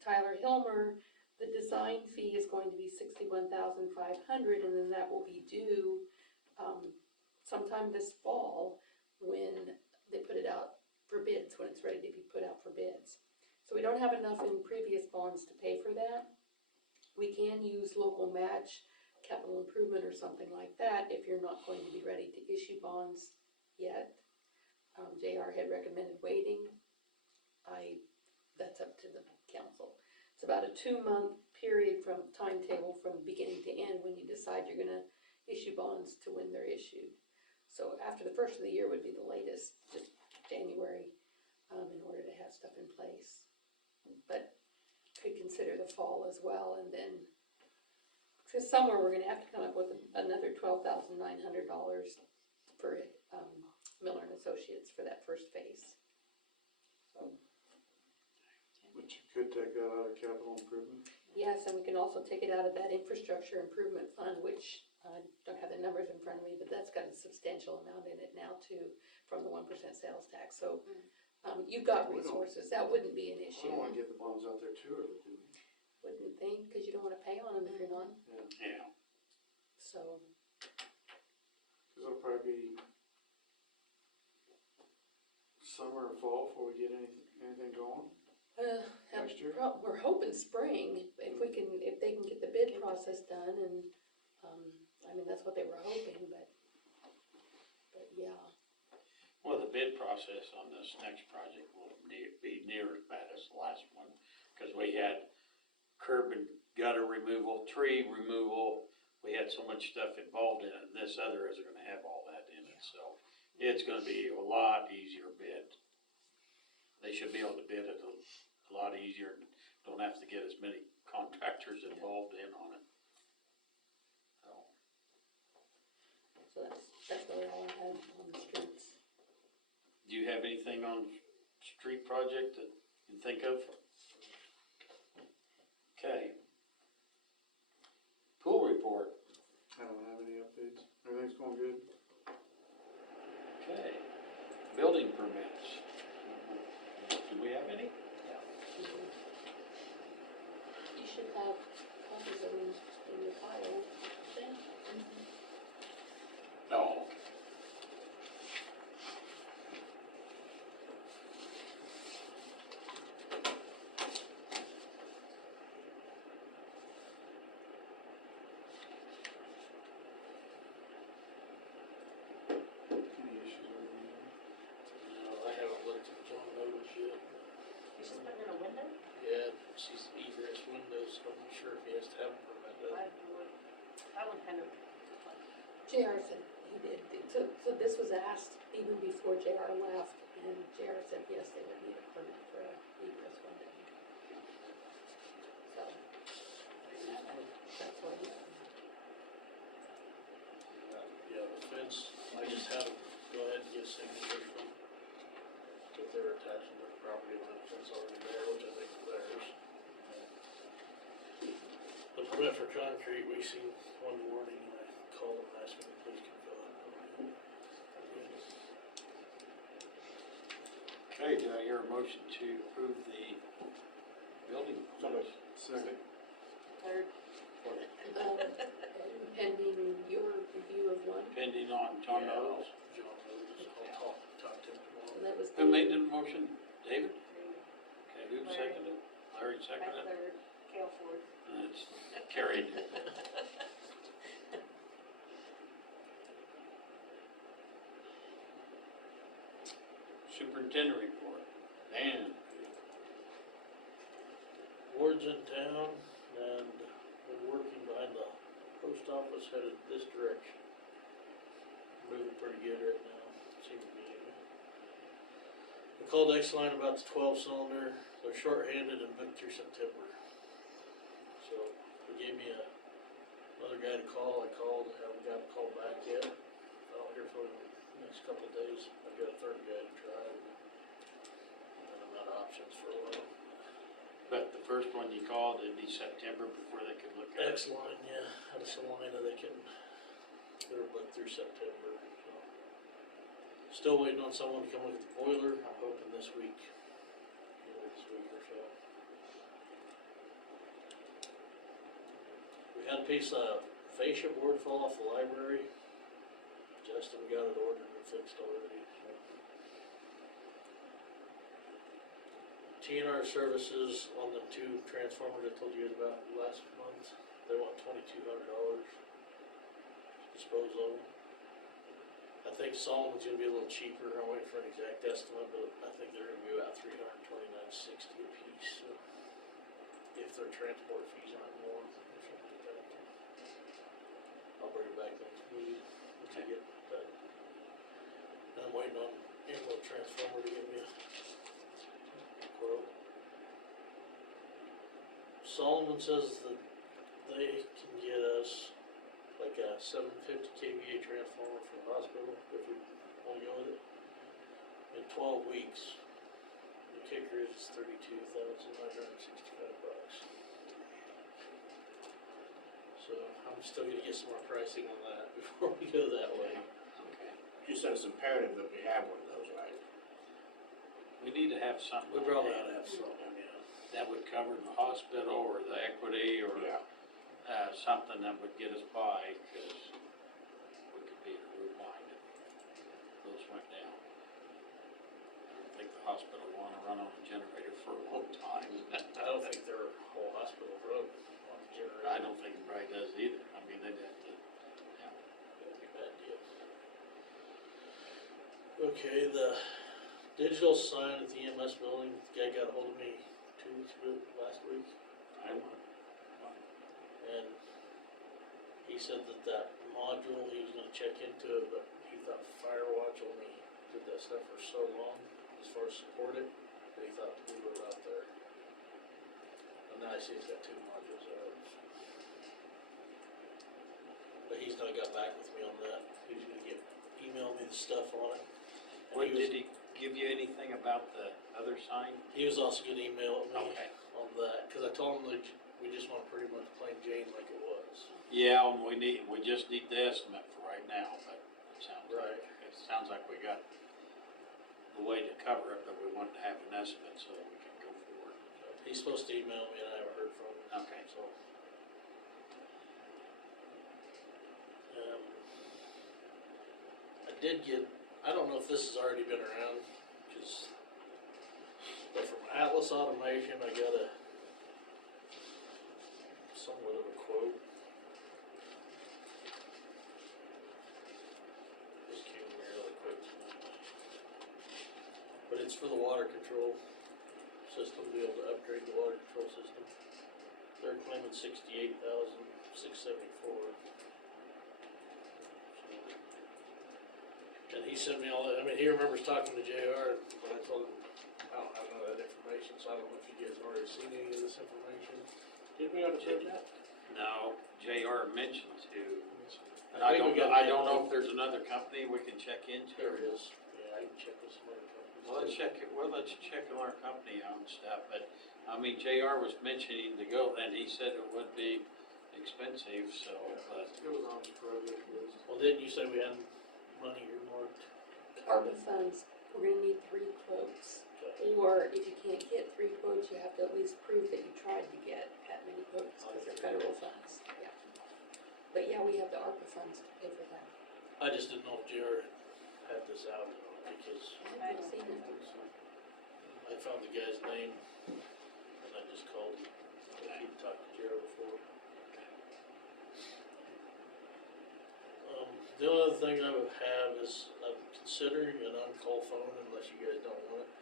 Tyler Hilmer, the design fee is going to be $61,500, and then that will be due sometime this fall when they put it out for bids, when it's ready to be put out for bids. So we don't have enough in previous bonds to pay for that. We can use local match, capital improvement or something like that if you're not going to be ready to issue bonds yet. JR had recommended waiting. That's up to the council. It's about a 2-month period from timetable from beginning to end when you decide you're gonna issue bonds to when they're issued. So after the first of the year would be the latest, just January, in order to have stuff in place. But could consider the fall as well, and then, because somewhere we're gonna have to come up with another $12,900 for, Miller and Associates for that first phase. So, But you could take that out of capital improvement? yes, and we can also take it out of that infrastructure improvement fund, which I don't have the numbers in front of me, but that's got a substantial amount in it now too, from the 1% sales tax. So, you've got resources, that wouldn't be an I issue. don't wanna get the bonds out there too early, do we? Wouldn't think, because you don't wanna pay on them if you're not, Yeah. so. Cause it'll probably be summer or fall before we get anything going. Next year? We're hoping spring, if they can get the bid process done, and, I mean, that's what they were hoping, but yeah. Well, the bid process on this next project will be near as bad as the last one, because we had curb and gutter removal, tree removal. We had so much stuff involved in it, and this other isn't gonna have all that in it, so it's gonna be a lot easier bid. They should be able to bid it a lot easier, and don't have to get as many contractors involved in on it. So, So that's really all I have on the streets. do you have anything on street project that you can think of? Okay. Pool report. I don't have any updates. Everything's going good. Okay. Building permits. Do we have any? You should have copies of them in your file, then. No. Any issues with it? No, I haven't looked at John Nobles yet. He's just putting in a window? Yeah, she's egress windows, so I'm not sure if he has to have a permit, though. That one kind of, JR said he did, so this was asked even before JR left, and JR said yes, they would need a permit for a egress window. So, that's what he said. Yeah, the fence, I just had them go ahead and get signatures from, if they're attaching their property line, fence already there, which I think is theirs. The permit for concrete, we seen one morning, and I called them and asked them to please confirm it. Okay, do I hear a motion to approve the building permits? Second. third, And pending your review of one, Pending on John Yeah, Nobles. John Nobles, I'll talk to him and tomorrow. that was. Who made the motion? David? three, Okay, who seconded? Larry my seconded? third, Kale fourth. That's carried. Superintendent report. Dan. Ward's in town, and we're working behind the post office headed this direction. Moving pretty good right now, seems to be. I called X-Line about the 12-cylinder, they're short-handed and booked through September. So, they gave me another guy to call, I called, haven't got a call back yet. I don't hear from him in the next couple of days, I've got a third guy to try. And I'm out of options for a while. But the first one you called, it'd be September before they could look at it. X-Line, yeah, out of Salina, they're booked through September, so. Still waiting on someone to come look at the boiler, I'm hoping this week, this week or so. We had a piece of fascia board fall off the library, Justin got it ordered and fixed already, so. TNR services on the two transformers I told you guys about last month, they want $2,200 dispose of them. I think Solomon's gonna be a little cheaper, I'm waiting for an exact estimate, but I think they're gonna be about $329.60 a piece, so. If their transport fees aren't more, or something like that. I'll bring it back next meeting, once I get that. And I'm waiting on Emerald Transformer to give me a quote. Solomon says that they can get us like a 750 kVA transformer for the hospital if we wanna go with it. In 12 weeks, the kicker is $32,965. So I'm still gonna get some more pricing on that before we go that way. Okay. You said it's imperative that we have one of those, right? We need to have something. We probably ought to have some, yeah. That would cover the hospital or the equity or, Yeah. something that would get us by, cause we could be at a root line if those went down. I don't think the hospital wanna run on a generator for a long time. I don't think their whole hospital broke on the generator. I don't think it probably does either. I mean, they'd have to, yeah. That'd be a bad deal. Okay, the digital sign at the EMS building, the guy got a hold of me 2 weeks ago, last week. I he said that that module, he was gonna check into it, but he thought Firewatch only did that stuff for so long, as far as support it, that he thought we were out there. And now I see he's got 2 modules out. But he's not got back with me on that, he was gonna email me the stuff on it. And What, he was- did he give you anything about the other sign? He was also gonna email me Okay. on that, cause I told him that we just want pretty much plain Jane like it was. Yeah, and we just need the estimate for right now, but Right. it sounds like we got the way to cover it, but we want to have an estimate so that we can go forward. He's supposed to email me and I haven't heard from him. Okay. So. I did get, I don't know if this has already been around, but from Atlas Automation, I got somewhat of a quote. This came really quick tonight. But it's for the water control system, to be able to upgrade the water control system. They're claiming $68,674. And he sent me all that, I mean, he remembers talking to JR, but I told him, I don't have none of that information, so I don't know if you guys have already seen any of this information. Did we already check that? No, JR mentioned to, but I I think we don't know, got I don't know that. if there's another company we can check into. There it is. Yeah, I can check with some other companies. Well, let's check on our company on stuff, but, I mean, JR was mentioning to go, and he said it would be expensive, so, but, It was on his project list. Well, didn't you say we had money earmarked? ARPA funds, we're gonna need 3 quotes. Or if you can't get 3 quotes, you have to at least prove that you tried to get that many quotes, because they're federal funds, yeah. But yeah, we have the ARPA funds to pay for that. I just didn't know if JR had this out, because I haven't seen it. I found the guy's name, and I just called him. He'd talked to JR before. The only other thing I would have is, I'm considering an on-call phone unless you guys don't want it.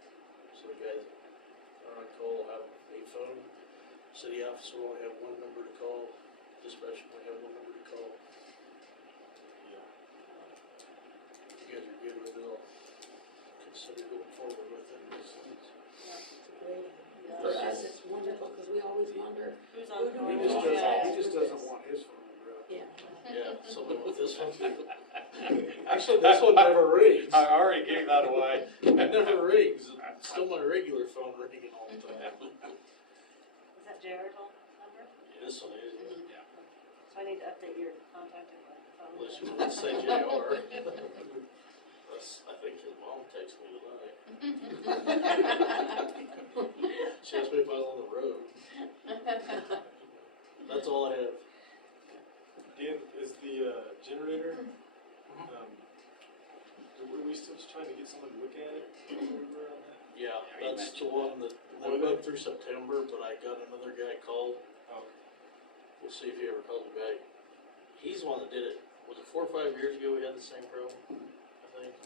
So the guys that are on call will have a phone. City office will only have 1 number to call. Dispatch will only have 1 number to call. If you guys are good with it, I'll consider going forward with it. For us, it's wonderful, because we always wonder, Who's Who on do call? we He just want? doesn't, he just doesn't want his phone number out. yeah. Yeah, something with this one too. Actually, this one never rings. I already gave that away. It never rings. It's still my regular phone ringing all the time. Is that Jared's old number? This one is, Yeah. So I need to update your contact info. unless you want to say JR. I think his mom texted me tonight. She asked me if I was on the road. That's all I have. Dan, is the generator, were we still just trying to get someone to look at it? When we were on that? Yeah, Yeah, he that's the mentioned one that went through September, but I got another guy called. Oh. We'll see if he ever calls me back. He's the one that did it. Was it 4 or 5 years ago we had the same problem? I think.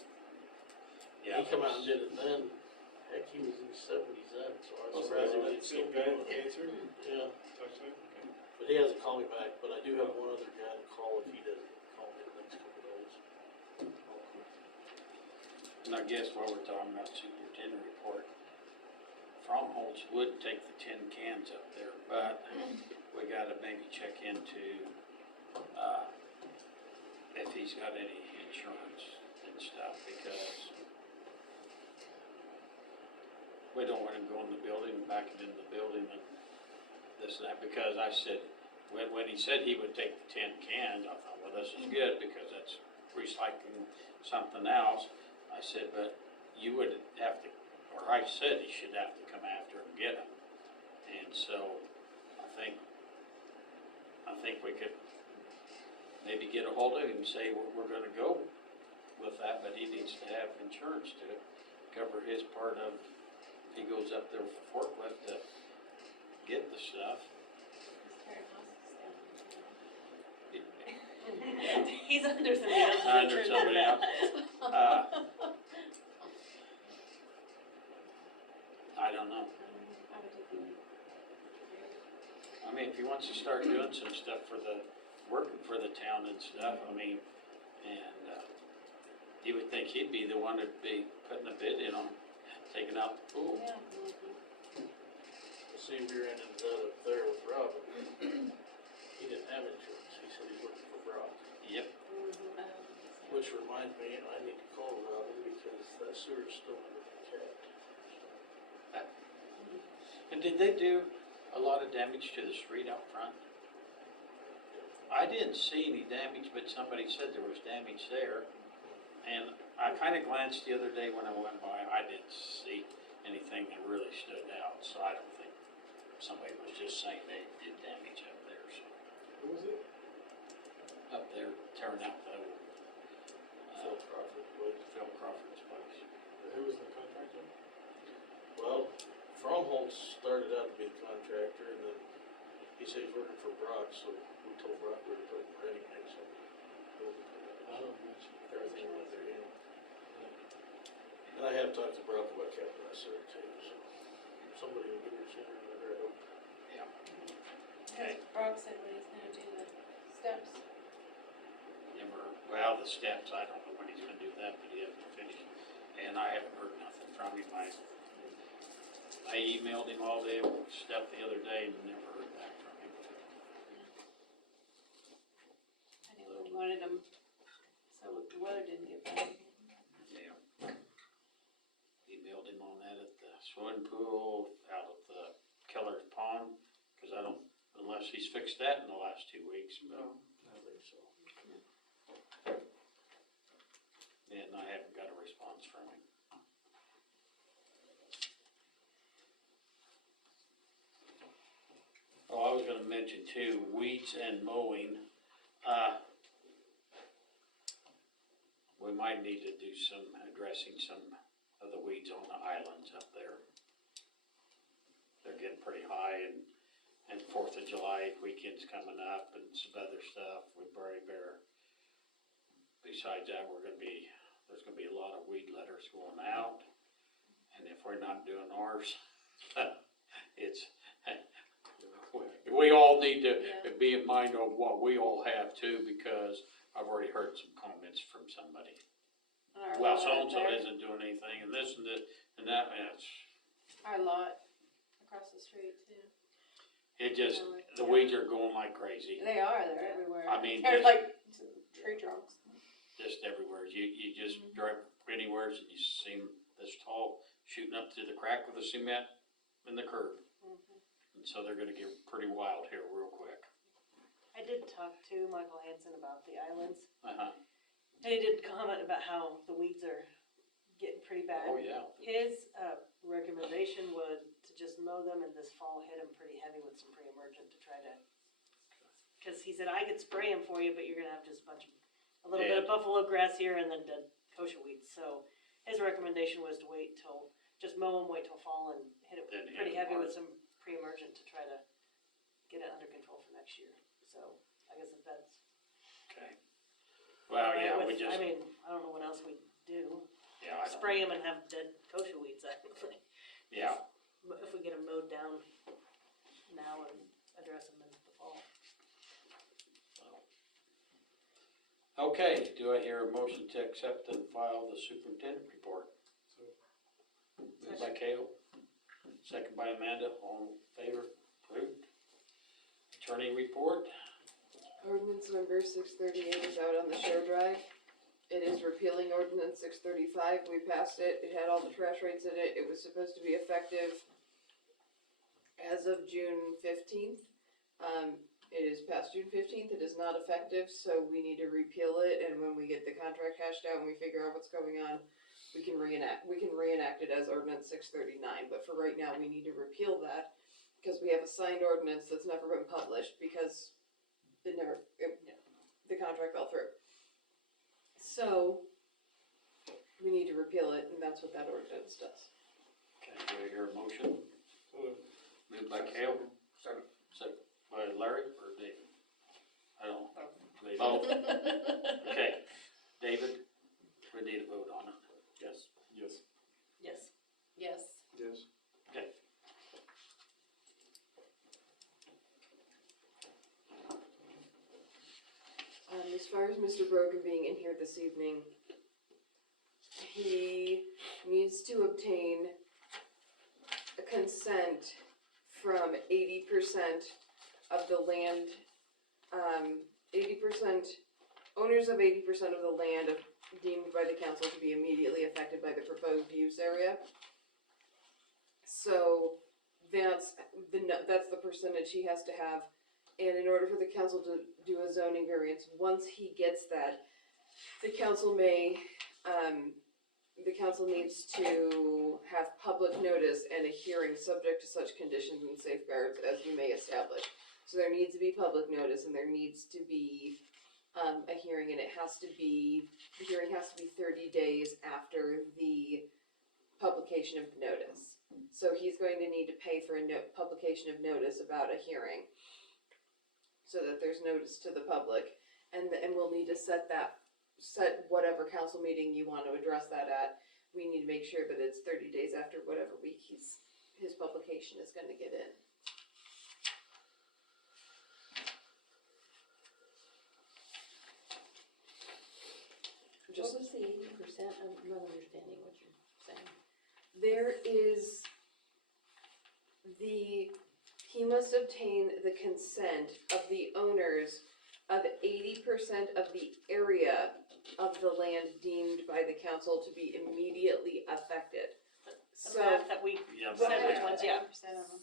Yeah. He come out and did it then. Heck, he was in his 70s then, so I was Oh, so surprised he that didn't still same do guy it. answered? Yeah, Talked to him? Okay. but he hasn't called me back, but I do have one other guy to call if he doesn't call me the next couple of days. And I guess while we're talking about superintendent report, Fromholz would take the 10 cans up there, but we gotta maybe check into, if he's got any insurance and stuff, because we don't want him going in the building, backing into the building and this and that, because I said, when he said he would take the 10 cans, I thought, well, this is good, because that's recycling something else. I said, but you would have to, or I said he should have to come after and get them. And so, I think we could maybe get a hold of him and say, we're gonna go with that, but he needs to have insurance to cover his part of, if he goes up there with a forklift to get the stuff. He's under somebody else's Under insurance somebody now. else. I don't know. I mean, if he wants to start doing some stuff for the working for the town and stuff, I mean, and, you would think he'd be the one that'd be putting a bid in on taking out the pool. Yeah. See, we ran into that up there with Robin. He didn't have insurance, he said he's working for Brock. Yep. Which reminds me, I need to call Robin because that sewer's still under capped. And did they do a lot of damage to the street out front? I didn't see any damage, but somebody said there was damage there. And I kinda glanced the other day when I went by, I didn't see anything that really stood out, so I don't think somebody was just saying they did damage up there, so. Who was it? Up there, tearing out the old, Phil Crawford was. Phil Crawford's place. Who was the contractor? Well, Fromholz started out to be the contractor and then he said he's working for Brock, so we told Brock we were putting ready mix and everything went there, you know. And I have talked to Brock about capping that sewer too, so somebody will get your sooner than later, I hope. Yeah. Because Brock said when he's gonna do the steps. Well, the steps, I don't know when he's gonna do that, but he hasn't finished. And I haven't heard nothing from him. I emailed him all day, stuff the other day, and never heard back from him. I knew we wanted them, so the weather didn't get bad. Yeah. Emailed him on that at the swimming pool, out at the Keller's Pond, cause I don't, unless he's fixed that in the last 2 weeks, but. I think so. And I haven't got a response from him. Oh, I was gonna mention too, weeds and mowing, we might need to do some, addressing some of the weeds on the islands up there. They're getting pretty high and 4th of July weekend's coming up and some other stuff with Bray Bear. Besides that, there's gonna be a lot of weed letters going out, and if we're not doing ours, it's, we all need to be in mind of what we all have too, because I've already heard some comments from somebody. Well, so-and-so isn't doing anything, and this and that, and it's, Our lot across the street too. it just, the weeds are going like crazy, They are, they're everywhere. I mean, They're just- like tree trunks. just everywhere. You just drive anywhere and you see them this tall shooting up through the crack with the cement in the curb. And so they're gonna get pretty wild here real quick. I did talk to Michael Hansen about the islands, Uh-huh. and he did comment about how the weeds are getting pretty bad. Oh, yeah. His recommendation was to just mow them and this fall hit them pretty heavy with some pre-emergent to try to, cause he said, I could spray them for you, but you're gonna have just a little bit of buffalo grass here and then dead kochia weeds. So his recommendation was to just mow them, wait till fall and hit it Then hit pretty it heavy hard. with some pre-emergent to try to get it under control for next year. So I guess if that's. Okay. Well, yeah, we I just, mean, I don't know what else we do. yeah, I don't, Spray them and have dead kochia weeds, I think. yeah. If we get them mowed down now and address them in the fall. Okay, do I hear a motion to accept and file the superintendent report? Moved by Cale, second by Amanda, all in favor, approved. Attorney report, Ordinance number 638 is out on the share drive. It is repealing ordinance 635. We passed it. It had all the trash rates in it. It was supposed to be effective as of June 15th. It is past June 15th. It is not effective, so we need to repeal it. And when we get the contract hashed out and we figure out what's going on, we can reenact it as ordinance 639. But for right now, we need to repeal that because we have a signed ordinance that's never been published because the contract fell through. So, we need to repeal it, and that's what that ordinance does. okay, do I hear a motion? Moved by Cale, second by Larry or David? I don't know. Both. Okay, David, we need a vote on it. Yes. Yes. Yes. Yes. Yes. Okay. Rogan being in here this evening, he needs to obtain a consent from 80% of the land, 80%, owners of 80% of the land deemed by the council to be immediately affected by the proposed use area. So that's the percentage he has to have. And in order for the council to do a zoning variance, once he gets that, the council needs to have public notice and a hearing subject to such conditions and safeguards as you may establish. So there needs to be public notice and there needs to be a hearing, and the hearing has to be 30 days after the publication of the notice. So he's going to need to pay for a publication of notice about a hearing, so that there's notice to the public, and we'll need to set whatever council meeting you want to address that at. We need to make sure that it's 30 days after whatever week his publication is going to get in. What was the 80%? I'm not understanding what you're saying. There is he must obtain the consent of the owners of 80% of the area of the land deemed by the council to be immediately affected. The map that we Yeah, said Right. which ones, yeah.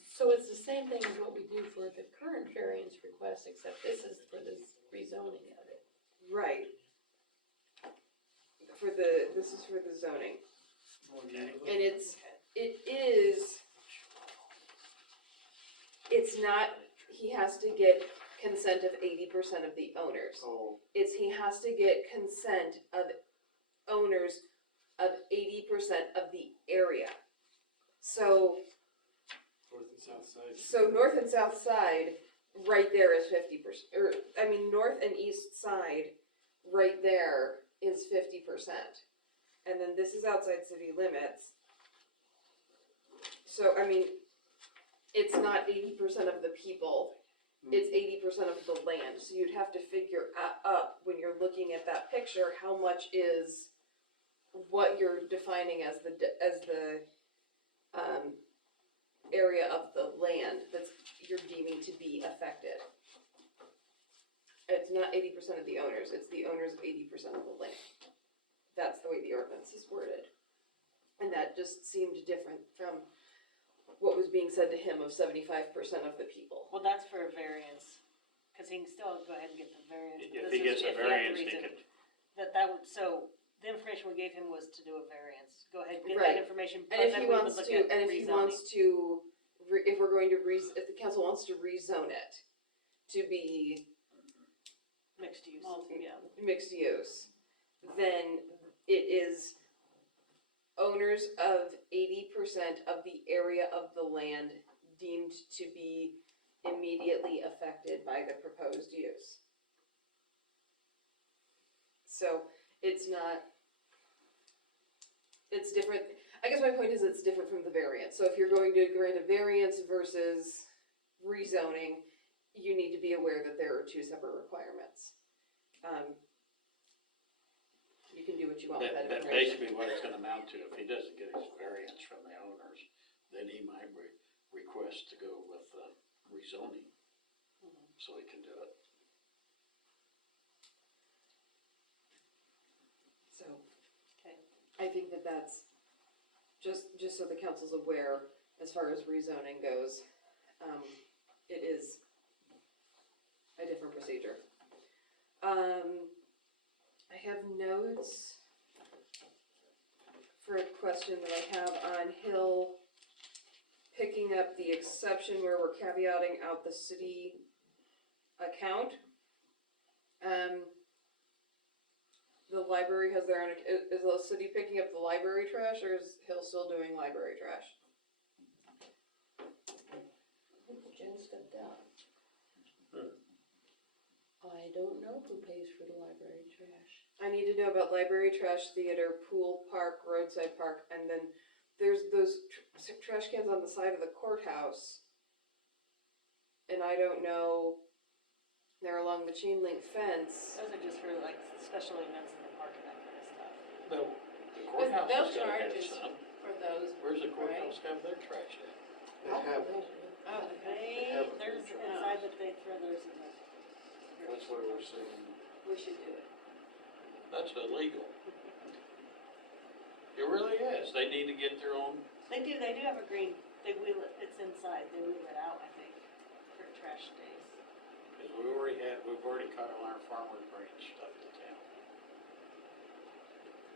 So it's the same thing as what we do for the current variance request, except this is for this rezoning of it. Right. This is for the zoning. And it's not, he has to get consent of 80% of the owners. Oh, He has to get consent of owners of 80% of the area. So North and south side. north and south side, right there is 50%, north and east side, right there is 50%. And then this is outside city limits. So, it's not 80% of the people, it's 80% of the land. So you'd have to figure up, when you're looking at that picture, how much is what you're defining as the area of the land that's you're deeming to be affected. It's not 80% of the owners, it's the owners of 80% of the land. That's the way the ordinance is worded. And that just seemed different from what was being said to him of 75% of the people. Well, that's for a variance, cause he can still go ahead and get the variance. If This he is gets a if he had the variance, he reason. could, So the information we gave him was to do a variance. Go ahead, get Right. that information, And but if then he we would wants look to, at and if he rezoning. wants to, if the council wants to rezone it to be Mixed use, Multi, yeah. mixed use, then it is owners of 80% of the area of the land deemed to be immediately affected by the proposed use. So it's different. I guess my point is it's different from the variance. So if you're going to grant a variance versus rezoning, you need to be aware that there are two separate requirements. You can do what you want with that but information. basically what it's gonna amount to, if he doesn't get his variance from the owners, then he might request to go with rezoning, so he can do it. So Okay. I think that's just so the council's aware, as far as rezoning goes, it is a different procedure. I have notes for a question that I have on Hill picking up the exception where we're caveating out the city account. The library has their own, is the city picking up the library trash, or is Hill still doing library trash? Jen stepped out. I don't know who pays for the library trash. I need to know about library trash, theater, pool, park, roadside park, and then there's those trash cans on the side of the courthouse. And I don't know They're along the chain link fence. Those are just for like special events in the park and that kind of stuff. But the courthouse they'll has gotta have charge us some. for those, Where's the courthouse have their trash at? They have, oh, They, have a there's feature. inside, but they throw theirs in the. that's what we're saying. we should do it. That's illegal. It really is. They need to get their own, They do have a green, they wheel it, it's inside, they wheel it out, I think, for trash days. because we've already cut all our farmer branch stuff to town.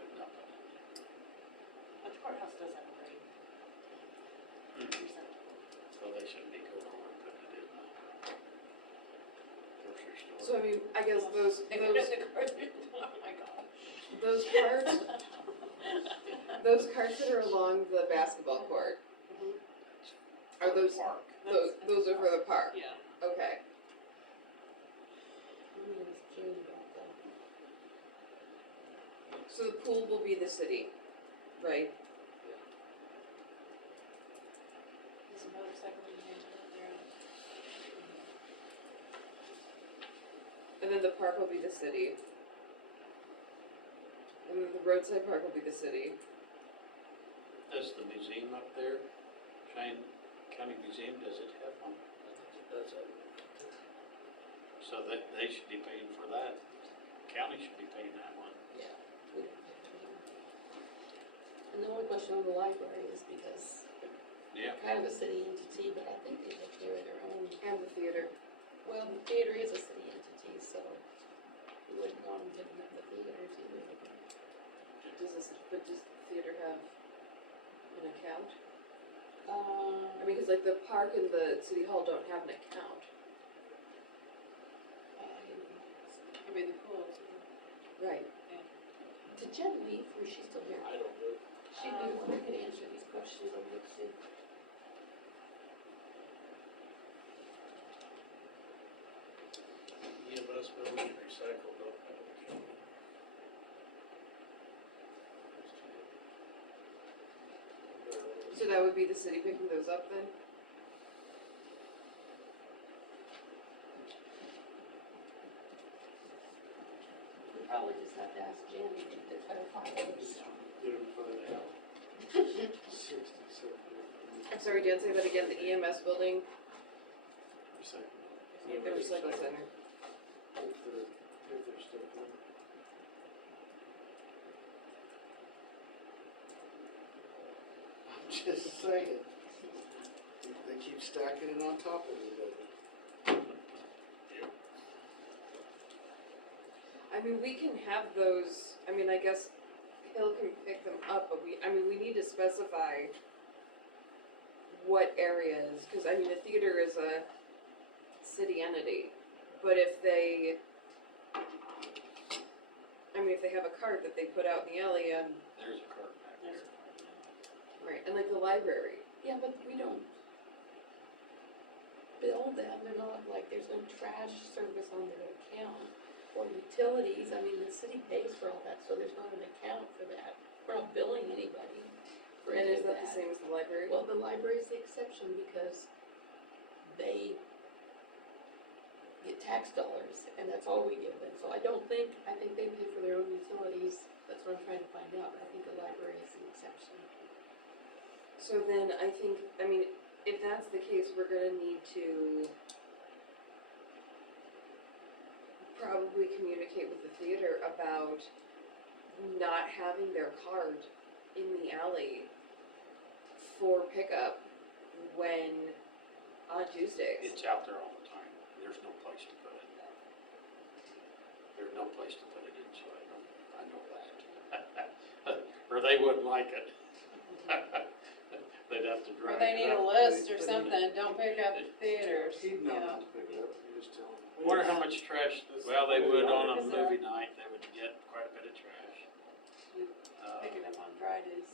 But nothing. But the courthouse does have a green receptacle. So they shouldn't be going over and putting it in the grocery store. So I mean, I guess those Oh my god. those carts, those carts that are along the basketball court, are those Park. those are for the park? Yeah. Okay. So the pool will be the city, right? There's a motorcycle in here, there. And then the park will be the city. And then the roadside park will be the city. Does the museum up there, Cheyenne County Museum, does it have one? So that they should be paying for that. County should be paying that one. Yeah. we don't have to. And the only question on the library is because Yeah. they're kind of a city entity, but I think they take care of their own. And the theater. Well, the theater is a city entity, so we wouldn't want them giving up the theater to Does the theater have an account? I I mean, cause like the park and the city hall don't have an account. Maybe the pool too. Right. Did Jen leave, or is she still here? I don't know. She knew, we could answer these questions on here too. EMS building recycled, don't have an account. So that would be the city picking those up then? We probably just have to ask Jen to clarify those. Get them find out. 60, 70. I'm sorry, Dan, say that again, the EMS building, Recycle. the recycle center. If they're still there. I'm just saying. They keep stacking it on top of each other. I mean, we can have those, I mean, I guess Hill can pick them up, but we need to specify what areas, cause I mean, the theater is a city entity, but if they, if they have a cart that they put out in the alley and, There's a cart back there. right, and like the library, Yeah, but we don't bill them, they're not like, there's no trash service on their account. Or utilities, I mean, the city pays for all that, so there's not an account for that. We're not billing anybody for and any is of that the that. same as the library? Well, the library's the exception because they get tax dollars and that's all we give them. So I think they pay for their own utilities, that's what I'm trying to find out, but I think the library is the exception. So then I think, if that's the case, we're gonna need to probably communicate with the theater about not having their cart in the alley for pickup when, on Tuesdays. It's out there all the time. There's no place to put it. There's no place to put it in, so I know that. Or they wouldn't like it. They'd have to Or drive. they need it a up. list or something, don't pick up theaters, He'd you know know. not to pick it up, you just tell him. Wonder how much trash, well, they would on a movie night, they would get quite a bit of trash. Pick it up on Fridays.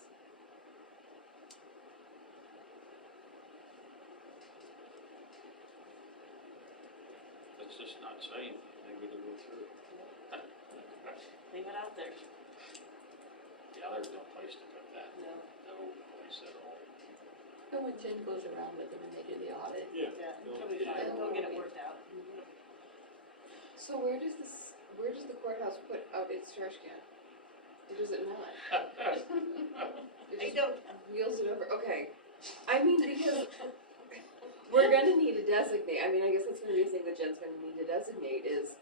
It's just not saying, maybe to go through. Leave it out there. Yeah, there's no place to put that, No. no place at all. And when Jen goes around with them and they do the audit, Yeah. Yeah, it'll be fine, we'll get it worked out. So where does the courthouse put out its trash can? Or does it not? It I just don't, wheels it over, okay. I mean, because we're gonna need to designate, I mean, I guess that's gonna be a thing that Jen's gonna need to designate is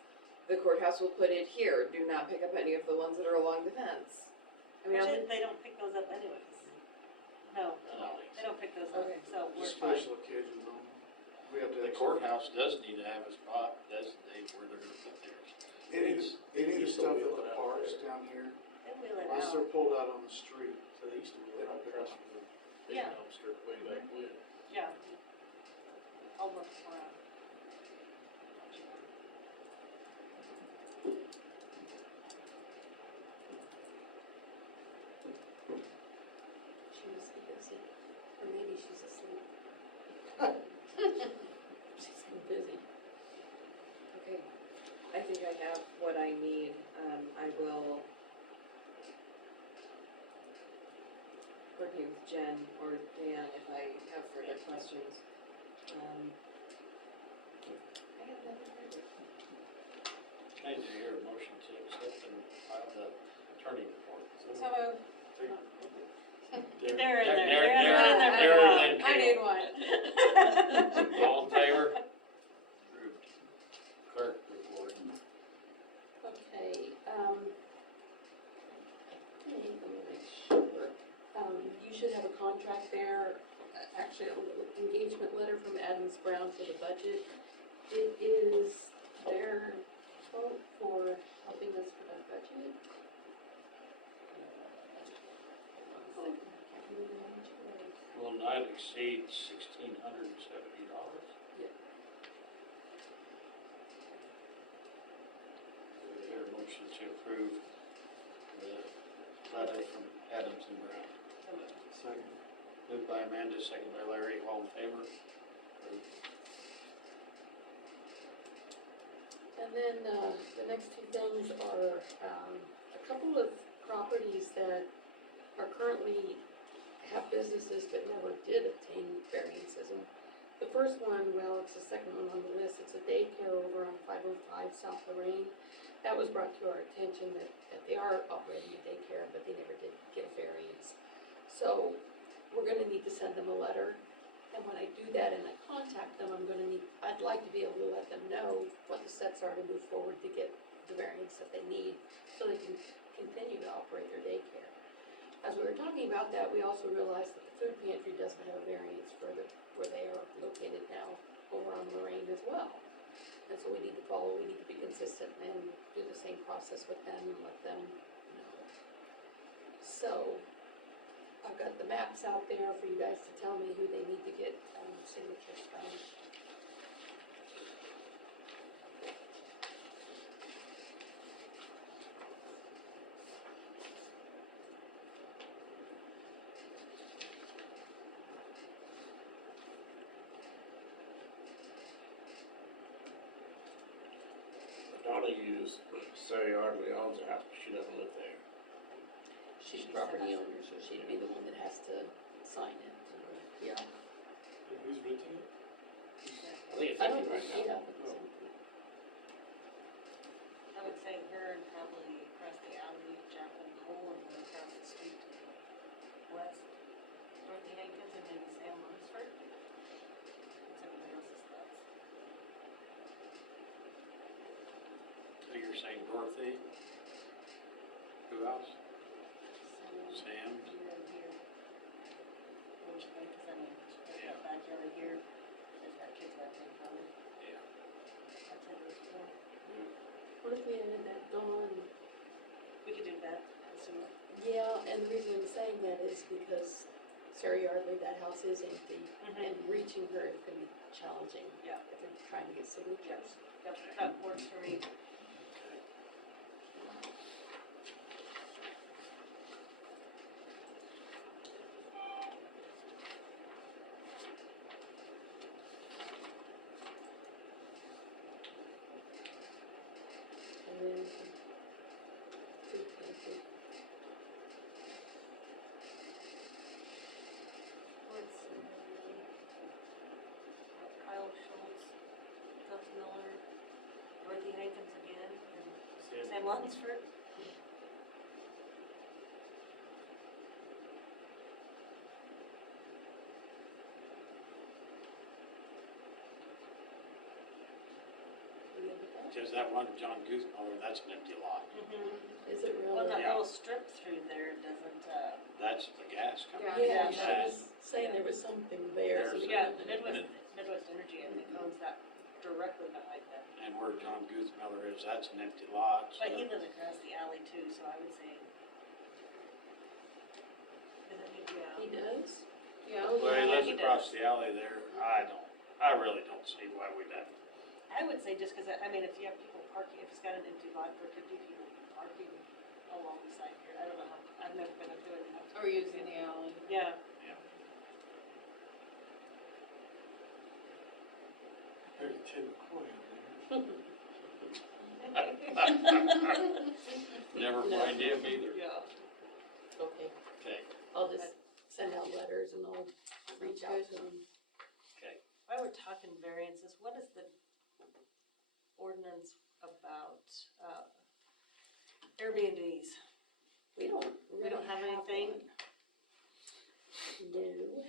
the courthouse will put it here, do not pick up any of the ones that are along the fence. I mean, I don't think, they don't pick those up anyways. No, they don't pick those up, Okay. so we're fine. Special occasions only. We have to. The courthouse does need to have a spot designated where they're gonna put theirs. Any of the stuff at the parks down here, They wheel it unless out. they're pulled out on the street, So they used to be they don't like pick across up. from the big Yeah. dumpster way back when. Yeah. I'll look around. She must be busy, or maybe she's asleep. She's been busy. okay, I think I have what I need, I will working with Jen or Dan if I have further questions. I have nothing further. I need to hear a motion to accept and file the attorney report. So moved. They're in there, They're- they're in there they're for a while. in I need one. All in favor? Approved. Clerk report. Okay, let me make sure. You should have a contract there, actually, a little engagement letter from Adams Brown for the budget. It is their quote for helping us with our budget. Will not exceed $1,670. Yep. Hear a motion to approve the letter from Adams and Brown. Second. Moved by Amanda, second by Larry, all in favor? Approved. And then, the next two things are, a couple of properties that are currently have businesses but never did obtain variances. And the first one, well, it's the second one on the list, it's a daycare over on 505 South Lorraine. That was brought to our attention that they are operating a daycare, but they never did get a variance. So, we're gonna need to send them a letter. And when I do that and I contact them, I'd like to be able to let them know what the steps are to move forward to get the variance that they need so they can continue to operate their daycare. As we were talking about that, we also realized that the food pantry doesn't have a variance for where they are located now over on Lorraine as well. And so we need to be consistent and do the same process with them and let them know. So, I've got the maps out there for you guys to tell me who they need to get, signatures from. Donna used, Sarah Yardley owns the house, but she doesn't live there. She's property owner, so she'd be the one that has to sign it. Yeah. And who's renting it? I think it's I don't empty think, right now. yeah. I would say her and probably across the alley, Jacqueline Cole, and then across the street to the west, Dorothy Hankins, and maybe Sam Lunsford. That's everybody else's thoughts. So you're saying Dorothy? Who else? Sam? Here and here. Which way, cause I mean, she's got Yeah. that backyard here, she's got kids back there probably. Yeah. I'd say those four. What if we added that Dawn? We could do that, assume. Yeah, and the reason I'm saying that is because Sarah Yardley, that house is empty, and reaching her is gonna be challenging. Yeah. If they're trying to get signatures. Yep, that works for me. And then, food pantry. Let's see. Kyle Schultz, Gus Miller, Dorothy Hankins Sam Lunsford. Cause that one, John Goosemoller, that's an empty lot. Is it Well, really? that Yeah. little strip through there doesn't, That's the gas company. Yeah, Yeah. she was saying there was something there. so There's- we yeah, don't know. Midwest Energy, I think, owns that directly behind them. And where John Goosemoller is, that's an empty lot. so- But he lives across the alley too, so I would say. Isn't he, yeah. He does? Yeah. Oh, Well, he yeah. lives he across the alley there. I really don't see why we'd have. I would say just because, I mean, if you have people parking, if it's got an empty lot, there could be people parking alongside here. I don't know how, I've never been up doing that. Or using the alley. Yeah. There's a tin of coin Never No. find him either. Yeah. Okay, Okay, I'll just send out letters and I'll reach out to them. okay. While we're talking variances, what is the ordinance about, Airbnbs? We don't really We don't have anything? one. No,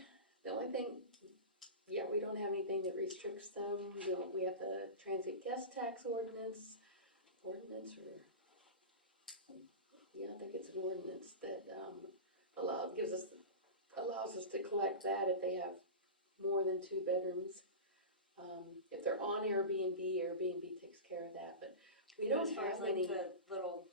the only thing, yeah, we don't have anything that restricts them. We have the transient guest tax ordinance or, yeah, I think it's an ordinance that, allows us to collect that if they have more than 2 bedrooms. If they're on Airbnb, Airbnb takes care of that, but we don't As far as have like any. the little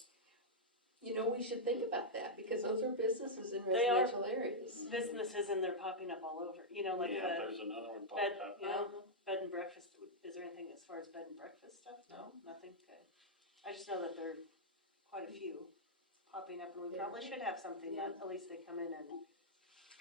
We should think about that because those are businesses in They are. residential areas. businesses and they're popping up all over, like Yeah, the there's another one bed, popped up. bed and breakfast. Is there anything as far as bed and breakfast stuff? No, nothing, okay. I just know that there are quite a few popping up and we Yeah. probably should have something Yeah. that at least they come in and,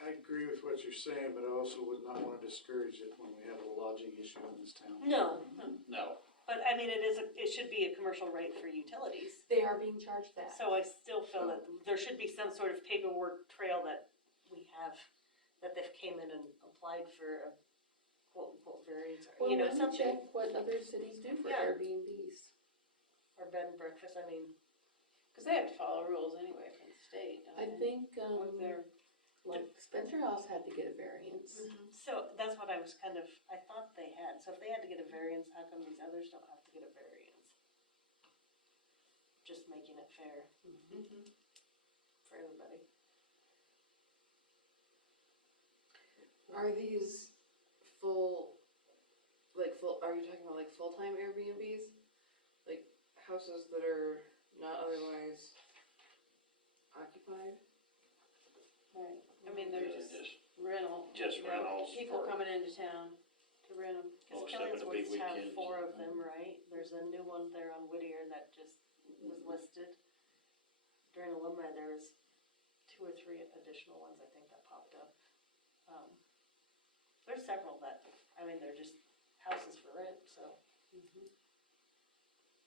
I agree with what you're saying, but I also would not wanna discourage it when we have a lodging issue in this town. no, No, but I mean, it should be a commercial rate for utilities. They are being charged that. So I still feel that there should be some sort of paperwork trail that we have, that they've came in and applied for a quote-unquote variance, or, Well, let me something. check what other cities do for Yeah. Airbnbs. Or bed and breakfast, I mean, Cause they have to follow rules anyway from the state, don't I they? think, With their, like Spencer House had to get a variance. so that's what I was I thought they had, so if they had to get a variance, how come these others don't have to get a variance? Just making it fair for everybody. Are these are you talking about like full-time Airbnbs? Like houses that are not otherwise occupied? right, I mean, they're they're just rental. just you know, rentals People for- coming into town to rent them. Cause Most of it'll be Killingsworth's have weekends. 4 of them, right? There's a new one there on Whittier that just was listed. During alumni, there was 2 or 3 additional ones, I think, that popped up. There's several that, they're just houses for rent, so.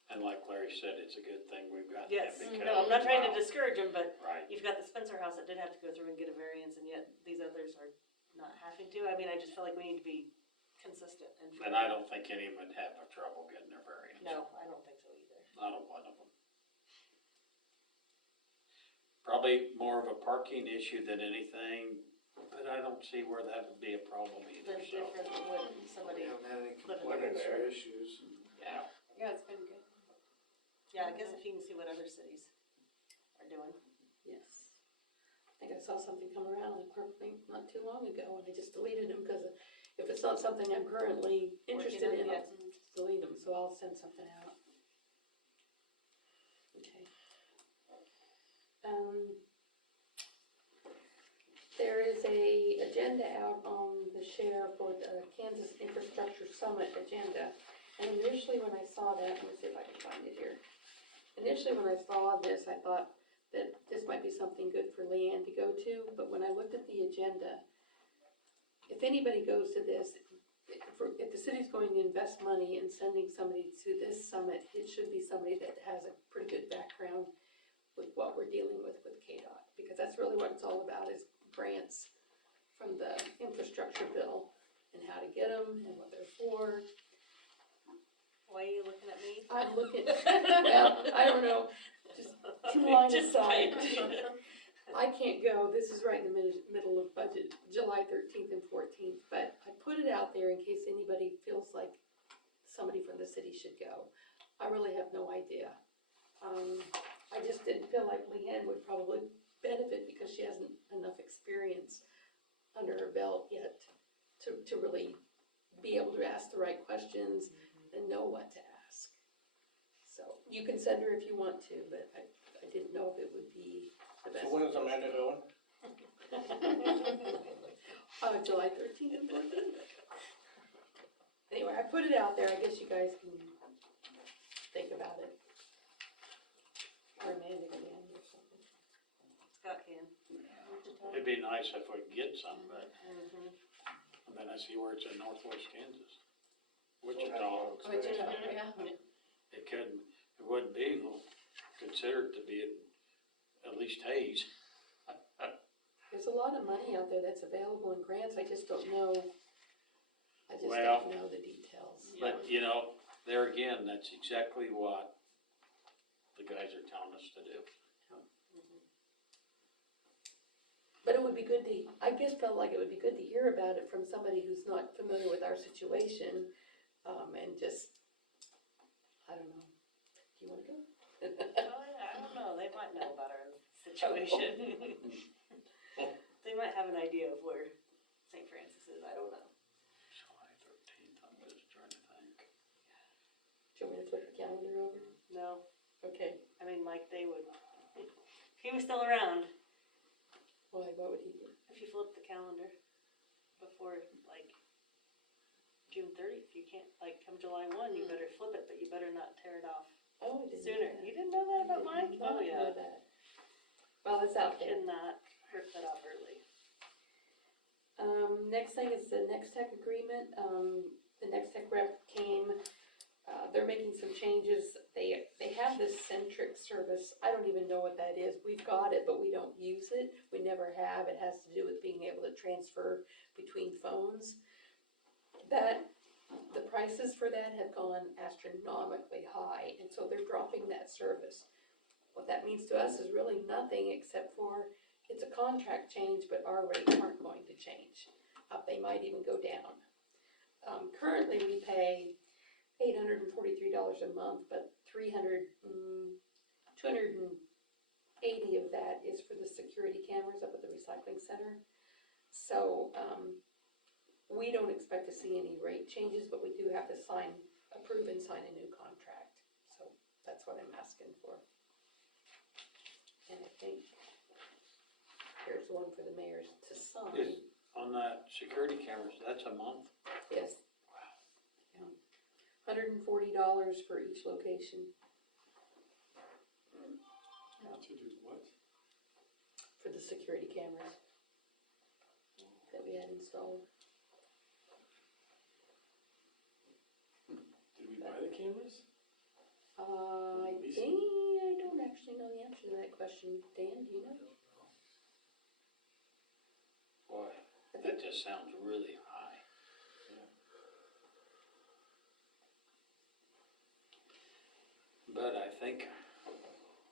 and like Larry said, it's a good thing we've got that Yes, because. no, I'm not trying to wow. discourage them, but Right, you've got the Spencer house that did have to go through and get a variance, and yet these others are not having to. I just feel like we need to be consistent and fair. and I don't think any of them would have no trouble getting their variance. No, I don't think so either. Not a one of them. Probably more of a parking issue than anything, but I don't see where that would be a problem either, That's so. different than when We somebody, haven't had any Living complaints or there. issues. Yeah. Yeah, it's been good. yeah, I guess if you can see what other cities are doing. Yes. I think I saw something come around on Clerk Link not too long ago and I just deleted them because if it's not something I'm currently interested in, Working on, I'll delete them, so I'll send something out. Okay. There is a agenda out on the share for the Kansas Infrastructure Summit agenda. And initially when I saw that, let me see if I can find it here. Initially when I saw this, I thought that this might be something good for Leanne to go to, but when I looked at the agenda, if anybody goes to this, if the city's going to invest money in sending somebody to this summit, it should be somebody that has a pretty good background with what we're dealing with KDOT, because that's really what it's all about, is grants from the infrastructure bill and how to get them and what they're for. Well, Why are you looking at me? I'm looking, well, I don't know, just two lines Just aside. kidding. I can't go, this is right in the middle of budget, July 13th and 14th, but I put it out there in case anybody feels like somebody from the city should go. I really have no idea. I just didn't feel like Leanne would probably benefit because she hasn't enough experience under her belt yet to really be able to ask the right questions and know what to ask. So you can send her if you want to, but I didn't know if it would be the best. So when is Amanda going? July 13th and 14th. Anyway, I put it out there, I guess you guys can think about it. Or Amanda can or something. Scott can. It'd be nice if we could get some, but, Mhm. and then I see where it's in northwest Kansas. Wichita, Yeah. it couldn't, it wouldn't be considered to be at least Hayes. There's a lot of money out there that's available in grants, I just don't know, Well, don't know the details. But, you know, there again, that's exactly what the guys are telling us to do. But it would be good to, I just felt like it would be good to hear about it from somebody who's not familiar with our situation, and just, I don't know, do you wanna go? I don't know, they might know about our situation. They might have an idea of where St. Francis is, I don't know. July 13th, I'm just trying to think. Do you want me to flip the calendar over? No, Okay, I mean, Mike, they would, if he was still around, why, what would he do? if you flip the calendar before, like, June 30th, you can't, like, come July 1, you better flip it, but you better not tear it off Oh, I didn't know sooner. that. You didn't know that about I Mike? did not Oh, know yeah. that. Well, it's out there. Cannot rip that off early. Next thing is the Next Tech agreement. The Next Tech rep came, they're making some changes. They have this Centric service. I don't even know what that is. We've got it, but we don't use it. We never have. It has to do with being able to transfer between phones. The prices for that have gone astronomically high, and so they're dropping that service. What that means to us is really nothing except for it's a contract change, but our rates aren't going to change. They might even go down. Currently, we pay $843 a month, but 280 of that is for the security cameras up at the recycling center. So, we don't expect to see any rate changes, but we do have to approve and sign a new contract. So that's what I'm asking for. And I think here's one for the mayors to sign. Is on that security cameras, that's a month? Yes. Yeah. $140 for each location To do what? for the security cameras that we had installed. Did we buy the cameras? I Leasing? think, I don't actually know the answer to that question. Dan, do you know? Boy, that just sounds really high. But I think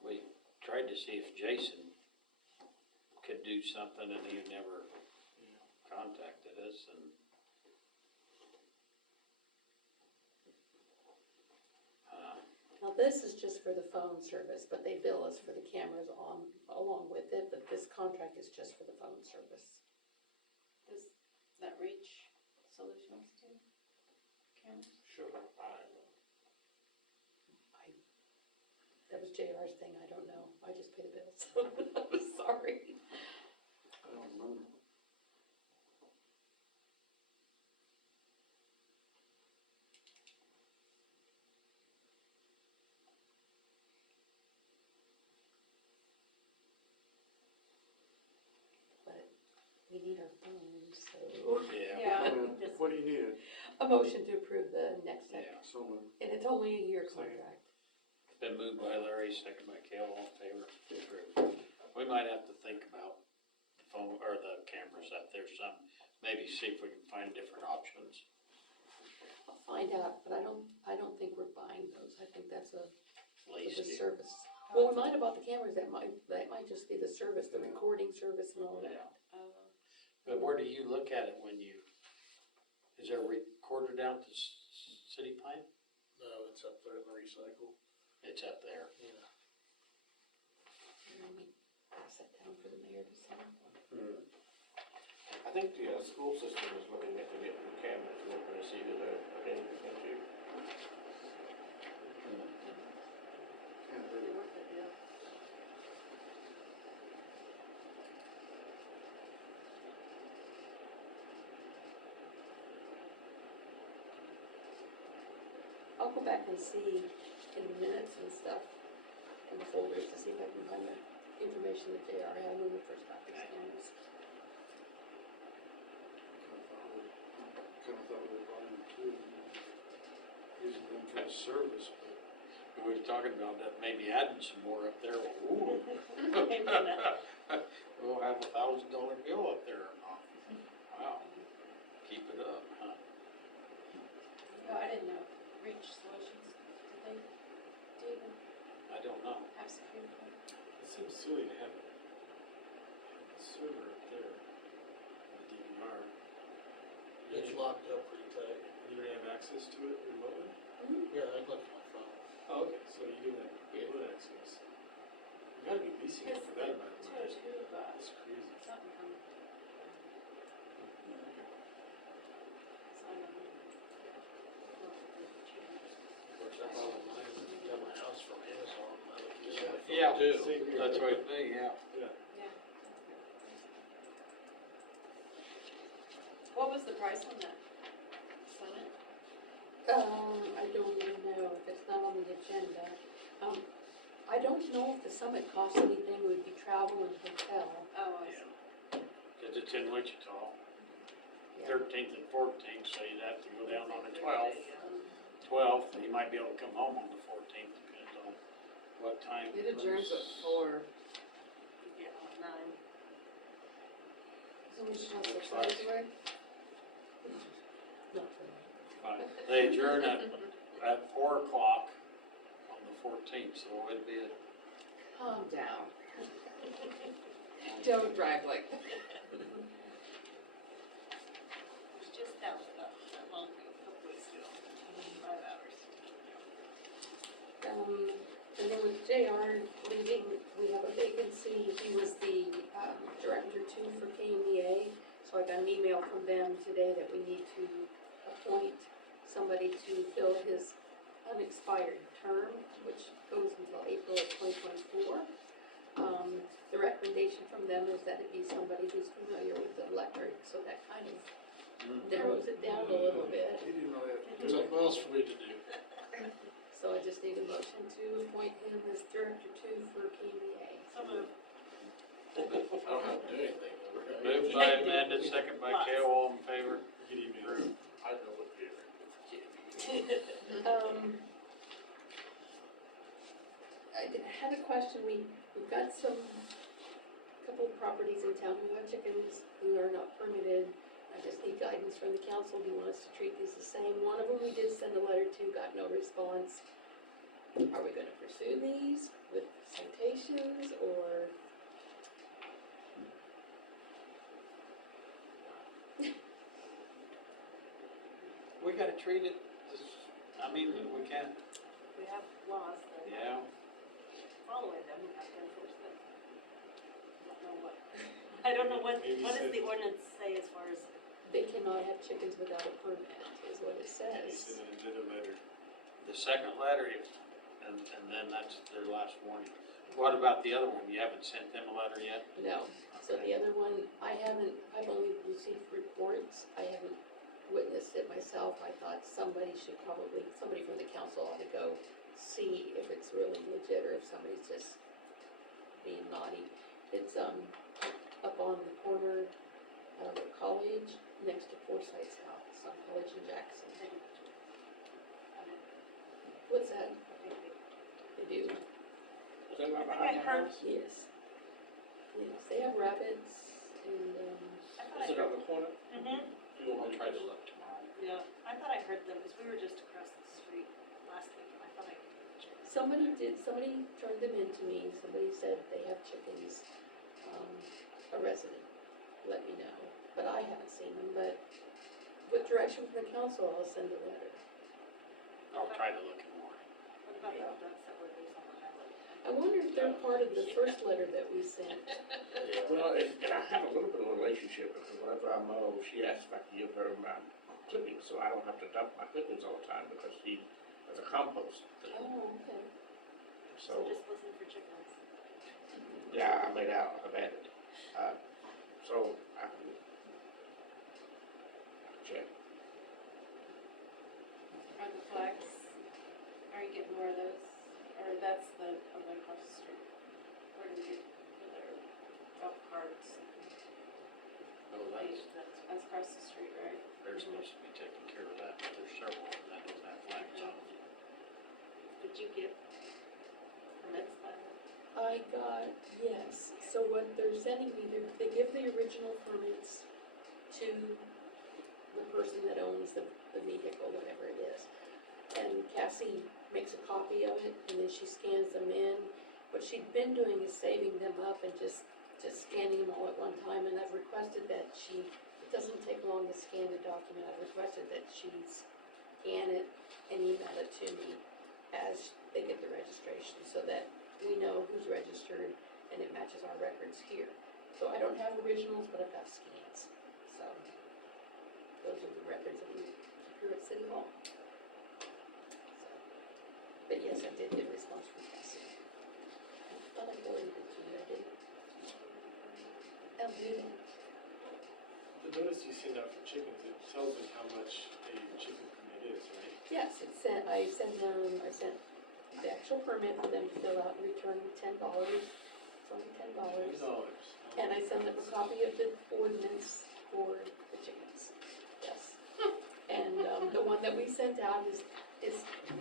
we tried to see if Jason could do something and he never contacted us and. Now, this is just for the phone service, but they bill us for the cameras along with it, but this contract is just for the phone service. Does that reach Solutions to cameras? Sure. That was JR's thing, I don't know. I just pay the bills. I'm sorry. I don't remember. But we need our phones, so. Yeah. What do you need? A motion to approve the next tech, Yeah. So moved. and it's only a year Second. contract. It's been moved by Larry, second by Cale, all in favor. Approved. We might have to think about the phone, or the cameras up there some, maybe see if we can find different options. I'll find out, but I don't think we're buying those. I think that's a service. Well, we might have bought the cameras, that might just be the service, the recording service and all that. But where do you look at it when you, is there a recorder down at the city pipe? No, it's up there in the recycle. It's up there. Yeah. And we pass that down for the mayor to sign. I think the school system is looking at getting cameras, and we're gonna see that they're too. Can't hurt it. I'll go back and see in the minutes and stuff, in the folders, to see if I can find the information that JR had when we first got these cameras. Kinda thought we were buying two, using them for the service, but We were talking about that, maybe adding some more up there. Ooh. We'll have $1,000 bill up there or not. Wow. Keep it up, huh? No, I didn't know. Reach Solutions, did they, do you even I don't know. have security? It seems silly to have a server up there in the DVR. It's locked up pretty tight. You don't have access to it remotely? Yeah, I looked at my phone. Oh, okay, so you do have remote access. You gotta be leasing it for that amount of money. That's crazy. Something from. So I don't know. Of course, I bought my house from Amazon. I looked at my phone Yeah, too. Same here. that's right, yeah. Yeah. Yeah. What was the price on that? Summit? I don't even know if it's not on the agenda. I don't know if the summit costs anything, it would be travel and hotel. Oh, I see. Cause it's in Wichita, Yeah. 13th and 14th, so you'd have to go down on the 12th, and you might be able to come home on the 14th, depends on what time. It adjourns at 4. Yeah, 9. So we should have the Looks price like- right? Not for me. They adjourn at 4 o'clock on the 14th, so it'd be at Calm down. Don't drive like that. It's just that long ago, a couple weeks ago, 5 hours. And then with JR leaving, we have a vacancy. He was the director two for KMEA. So I got an email from them today that we need to appoint somebody to fill his unexpired term, which goes until April of 2024. The recommendation from them is that it be somebody who's familiar with the electric, so that kind of narrows it down a little bit. he didn't know that. Something else for me to do. So I just need a motion to appoint him as director two for KMEA. So moved. I don't have to do anything. though, right? moved by Amanda, second by Kale, all in favor. Get emails. I know what to do. I had a question, we've got couple of properties in town who have chickens who are not permitted. I just need guidance from the council, do you want us to treat these the same? One of them we did send a letter to, got no response. Are we gonna pursue these with citations, or? We gotta treat it, I mean, we can't, We have laws that yeah. following them, we have to enforce them. I don't know what Maybe does said- the ordinance say as far as, They cannot have chickens without a permit, is what it He says. sent another letter. The second letter, and then that's their last warning. What about the other one? You haven't sent them a letter yet? No, so the other one, I've only received reports, I haven't witnessed it myself. I thought somebody from the council ought to go see if it's really legit or if somebody's just being naughty. It's, up on the corner of the college, next to Forsyth's house, on College and Jackson. What's that? They do, Is that right I think I behind my heard, house? yes. Yes, they have rabbits and, I thought Is I it on heard, the corner? mm-hmm, I'll try to look tomorrow. yeah, I thought I heard them, because we were just across the street last week, and I thought I could check. Somebody turned them in to me, somebody said they have chickens, a resident let me know, but I haven't seen them, but with direction from the council, I'll send a letter. I'll try to look at more. What about the ducks that were loose on the highway? I wonder if they're part of the first letter that we sent. Well, and I have a little bit of a relationship with her. Whenever I mow, she asks if I can give her my clippings, so I don't have to dump my clippings all the time because she has a compost. Oh, okay. So So, just listen for chickens. yeah, I made out about it. So I can check. Are the flags, are you getting more of those? Or that's the, one across the street? Where do you get for their golf carts? Oh, that's, That's across the street, right? they're supposed to be taking care of that, but there's several of them that don't have flags on them. Did you get permits by them? I got, yes, so what they're sending me, they give the original permits to the person that owns the vehicle, whatever it is. And Cassie makes a copy of it, and then she scans them in. What she'd been doing is saving them up and just scanning them all at one time, and I've requested that it doesn't take long to scan the document, I've requested that she scan it and email it to me as they get the registration, so that we know who's registered and it matches our records here. So I don't have originals, but I've got scans, so those are the records that we keep here at City Hall. So, but yes, I did get a response from Cassie. I thought I forwarded it to you, I didn't. I'll do that. The notice you send out for chickens, it tells them how much a chicken permit is, right? Yes, I sent the actual permit for them to fill out and return $10, it's only $10. And I sent them a copy of the ordinance for the chickens, yes. And, the one that we sent out is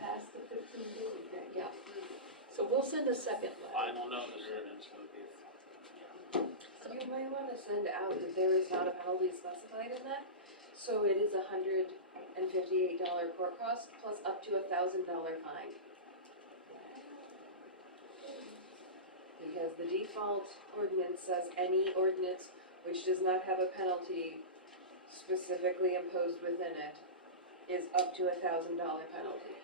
past the 15-day, yeah. So we'll send a second letter. Final notice, and it's gonna be, You might wanna send out that there is not a penalty specified in that, so it is $158 court cost plus up to $1,000 fine. Because the default ordinance says any ordinance which does not have a penalty specifically imposed within it is up to $1,000 penalty.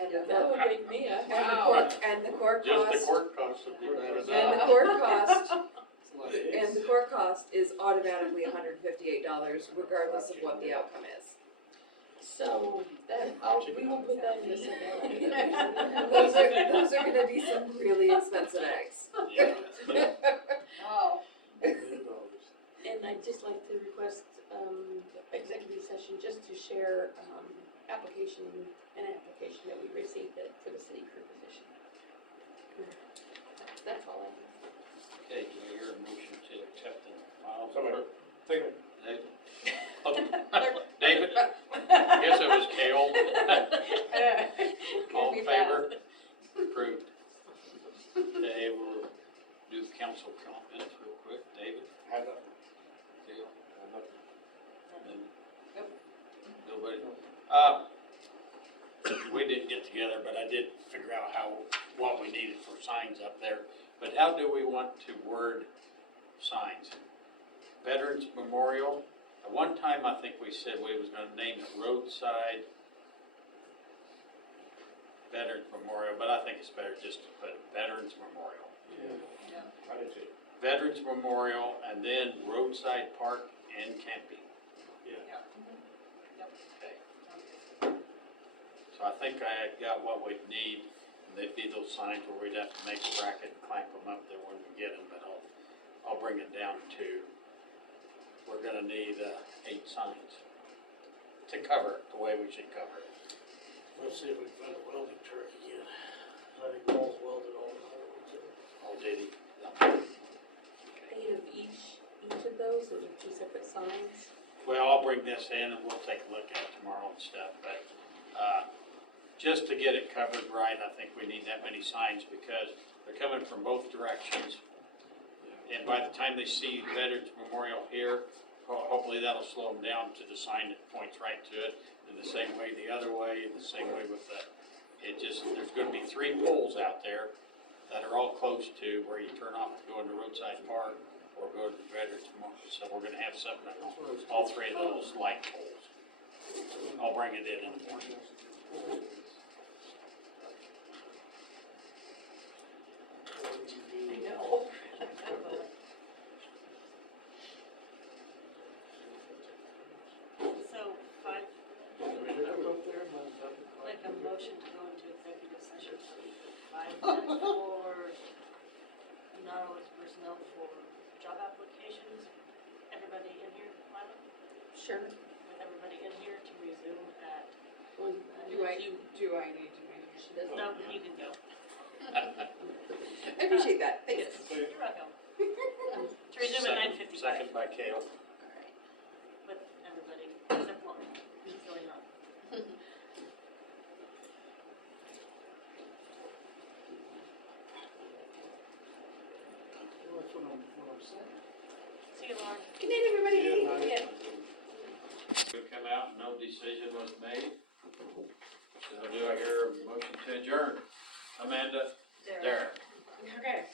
And the That would court, make me a. and the court just the cost, court costs would be that as and the well. court cost, It's a lot of eggs. and the court cost is automatically $158 regardless of what the outcome is. So, we will put that in the second letter. Those are gonna be some really expensive eggs. Yeah. Oh. And I'd just like to request, executive session just to share, an application that we received for the city crew position. That's all I have. Okay, do I hear a motion to accept the file? Somebody. Second. David? David? I guess it was Kale. All in favor? Approved. Okay, we'll do council comments real quick. David? Have nothing. Kale? Have nothing. And nobody? We didn't get together, but I did figure out what we needed for signs up there. But how do we want to word signs? Veterans Memorial, at one time I think we said we was gonna name it roadside Veterans Memorial, but I think it's better just to put Veterans Memorial. I did too. Veterans Memorial and then roadside park and camping. Yeah. Okay. So I think I got what we'd need, and they'd be those signs where we'd have to make a bracket and clamp them up there when we get them, but I'll bring it down to, we're gonna need, 8 signs to cover it the way we should cover it. Let's see if we can find a welding truck again. I think Paul's welded all the other ones in. Oh, did he? 8 of each of those are 2 separate signs. Well, I'll bring this in and we'll take a look at it tomorrow and stuff, but, just to get it covered right, I think we need that many signs because they're coming from both directions. And by the time they see Veterans Memorial here, hopefully that'll slow them down to the sign that points right to it, and the same way the other way, and the same way with the, there's gonna be 3 poles out there that are all close to where you turn off to go into roadside park or go to the Veterans Memorial. So we're gonna have all 3 of those light poles. I'll bring it in the morning. I know. So, like a motion to go into executive session, 5 minutes for non-elected personnel for job applications. Everybody in here, Lila? Sure. With everybody in here to resume at, Well, Do I need to be? she doesn't. no, you can go. I appreciate that, thanks. You're welcome. To resume at 9:55. Second by Kale. Alright. With everybody, except Lauren, who's going on. That's what I'm saying. See you, Lauren. Good night, everybody. Yeah, We've come out, and no decision was made. So do I hear a motion to adjourn? Amanda? Derek? Okay.